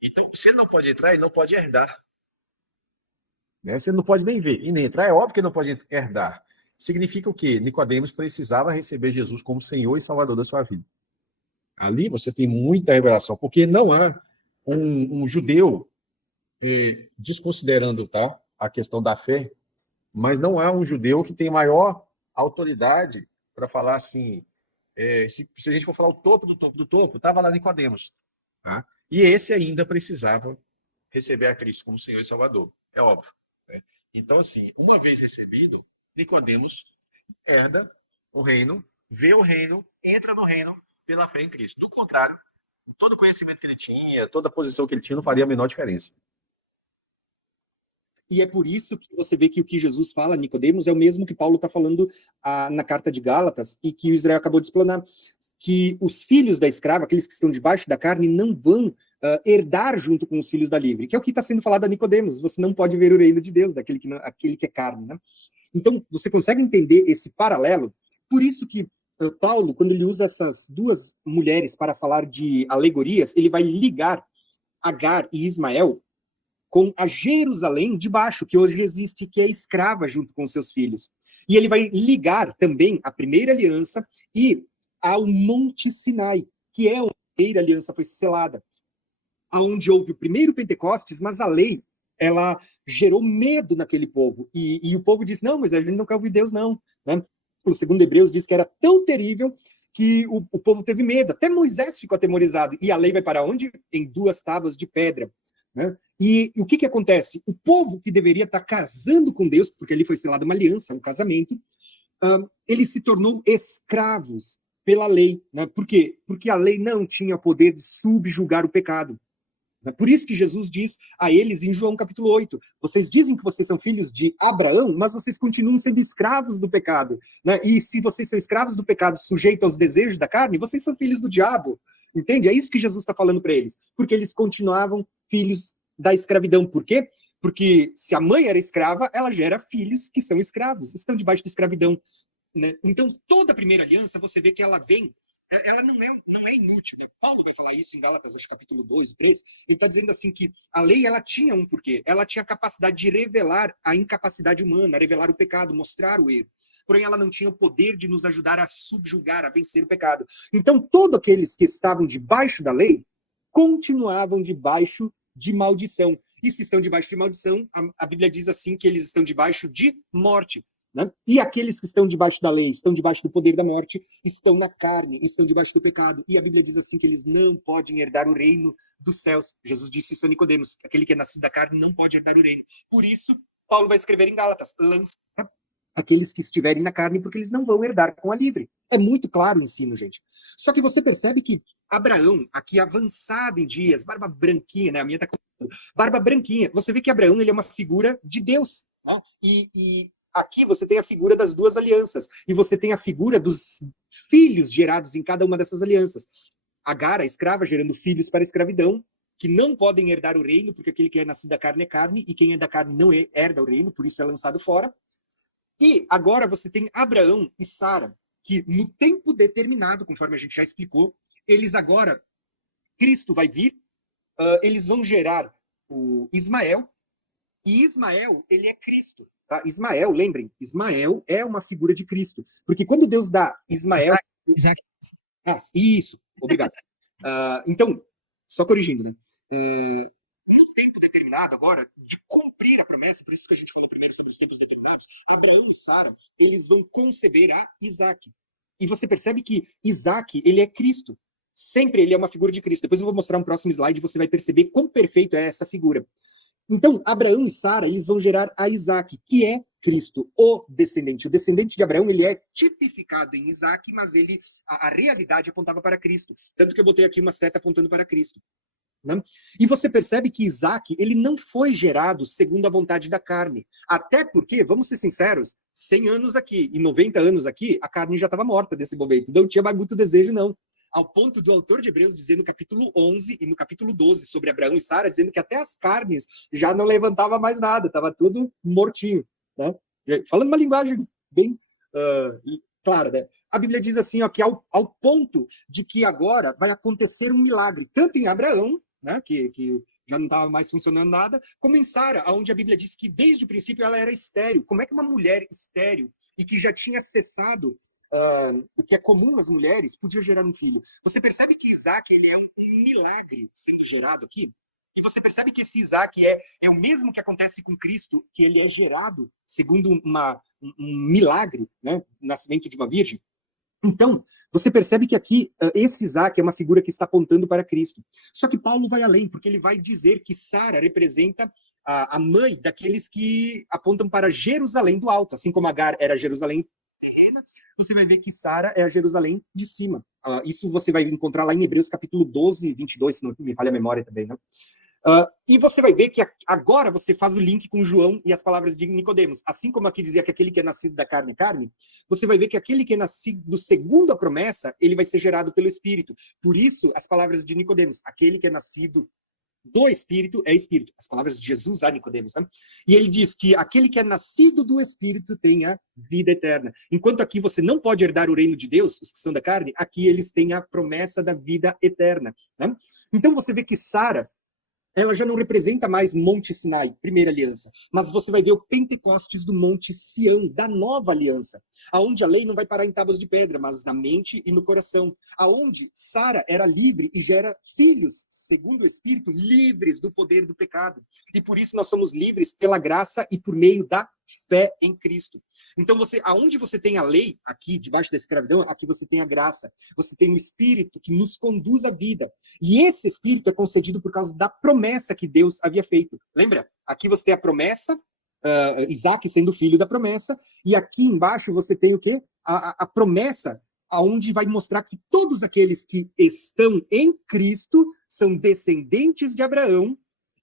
Então, se ele não pode entrar, ele não pode herdar. Né? Se ele não pode nem ver e nem entrar, é óbvio que ele não pode herdar. Significa o quê? Nicodemos precisava receber Jesus como Senhor e Salvador da sua vida. Ali você tem muita revelação, porque não há um judeu, desconsiderando, tá, a questão da fé, mas não há um judeu que tenha maior autoridade para falar assim, se a gente for falar o topo do topo do topo, estava lá Nicodemos. Tá? E esse ainda precisava receber a Cristo como Senhor e Salvador. É óbvio. Né? Então, assim, uma vez recebido, Nicodemos herda o reino, vê o reino, entra no reino pela fé em Cristo. Do contrário, todo o conhecimento que ele tinha, toda a posição que ele tinha, não faria a menor diferença. E é por isso que você vê que o que Jesus fala a Nicodemos é o mesmo que Paulo está falando na carta de Gálatas e que o Israel acabou de explanar, que os filhos da escrava, aqueles que estão debaixo da carne, não vão herdar junto com os filhos da livre, que é o que está sendo falado a Nicodemos. Você não pode ver o reino de Deus, aquele que é carne. Né? Então, você consegue entender esse paralelo? Por isso que Paulo, quando ele usa essas duas mulheres para falar de alegorias, ele vai ligar Agar e Ismael com a Jerusalém de baixo, que hoje existe, que é escrava junto com seus filhos. E ele vai ligar também a primeira aliança e ao Monte Sinai, que é onde a primeira aliança foi selada, aonde houve o primeiro Pentecostes, mas a lei, ela gerou medo naquele povo. E o povo disse, não, mas a gente não quer ouvir Deus, não. Né? O segundo Hebreus diz que era tão terrível que o povo teve medo. Até Moisés ficou atemorizado. E a lei vai para onde? Em 2 tábuas de pedra. Né? E o que acontece? O povo que deveria estar casando com Deus, porque ali foi selada uma aliança, um casamento, ele se tornou escravos pela lei. Né? Por quê? Porque a lei não tinha poder de subjugar o pecado. Né? Por isso que Jesus diz a eles em João capítulo 8, vocês dizem que vocês são filhos de Abraão, mas vocês continuam sendo escravos do pecado. Né? E se vocês são escravos do pecado, sujeitos aos desejos da carne, vocês são filhos do diabo. Entende? É isso que Jesus está falando para eles. Porque eles continuavam filhos da escravidão. Por quê? Porque se a mãe era escrava, ela gera filhos que são escravos, estão debaixo de escravidão. Né? Então, toda a primeira aliança, você vê que ela vem, ela não é inútil. Né? Paulo vai falar isso em Gálatas, acho, capítulo 2, 3. Ele está dizendo assim que a lei ela tinha um porquê. Ela tinha a capacidade de revelar a incapacidade humana, revelar o pecado, mostrar o erro. Porém, ela não tinha o poder de nos ajudar a subjugar, a vencer o pecado. Então, todos aqueles que estavam debaixo da lei continuavam debaixo de maldição. E se estão debaixo de maldição, a Bíblia diz assim que eles estão debaixo de morte. Né? E aqueles que estão debaixo da lei, estão debaixo do poder da morte, estão na carne, estão debaixo do pecado. E a Bíblia diz assim que eles não podem herdar o reino dos céus. Jesus disse isso a Nicodemos, aquele que é nascido da carne não pode herdar o reino. Por isso, Paulo vai escrever em Gálatas, lança aqueles que estiverem na carne, porque eles não vão herdar com a livre. É muito claro o ensino, gente. Só que você percebe que Abraão, aqui avançado em dias, barba branquinha, né? A minha tá com barba branquinha. Você vê que Abraão, ele é uma figura de Deus, né? E aqui você tem a figura das duas alianças, e você tem a figura dos filhos gerados em cada uma dessas alianças. Agar, a escrava, gerando filhos para a escravidão, que não podem herdar o reino, porque aquele que é nascido da carne é carne, e quem é da carne não herda o reino, por isso é lançado fora. E agora você tem Abraão e Sara, que no tempo determinado, conforme a gente já explicou, eles agora, Cristo vai vir, eles vão gerar o Ismael, e Ismael, ele é Cristo. Tá? Ismael, lembrem, Ismael é uma figura de Cristo. Porque quando Deus dá Ismael... Isaac. Isso, obrigado. Então, só corrigindo, né? No tempo determinado agora, de cumprir a promessa, por isso que a gente falou primeiro sobre os tempos determinados, Abraão e Sara, eles vão conceber a Isaac. E você percebe que Isaac, ele é Cristo. Sempre ele é uma figura de Cristo. Depois eu vou mostrar um próximo slide e você vai perceber quão perfeito é essa figura. Então, Abraão e Sara, eles vão gerar a Isaac, que é Cristo, o descendente. O descendente de Abraão, ele é tipificado em Isaac, mas a realidade apontava para Cristo. Tanto que eu botei aqui uma seta apontando para Cristo. Né? E você percebe que Isaac, ele não foi gerado segundo a vontade da carne. Até porque, vamos ser sinceros, 100 anos aqui e 90 anos aqui, a carne já estava morta desse momento. Não tinha mais muito desejo, não. Ao ponto do autor de Hebreus dizer no capítulo 11 e no capítulo 12 sobre Abraão e Sara, dizendo que até as carnes já não levantava mais nada, estava tudo mortinho. Né? Falando uma linguagem bem clara, né? A Bíblia diz assim, ó, que ao ponto de que agora vai acontecer um milagre, tanto em Abraão, né, que já não estava mais funcionando nada, como em Sara, onde a Bíblia diz que desde o princípio ela era estéril. Como é que uma mulher estéril e que já tinha cessado o que é comum nas mulheres podia gerar um filho? Você percebe que Isaac ele é um milagre sendo gerado aqui? E você percebe que esse Isaac é o mesmo que acontece com Cristo, que ele é gerado segundo um milagre, né, nascimento de uma virgem? Então, você percebe que aqui, esse Isaac é uma figura que está apontando para Cristo. Só que Paulo vai além, porque ele vai dizer que Sara representa a mãe daqueles que apontam para Jerusalém do alto. Assim como Agar era Jerusalém terrena, você vai ver que Sara é a Jerusalém de cima. Isso você vai encontrar lá em Hebreus capítulo 12, 22, se não me falha a memória também, né? E você vai ver que agora você faz o link com João e as palavras de Nicodemos. Assim como aqui dizia que aquele que é nascido da carne é carne, você vai ver que aquele que é nascido segundo a promessa, ele vai ser gerado pelo Espírito. Por isso, as palavras de Nicodemos, aquele que é nascido do Espírito é Espírito. As palavras de Jesus a Nicodemos, né? E ele diz que aquele que é nascido do Espírito tem a vida eterna. Enquanto aqui você não pode herdar o reino de Deus, os que são da carne, aqui eles têm a promessa da vida eterna, né? Então você vê que Sara, ela já não representa mais Monte Sinai, primeira aliança, mas você vai ver o Pentecostes do Monte Sião, da nova aliança, aonde a lei não vai parar em tábuas de pedra, mas na mente e no coração, aonde Sara era livre e gera filhos, segundo o Espírito, livres do poder do pecado. E por isso nós somos livres pela graça e por meio da fé em Cristo. Então, aonde você tem a lei, aqui, debaixo da escravidão, aqui você tem a graça. Você tem o Espírito que nos conduz à vida. E esse Espírito é concedido por causa da promessa que Deus havia feito. Lembra? Aqui você tem a promessa, Isaac sendo filho da promessa, e aqui embaixo você tem o quê? A promessa, aonde vai mostrar que todos aqueles que estão em Cristo são descendentes de Abraão,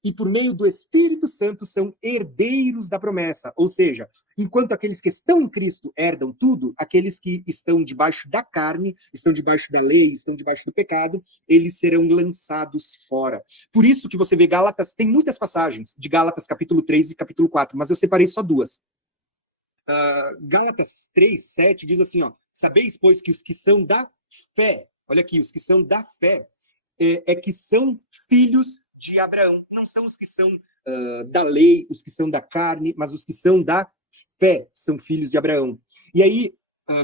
e por meio do Espírito Santo são herdeiros da promessa. Ou seja, enquanto aqueles que estão em Cristo herdam tudo, aqueles que estão debaixo da carne, estão debaixo da lei, estão debaixo do pecado, eles serão lançados fora. Por isso que você vê Gálatas, tem muitas passagens de Gálatas capítulo 3 e capítulo 4, mas eu separei só duas. Gálatas 3, 7 diz assim, ó, sabeis, pois, que os que são da fé, olha aqui, os que são da fé, que são filhos de Abraão. Não são os que são da lei, os que são da carne, mas os que são da fé são filhos de Abraão. E aí,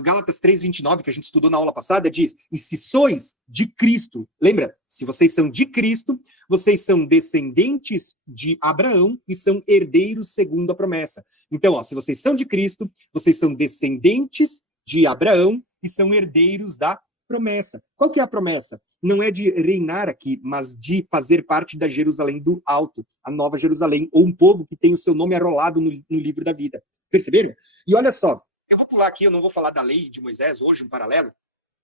Gálatas 3:29, que a gente estudou na aula passada, diz, e se sois de Cristo, lembra, se vocês são de Cristo, vocês são descendentes de Abraão e são herdeiros segundo a promessa. Então, ó, se vocês são de Cristo, vocês são descendentes de Abraão e são herdeiros da promessa. Qual que é a promessa? Não é de reinar aqui, mas de fazer parte da Jerusalém do Alto, a Nova Jerusalém, ou um povo que tem o seu nome arrolado no livro da vida. Perceberam? E olha só, eu vou pular aqui, eu não vou falar da lei de Moisés hoje, um paralelo,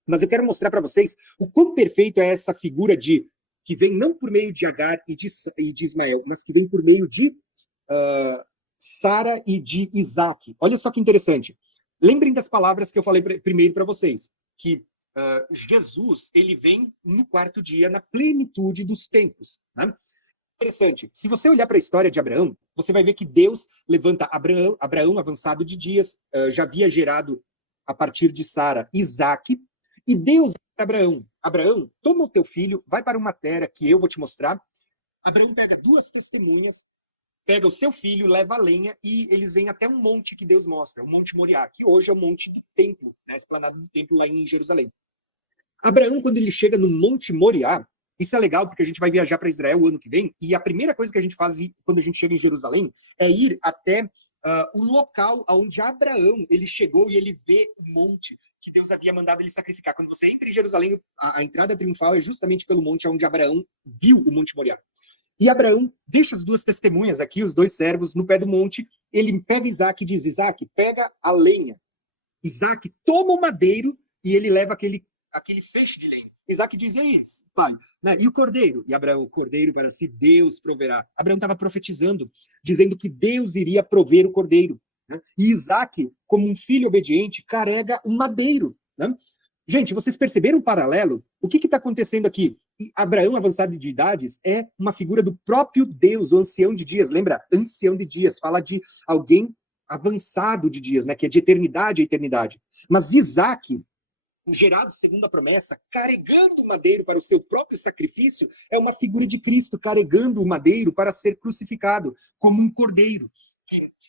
mas eu quero mostrar para vocês o quão perfeito é essa figura que vem não por meio de Agar e de Ismael, mas que vem por meio de Sara e de Isaac. Olha só que interessante. Lembrem das palavras que eu falei primeiro para vocês, que Jesus, ele vem no quarto dia, na plenitude dos tempos. Né? Interessante. Se você olhar para a história de Abraão, você vai ver que Deus levanta Abraão avançado de dias, já havia gerado, a partir de Sara, Isaac, e Deus Abraão, toma o teu filho, vai para uma terra que eu vou te mostrar. Abraão pega 2 testemunhas, pega o seu filho, leva a lenha, e eles vêm até um monte que Deus mostra, o Monte Moriá, que hoje é o monte do templo, né, a esplanada do templo lá em Jerusalém. Abraão, quando ele chega no Monte Moriá, isso é legal porque a gente vai viajar para Israel o ano que vem, e a primeira coisa que a gente faz quando a gente chega em Jerusalém é ir até o local onde Abraão ele chegou e ele vê o monte que Deus havia mandado ele sacrificar. Quando você entra em Jerusalém, a entrada triunfal é justamente pelo monte onde Abraão viu o Monte Moriá. E Abraão deixa as 2 testemunhas aqui, os 2 servos, no pé do monte. Ele pega Isaac e diz, Isaac, pega a lenha. Isaac toma o madeiro e ele leva aquele feixe de lenha. Isaac diz, e aí, pai? Né? E o cordeiro? E Abraão, o cordeiro para si Deus proverá. Abraão estava profetizando, dizendo que Deus iria prover o cordeiro. Né? E Isaac, como um filho obediente, carrega um madeiro. Né? Gente, vocês perceberam o paralelo? O que está acontecendo aqui? Abraão, avançado de idades, é uma figura do próprio Deus, o ancião de dias. Lembra? Ancião de dias. Fala de alguém avançado de dias, né? Que é de eternidade a eternidade. Mas Isaac, gerado segundo a promessa, carregando o madeiro para o seu próprio sacrifício, é uma figura de Cristo carregando o madeiro para ser crucificado, como um cordeiro.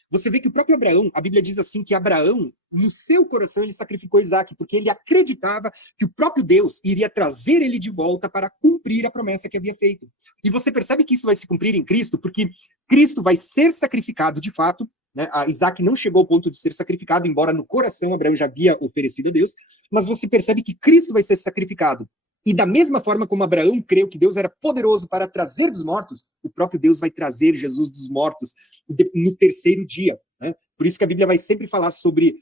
Você vê que o próprio Abraão, a Bíblia diz assim, que Abraão, no seu coração, ele sacrificou Isaac, porque ele acreditava que o próprio Deus iria trazer ele de volta para cumprir a promessa que havia feito. E você percebe que isso vai se cumprir em Cristo, porque Cristo vai ser sacrificado de fato, né? Isaac não chegou ao ponto de ser sacrificado, embora no coração Abraão já havia oferecido a Deus, mas você percebe que Cristo vai ser sacrificado. E da mesma forma como Abraão creu que Deus era poderoso para trazer dos mortos, o próprio Deus vai trazer Jesus dos mortos no terceiro dia. Né? Por isso que a Bíblia vai sempre falar sobre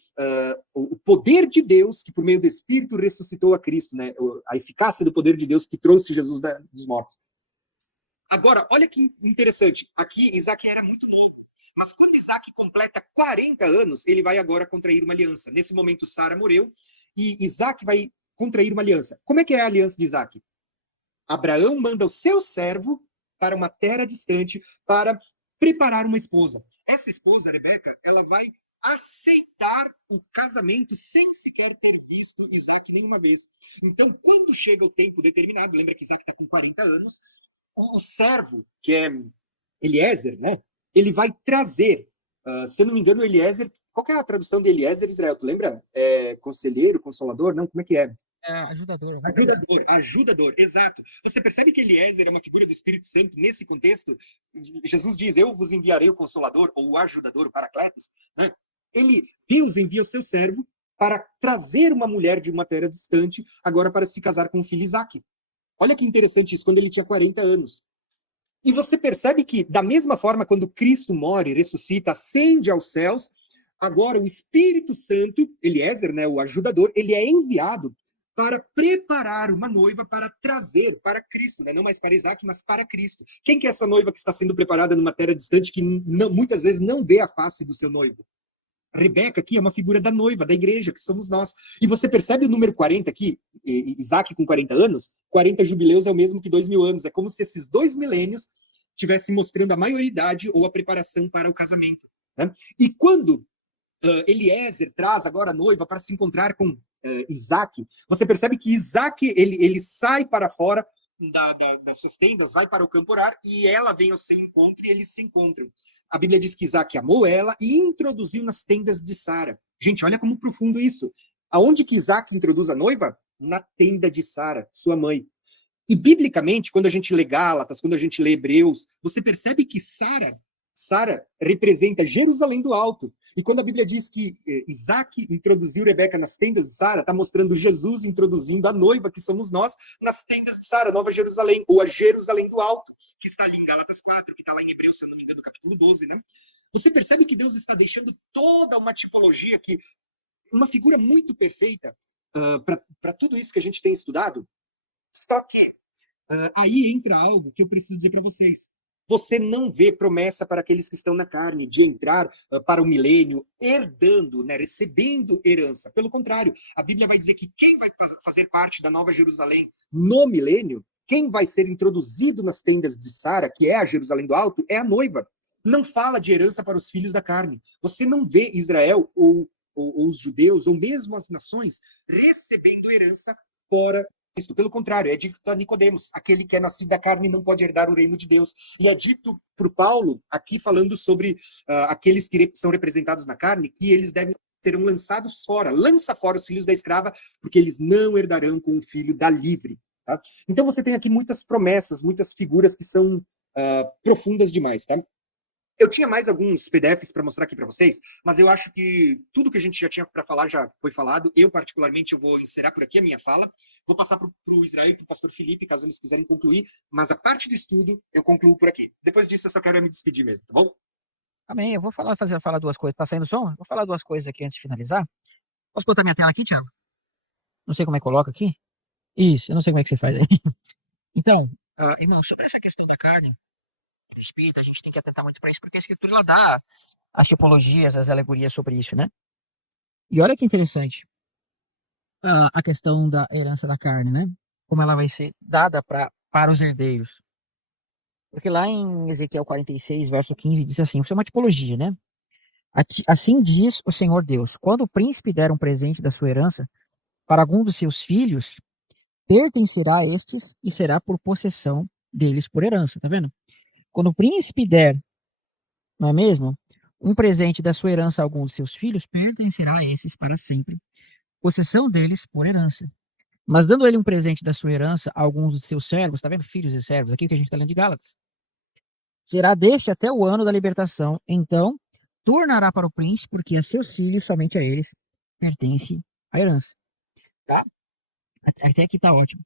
o poder de Deus que por meio do Espírito ressuscitou a Cristo, né? A eficácia do poder de Deus que trouxe Jesus dos mortos. Agora, olha que interessante. Aqui Isaac era muito novo. Mas quando Isaac completa 40 anos, ele vai agora contrair uma aliança. Nesse momento, Sara morreu e Isaac vai contrair uma aliança. Como é que é a aliança de Isaac? Abraão manda o seu servo para uma terra distante para preparar uma esposa. Essa esposa, Rebeca, ela vai aceitar o casamento sem sequer ter visto Isaac nenhuma vez. Então, quando chega o tempo determinado, lembra que Isaac está com 40 anos, o servo, que é Eliezer, né? Ele vai trazer, se eu não me engano, Eliezer, qual que é a tradução de Eliezer, Israel? Tu lembra? Conselheiro, consolador? Não, como é que é? Ajudador. Ajudador, exato. Você percebe que Eliezer é uma figura do Espírito Santo nesse contexto? Jesus diz, eu vos enviarei o Consolador, ou o Ajudador, o Paracletos. Né? Deus envia o seu servo para trazer uma mulher de uma terra distante, agora para se casar com o filho Isaac. Olha que interessante isso, quando ele tinha 40 anos. E você percebe que, da mesma forma, quando Cristo morre, ressuscita, ascende aos céus, agora o Espírito Santo, Eliezer, né, o Ajudador, ele é enviado para preparar uma noiva para trazer para Cristo, né? Não mais para Isaac, mas para Cristo. Quem que é essa noiva que está sendo preparada numa terra distante que muitas vezes não vê a face do seu noivo? Rebeca aqui é uma figura da noiva, da igreja, que somos nós. E você percebe o número 40 aqui? Isaac com 40 anos? 40 jubileus é o mesmo que 2.000 anos. É como se esses 2 milênios estivessem mostrando a maioridade ou a preparação para o casamento, né? E quando Eliezer traz agora a noiva para se encontrar com Isaac, você percebe que Isaac, ele sai para fora das suas tendas, vai para o campo orar, e ela vem ao seu encontro e eles se encontram. A Bíblia diz que Isaac amou ela e introduziu nas tendas de Sara. Gente, olha como profundo isso. Aonde que Isaac introduz a noiva? Na tenda de Sara, sua mãe. E biblicamente, quando a gente lê Gálatas, quando a gente lê Hebreus, você percebe que Sara representa Jerusalém do Alto. E quando a Bíblia diz que Isaac introduziu Rebeca nas tendas de Sara, está mostrando Jesus introduzindo a noiva, que somos nós, nas tendas de Sara, Nova Jerusalém, ou a Jerusalém do Alto, que está ali em Gálatas 4, que está lá em Hebreus, se eu não me engano, capítulo 12, né? Você percebe que Deus está deixando toda uma tipologia, uma figura muito perfeita para tudo isso que a gente tem estudado. Só que aí entra algo que eu preciso dizer para vocês. Você não vê promessa para aqueles que estão na carne de entrar para o milênio herdando, né, recebendo herança. Pelo contrário, a Bíblia vai dizer que quem vai fazer parte da Nova Jerusalém no milênio, quem vai ser introduzido nas tendas de Sara, que é a Jerusalém do Alto, é a noiva. Não fala de herança para os filhos da carne. Você não vê Israel ou os judeus, ou mesmo as nações, recebendo herança fora Cristo. Pelo contrário, é dito a Nicodemos, aquele que é nascido da carne não pode herdar o reino de Deus. E é dito por Paulo, aqui falando sobre aqueles que são representados na carne, que eles serão lançados fora. Lança fora os filhos da escrava, porque eles não herdarão com o filho da livre. Tá? Então você tem aqui muitas promessas, muitas figuras que são profundas demais, tá? Eu tinha mais alguns PDFs para mostrar aqui para vocês, mas eu acho que tudo que a gente já tinha para falar já foi falado. Eu, particularmente, eu vou encerrar por aqui a minha fala. Vou passar para o Israel e para o pastor Felipe, caso eles quiserem concluir. Mas a parte do estudo eu concluo por aqui. Depois disso, eu só quero me despedir mesmo, tá bom? Amém. Eu vou falar duas coisas. Tá saindo som? Vou falar duas coisas aqui antes de finalizar. Posso botar minha tela aqui, Thiago? Não sei como é que coloca aqui. Isso, eu não sei como é que você faz aí. Então, irmão, sobre essa questão da carne, do espírito, a gente tem que atentar muito para isso, porque a escritura ela dá as tipologias, as alegorias sobre isso, né? E olha que interessante a questão da herança da carne, né? Como ela vai ser dada para os herdeiros. Porque lá em Ezequiel 46, verso 15, diz assim, isso é uma tipologia, né? Assim diz o Senhor Deus, quando o príncipe der um presente da sua herança para algum dos seus filhos, pertencerá a estes e será por possessão deles por herança, tá vendo? Quando o príncipe der, não é mesmo? Um presente da sua herança a algum dos seus filhos, pertencerá a esses para sempre, possessão deles por herança. Mas dando ele um presente da sua herança a alguns dos seus servos, tá vendo? Filhos e servos, aqui que a gente está lendo de Gálatas. Será deste até o ano da libertação, então tornará para o príncipe, porque a seus filhos, somente a eles, pertence a herança. Tá? Até aqui tá ótimo.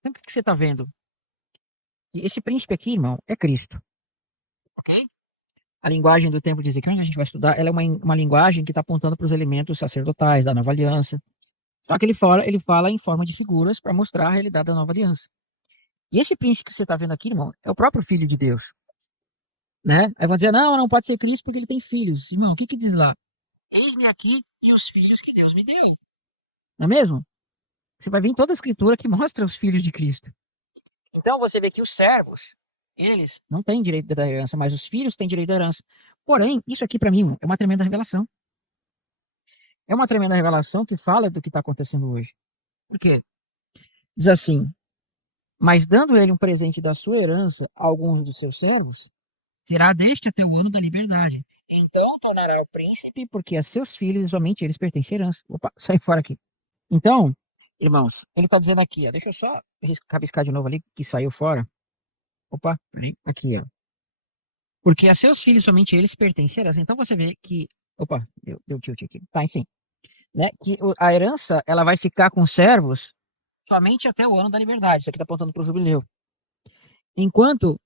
Então o que você está vendo? Esse príncipe aqui, irmão, é Cristo. Ok? A linguagem do tempo de Ezequiel, onde a gente vai estudar, ela é uma linguagem que está apontando para os elementos sacerdotais da nova aliança. Só que ele fala em forma de figuras para mostrar a realidade da nova aliança. E esse príncipe que você está vendo aqui, irmão, é o próprio Filho de Deus. Né? Aí vão dizer, não pode ser Cristo porque ele tem filhos. Irmão, o que diz lá? Eis-me aqui e os filhos que Deus me deu. Não é mesmo? Você vai ver em toda a escritura que mostra os filhos de Cristo. Então você vê que os servos, eles não têm direito da herança, mas os filhos têm direito da herança. Porém, isso aqui para mim é uma tremenda revelação. É uma tremenda revelação que fala do que está acontecendo hoje. Por quê? Diz assim, mas dando ele um presente da sua herança a alguns dos seus servos, será deste até o ano da liberdade. Então tornará o príncipe, porque a seus filhos, somente eles pertencem à herança. Opa, sai fora aqui. Então, irmãos, ele está dizendo aqui, ó, deixa eu só rabiscar de novo ali, que saiu fora. Opa, peraí, aqui, ó. Porque a seus filhos, somente eles pertencem à herança. Então você vê que, opa, deu tilt aqui. Tá, enfim. Né, que a herança, ela vai ficar com os servos somente até o ano da liberdade. Isso aqui está apontando para o jubileu. Enquanto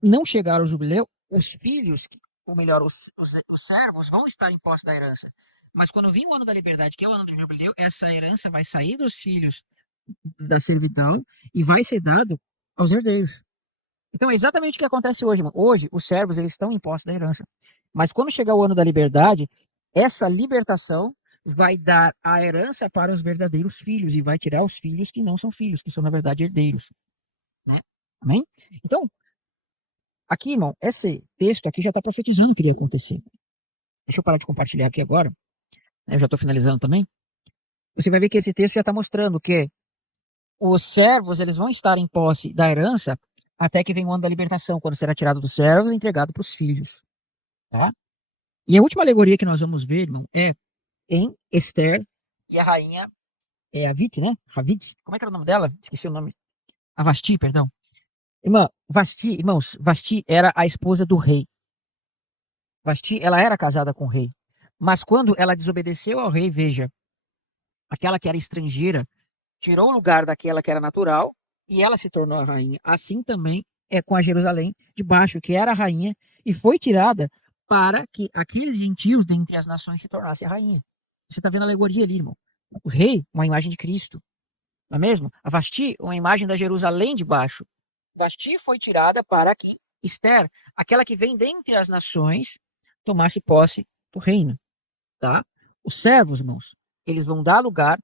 não chegar ao jubileu, os filhos, ou melhor, os servos vão estar em posse da herança. Mas quando vir o ano da liberdade, que é o ano do jubileu, essa herança vai sair dos filhos da servidão e vai ser dado aos herdeiros. Então é exatamente o que acontece hoje, mano. Hoje, os servos, eles estão em posse da herança. Mas quando chegar o ano da liberdade, essa libertação vai dar a herança para os verdadeiros filhos e vai tirar os filhos que não são filhos, que são, na verdade, herdeiros. Né? Amém? Então, aqui, irmão, esse texto aqui já está profetizando o que iria acontecer. Deixa eu parar de compartilhar aqui agora. Eu já estou finalizando também. Você vai ver que esse texto já está mostrando que os servos, eles vão estar em posse da herança até que venha o ano da libertação, quando será tirado dos servos e entregado para os filhos. Tá? E a última alegoria que nós vamos ver, irmão, é em Esther e a rainha, a Viti, né? Ravite. Como é que era o nome dela? Esqueci o nome. A Vasti, perdão. Irmãos, Vasti era a esposa do rei. Vasti, ela era casada com o rei. Mas quando ela desobedeceu ao rei, veja, aquela que era estrangeira tirou o lugar daquela que era natural e ela se tornou a rainha. Assim também é com a Jerusalém de baixo, que era a rainha, e foi tirada para que aqueles gentios dentre as nações se tornassem a rainha. Você está vendo a alegoria ali, irmão. O rei, uma imagem de Cristo. Não é mesmo? A Vasti, uma imagem da Jerusalém de baixo. Vasti foi tirada para que Esther, aquela que vem dentre as nações, tomasse posse do reino. Tá? Os servos, irmãos, eles vão dar lugar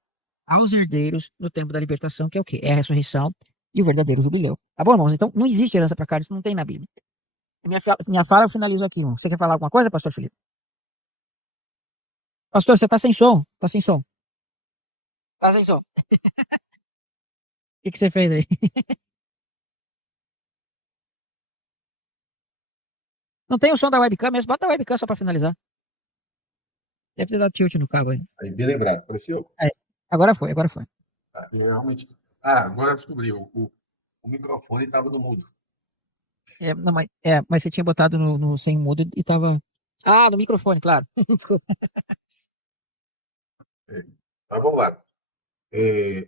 aos herdeiros no tempo da libertação, que é o quê? É a ressurreição e o verdadeiro jubileu. Tá bom, irmãos? Então, não existe herança para cá, isso não tem na Bíblia. Minha fala eu finalizo aqui, irmão. Você quer falar alguma coisa, pastor Felipe? Pastor, você tá sem som? Tá sem som? Tá sem som. O que você fez aí? Não tem o som da webcam mesmo? Bota a webcam só para finalizar. Deve ter dado tilt no cabo aí. Aí, bem lembrado, apareceu? Aí. Agora foi, agora foi. Realmente. Agora eu descobri, o microfone estava no mudo. Não, mas você tinha botado no sem mudo e tava. Ah, no microfone, claro. Desculpa. Mas vamos lá.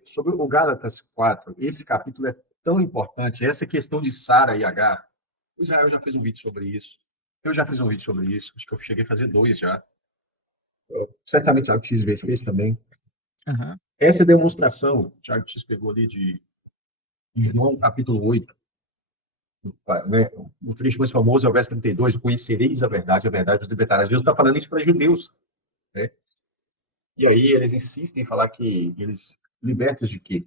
Sobre o Gálatas 4, esse capítulo é tão importante, essa questão de Sara e Agar. O Israel já fez um vídeo sobre isso. Eu já fiz um vídeo sobre isso. Acho que eu cheguei a fazer 2 já. Certamente o Thiago X fez também. Uhum. Essa demonstração, o Thiago X pegou ali de João capítulo 8, né? O trecho mais famoso é o verso 32, conhecereis a verdade vos libertará. Jesus está falando isso para judeus, né? E aí eles insistem em falar que eles libertos de quê?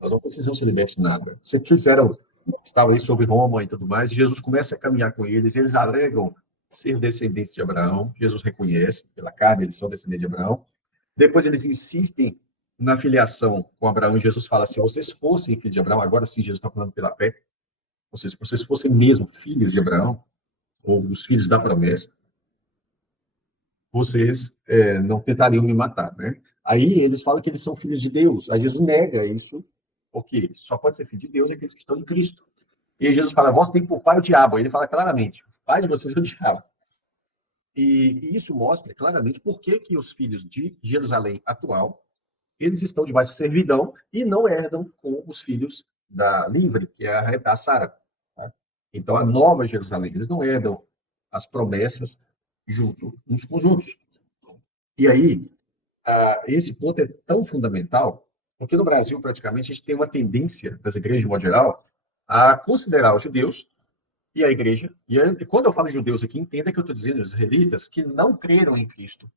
Nós não precisamos ser libertos de nada. Sempre fizeram, estava aí sobre Roma e tudo mais, e Jesus começa a caminhar com eles, eles alegam ser descendentes de Abraão, Jesus reconhece, pela carne eles são descendentes de Abraão. Depois eles insistem na filiação com Abraão, e Jesus fala, se vocês fossem filhos de Abraão, agora sim Jesus está falando pela fé, se vocês fossem mesmo filhos de Abraão, ou os filhos da promessa, vocês não tentariam me matar, né? Aí eles falam que eles são filhos de Deus. Aí Jesus nega isso, porque só pode ser filho de Deus aqueles que estão em Cristo. E aí Jesus fala, vós tem por pai o diabo. Aí ele fala claramente, o pai de vocês é o diabo. E isso mostra claramente por que os filhos de Jerusalém atual, eles estão debaixo de servidão e não herdam com os filhos da livre, que é a Sara. Tá? Então, a nova Jerusalém, eles não herdam as promessas junto uns com os outros. E aí, esse ponto é tão fundamental, porque no Brasil, praticamente, a gente tem uma tendência, das igrejas, de modo geral, a considerar os judeus e a igreja, e quando eu falo judeus aqui, entenda que eu estou dizendo os israelitas que não creram em Cristo,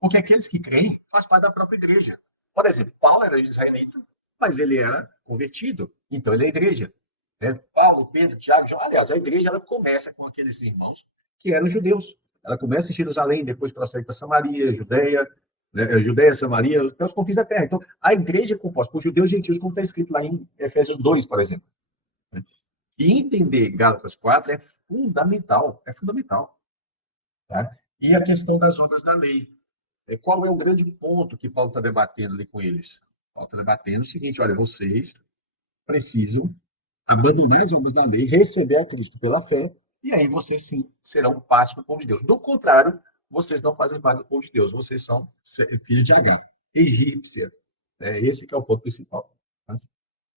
porque aqueles que creem fazem parte da própria igreja. Por exemplo, Paulo era israelita, mas ele era convertido, então ele é igreja. Né? Paulo, Pedro, Tiago, João, aliás, a igreja ela começa com aqueles irmãos que eram judeus. Ela começa em Jerusalém, depois prossegue para Samaria, Judeia, né? Judeia, Samaria, até os confins da terra. Então, a igreja é composta por judeus e gentios, como está escrito lá em Efésios 2, por exemplo. E entender Gálatas 4 é fundamental, é fundamental. Tá? E a questão das obras da lei. Qual é o grande ponto que Paulo está debatendo ali com eles? Paulo está debatendo o seguinte, olha, vocês precisam abandonar as obras da lei, receber a Cristo pela fé, e aí vocês sim serão parte do povo de Deus. Do contrário, vocês não fazem parte do povo de Deus, vocês são filhos de Agar, egípcia. Esse que é o ponto principal.